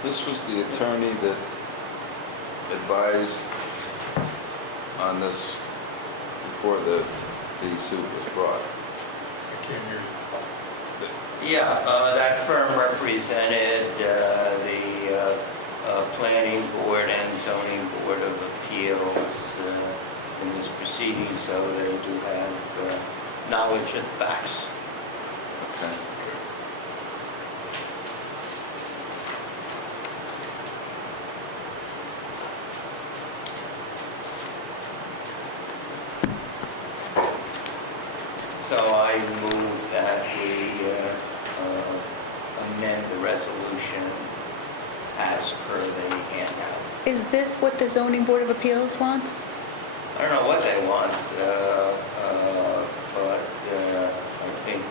This was the attorney that advised on this before the suit was brought. I can't hear you. Yeah, that firm represented the Planning Board and Zoning Board of Appeals in this proceeding, so they do have knowledge of the facts. Okay. So I move that we amend the resolution as per the handout. is this what the Zoning Board of Appeals wants? I don't know what they want, but I think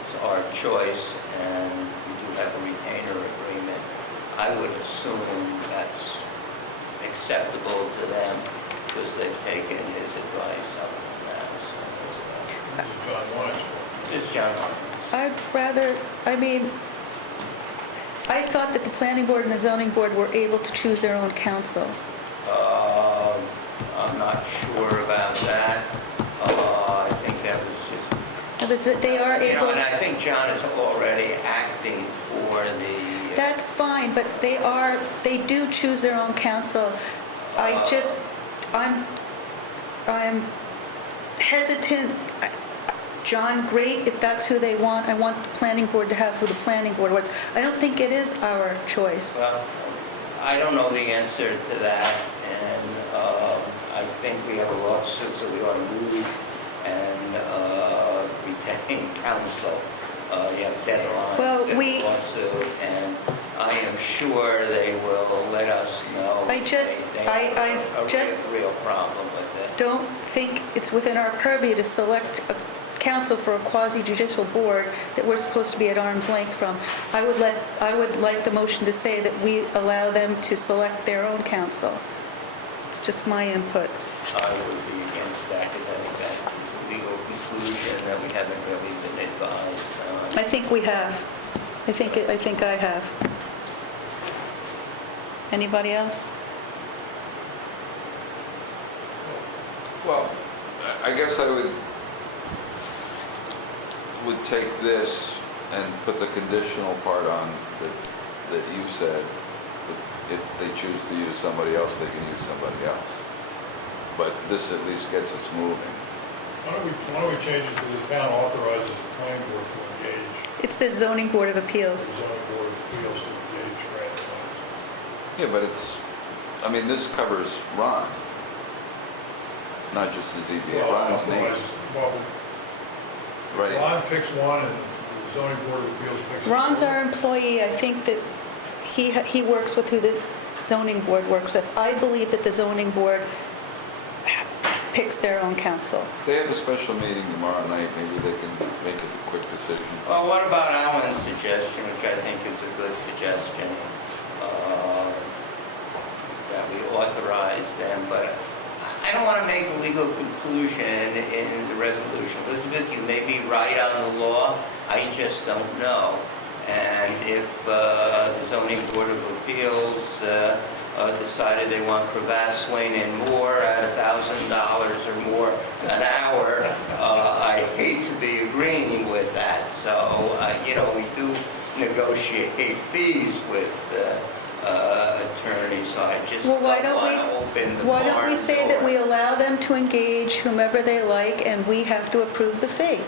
it's our choice, and we do have a retainer agreement. I would assume that's acceptable to them because they've taken his advice up to now. So, This is John Lyons' fault. This is John Lyons. I'd rather, I mean, I thought that the planning board and the zoning board were able to choose their own counsel. I'm not sure about that. I think that was just... That they are You know, able, and I think John is already acting for the... that's fine, but they do choose their own counsel. I'm hesitant. John, great, if that's who they want. I want the planning board to have who the planning board wants. I don't think it is our choice. Well, I don't know the answer to that, and I think we have a lawsuit, so we ought to move and retain counsel. You have deadlines in the lawsuit, and I am sure they will let us know I just a real problem with it. don't think it's within our purview to select a counsel for a quasi-judicial board that we're supposed to be at arm's length from. I would like the motion to say that we allow them to select their own counsel. It's just my input. I would be against that because I think that is a legal conclusion that we haven't really been advised on. I think we have. I think I have. Anybody else? Well, I guess I would take this and put the conditional part on that you said. If they choose to use somebody else, they can use somebody else. But this at least gets us moving. Why don't we change it to the town authorizes the planning board to engage, It's the zoning board of appeals. the zoning board of appeals to engage grant funds. Yeah, but this covers Ron, not just the ZBA. Ron's name. Right. Ron picks one and the zoning board of appeals picks another. Ron's our employee. I think that he works with who the zoning board works with. I believe that the zoning board picks their own counsel. They have a special meeting tomorrow night. Maybe they can make a quick decision. Well, what about Alan's suggestion, which I think is a good suggestion, that we authorize them, but I don't want to make a legal conclusion in the resolution. Elizabeth, you may be right on the law, I just don't know. And if the zoning board of appeals decided they want crevasse swing and more at $1,000 or more an hour, I hate to be agreeing with that. So, we do negotiate fees with attorneys, so I just Well, why don't don't want to open the why don't we barn say that door. we allow them to engage whomever they like, and we have to approve the fee?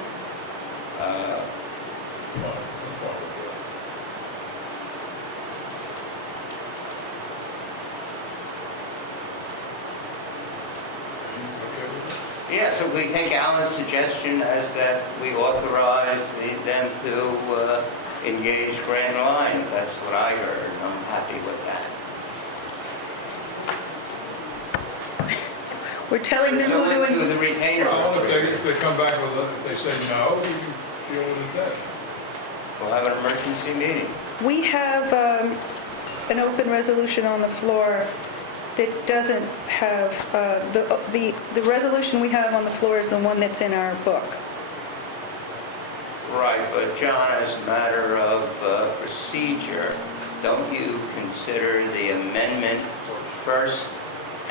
Yeah, so we take Alan's suggestion as that we authorize them to engage Grand Lines. That's what I heard, and I'm happy with that. We're telling them So who into to... the retainer. Well, if they come back if they say no, you can deal with it then. We'll have an emergency meeting. We have an open resolution on the floor that doesn't have, the resolution we have on the floor is the one that's in our book. Right, but John, as a matter of procedure, don't you consider the amendment first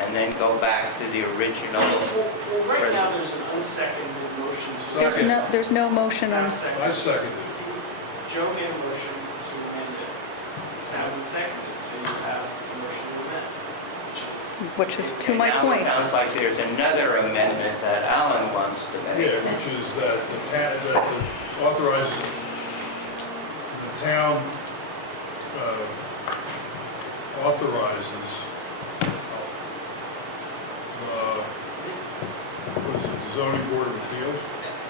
and then go back to the original? Well, right now, there's an unseconded motion. There's no motion on, I second it. Joe made a motion to amend it. It's now been seconded, so you have a motion to amend. which is to my Now point. it sounds like there's another amendment that Alan wants to make. Yeah, which is that authorizes the town authorizes the zoning board of appeals. I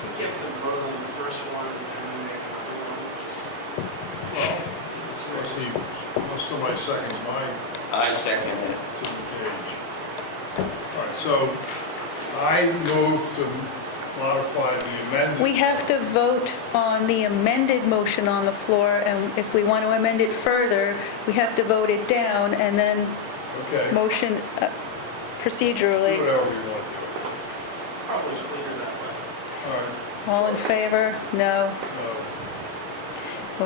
think you have to vote on the first one and then make another one. Well, let's see, unless somebody seconds my I second it. to the page. All right, so I move to modify the amendment. We have to vote on the amended motion on the floor, and if we want to amend it further, we have to vote it down and then Okay. motion procedurally. Do whatever you want to do. Probably cleaner that way. All right. All in favor? No. No.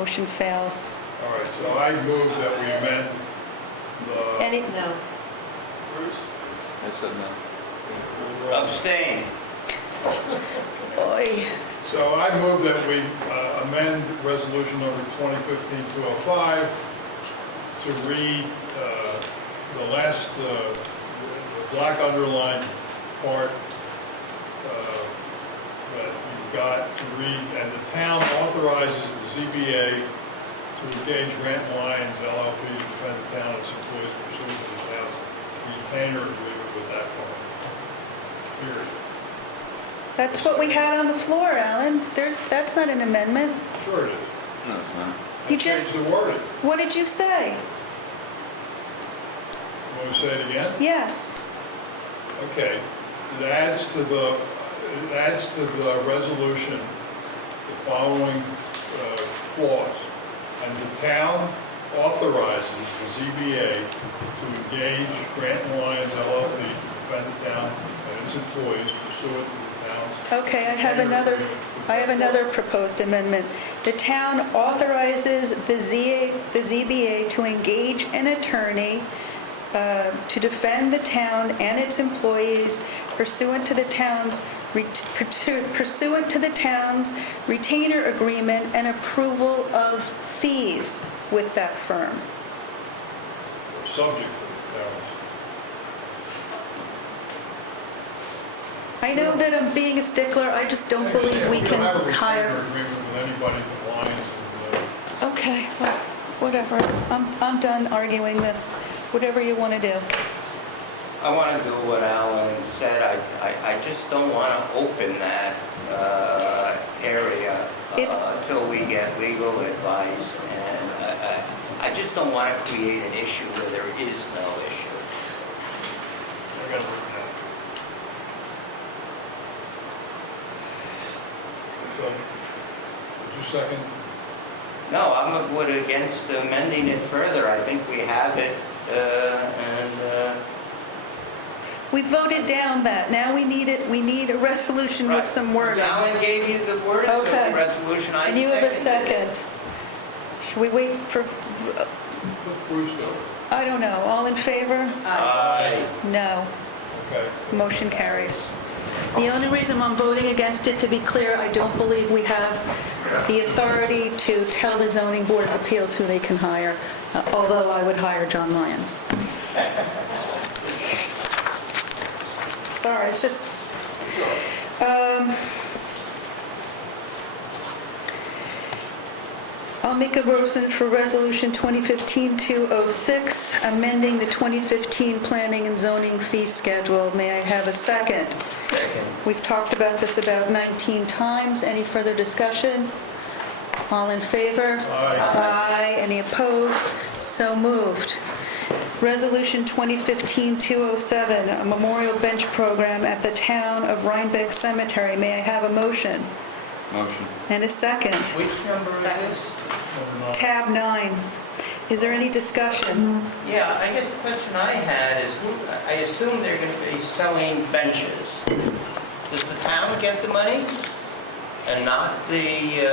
Motion fails. All right, so I move that we amend the... Any, No. I said no. Abstain. oy. So I move that we amend resolution number 2015-205 to read the last, the black underlined part that you've got to read, and the town authorizes the ZBA to engage Grant Lyons LLP to defend the town and its employees pursuant to the town's retainer agreement with that firm. Period. That's what we had on the floor, Alan. That's not an amendment. Sure it is. No, it's not. You I just, changed the wording. what did you say? Want me to say it again? Yes. Okay. It adds to the resolution the following clause. And the town authorizes the ZBA to engage Grant Lyons LLP to defend the town and its employees pursuant to the town's... Okay, I have another proposed amendment. The town authorizes the ZBA to engage an attorney to defend the town and its employees pursuant to the town's retainer agreement and approval of fees with that firm. subject to the town's... I know that I'm being a stickler, I just don't believe we can hire... We don't have a retainer agreement with anybody but Lyons. Okay, well, whatever. I'm done arguing this. Whatever you want to do. I want to do what Alan said. I just don't want to open that area until we get legal advice. And I just don't want to create an issue where there is no issue. I got it written down. So, would you second? No, I'm against amending it further. I think we have it, We voted down that. Now we need it. We need a resolution with some wording. Alan gave you the words of the Okay. resolution. I And you have a seconded it. second. Should we wait for, Let Bruce go. I don't know, all in favor? Aye. No. Okay. Motion carries. The only reason I'm voting against it, to be clear, I don't believe we have the authority to tell the zoning board of appeals who they can hire, although I would hire John Lyons. Sorry, it's just... I'll make a motion for Resolution 2015-206, amending the 2015 Planning and Zoning Fee Schedule. May I have a second? Second. We've talked about this about 19 times. Any further discussion? All in favor? Aye. Aye. Any opposed? So moved. Resolution 2015-207, a memorial bench program at the town of Rhinebeck Cemetery. May I have a motion? Motion. And a second. Which number is this? Tab 9. Is there any discussion? Yeah, I guess the question I had is, I assume they're going to be selling benches. Does the town get the money and not the...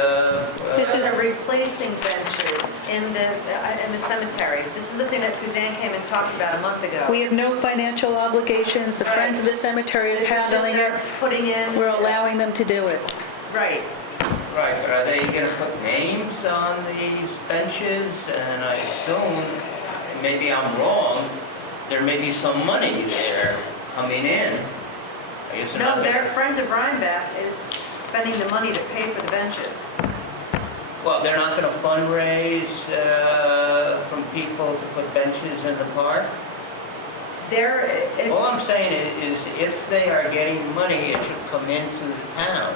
They're replacing benches in the cemetery. This is the thing that Suzanne came and talked about a month ago. We have no financial obligations. The Friends of the Cemetery is This is just handling it. they're putting in... We're allowing them to do it. Right. Right, but are they going to put names on these benches? And I assume, maybe I'm wrong, there may be some money there coming in. I guess they're No, not their gonna- Friends of Rhinebeck is spending the money to pay for the benches. Well, they're not going to fundraise from people to put benches in the park? All I'm saying is if they are getting money, it should come into the town.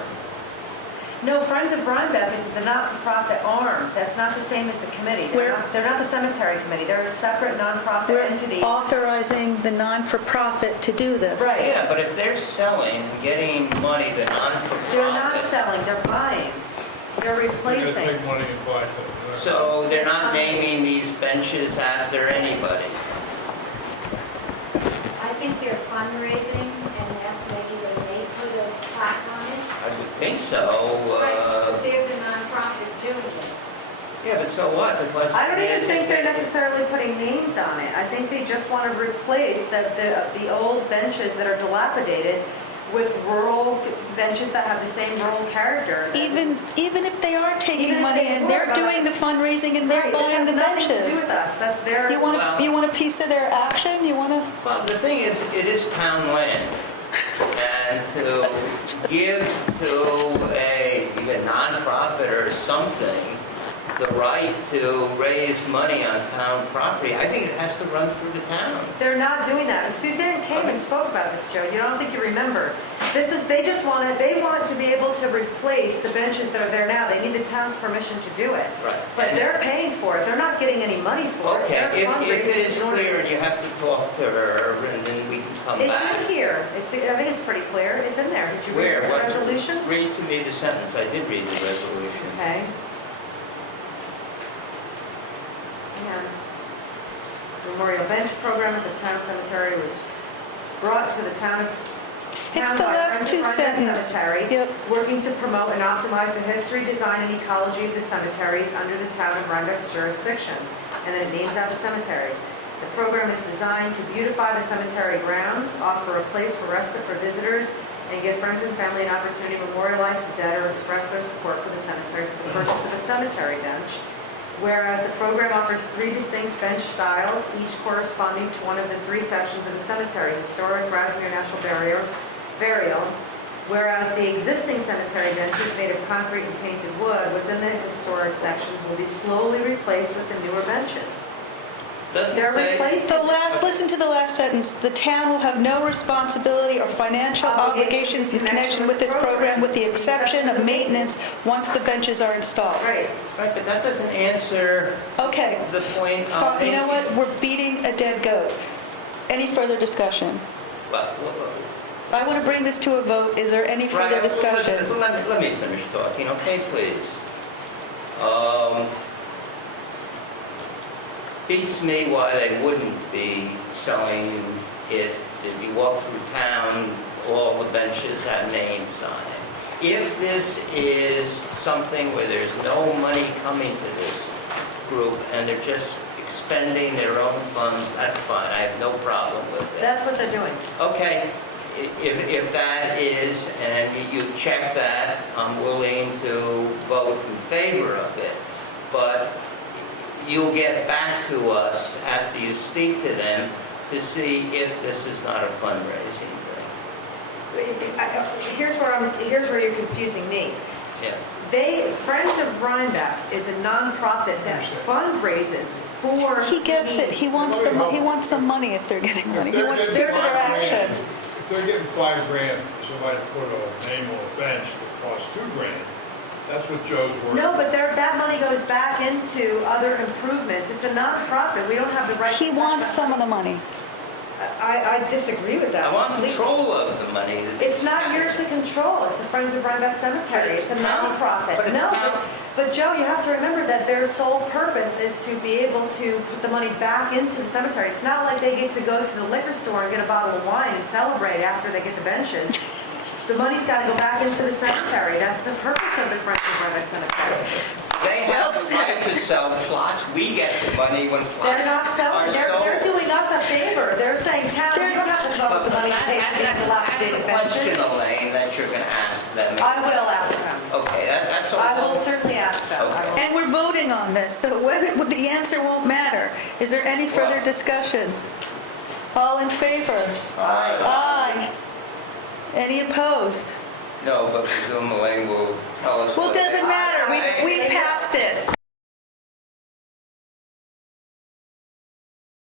No, Friends of Rhinebeck is the not-for-profit arm. That's not the same as the committee. They're not the cemetery committee. They're a separate nonprofit entity. We're authorizing the non-for-profit to do this. Right. Yeah, but if they're selling, getting money, the non-for-profit... They're not selling, they're buying. They're replacing. They're going to take money and buy things. So they're not naming these benches after anybody? I think they're fundraising, and yes, maybe they may put a plaque on it. I would think so. Right, they're the nonprofit doing it. Yeah, but so what? The question I don't even is think if they're they- necessarily putting names on it. I think they just want to replace the old benches that are dilapidated with rural benches that have the same rural character. Even if they are Even taking if money they and were, they're but- doing the fundraising and they're Right, buying the It has nothing to do benches. with us. That's their. You want, Well- you want a piece of their action? You want to? Well, the thing is, it is town land. And to give to a nonprofit or something the right to raise money on town property, I think it has to run through the town. They're not doing that. Suzanne came and spoke about this, Joe. You don't think you remember. They want to be able to replace the benches that are there now. They need the town's permission to do it. Right. But And- they're paying for it. They're not getting any money for it. Okay, They're if fundraising it is in order- clear and you have to talk to her, and then we can come It's back. in here. I think it's pretty clear. It's in there. Did you read Where? the What? resolution? Read to me the sentence. I did read the resolution. Okay. Yeah. Memorial bench program at the town cemetery was brought to the town It's the by last Friends two of Rhinebeck sentences. Cemetery, Yep. working to promote and optimize the history, design, and ecology of the cemeteries under the town of Rhinebeck's jurisdiction. And then it names out the cemeteries. The program is designed to beautify the cemetery grounds, offer a place for respite for visitors, and give friends and family an opportunity to memorialize the dead or express their support for the cemetery for the purchase of a cemetery bench. Whereas the program offers 3 distinct bench styles, each corresponding to one of the 3 sections of the cemetery: historic, Grassmere National Burial. Whereas the existing cemetery benches made of concrete and painted wood within the historic sections will be slowly replaced with the newer benches. Doesn't They're say. replacing. Listen to the last sentence. The town will have no responsibility or financial obligations in connection with this program with the exception of maintenance once the benches are installed. Right. Right, but that doesn't answer Okay. the point Fine, I'm you know making. what? We're beating a dead goat. Any further discussion? Well, I want to bring this to a vote. Is there any further right, discussion? let me finish talking, okay, please. Beats me why they wouldn't be selling it. If you walk through town, all the benches have names on it. If this is something where there's no money coming to this group and they're just expending their own funds, that's fine. I have no problem with it. That's what they're doing. Okay, if that is, and you check that, I'm willing to vote in favor of it. But you'll get back to us after you speak to them to see if this is not a fundraising thing. Here's where you're confusing me. Yeah. Friends of Rhinebeck is a nonprofit that fundraises for. He gets it. He wants some money if they're getting money. He wants a piece of their action. If they're getting $5,000 for somebody to put a name on a bench that costs $2,000, that's what Joe's worried No, about. but that money goes back into other improvements. It's a nonprofit. We don't have the right. He wants some of the money. I disagree with that. I want control of the money. It's not yours to control. It's the Friends of Rhinebeck Cemetery. It's a nonprofit. But it's No, town. but Joe, you have to remember that their sole purpose is to be able to put the money back into the cemetery. It's not like they get to go to the liquor store and get a bottle of wine and celebrate after they get the benches. The money's got to go back into the cemetery. That's the purpose of the Friends of Rhinebeck Cemetery. They have the right to sell plots. We get the money when plots They're not are selling, they're sold. doing us a favor. They're saying, town, you don't have to come up with the money to pay for these dilapidated That's a question, benches. Elaine, that you're going to ask them. I will ask them. Okay, that's all. I will certainly ask them. I will. And we're voting on this, so the answer won't matter. Is there any further discussion? All in favor? Aye. Aye. Any opposed? No, but presume Elaine will tell us. Well, what it doesn't they- matter. We've passed it.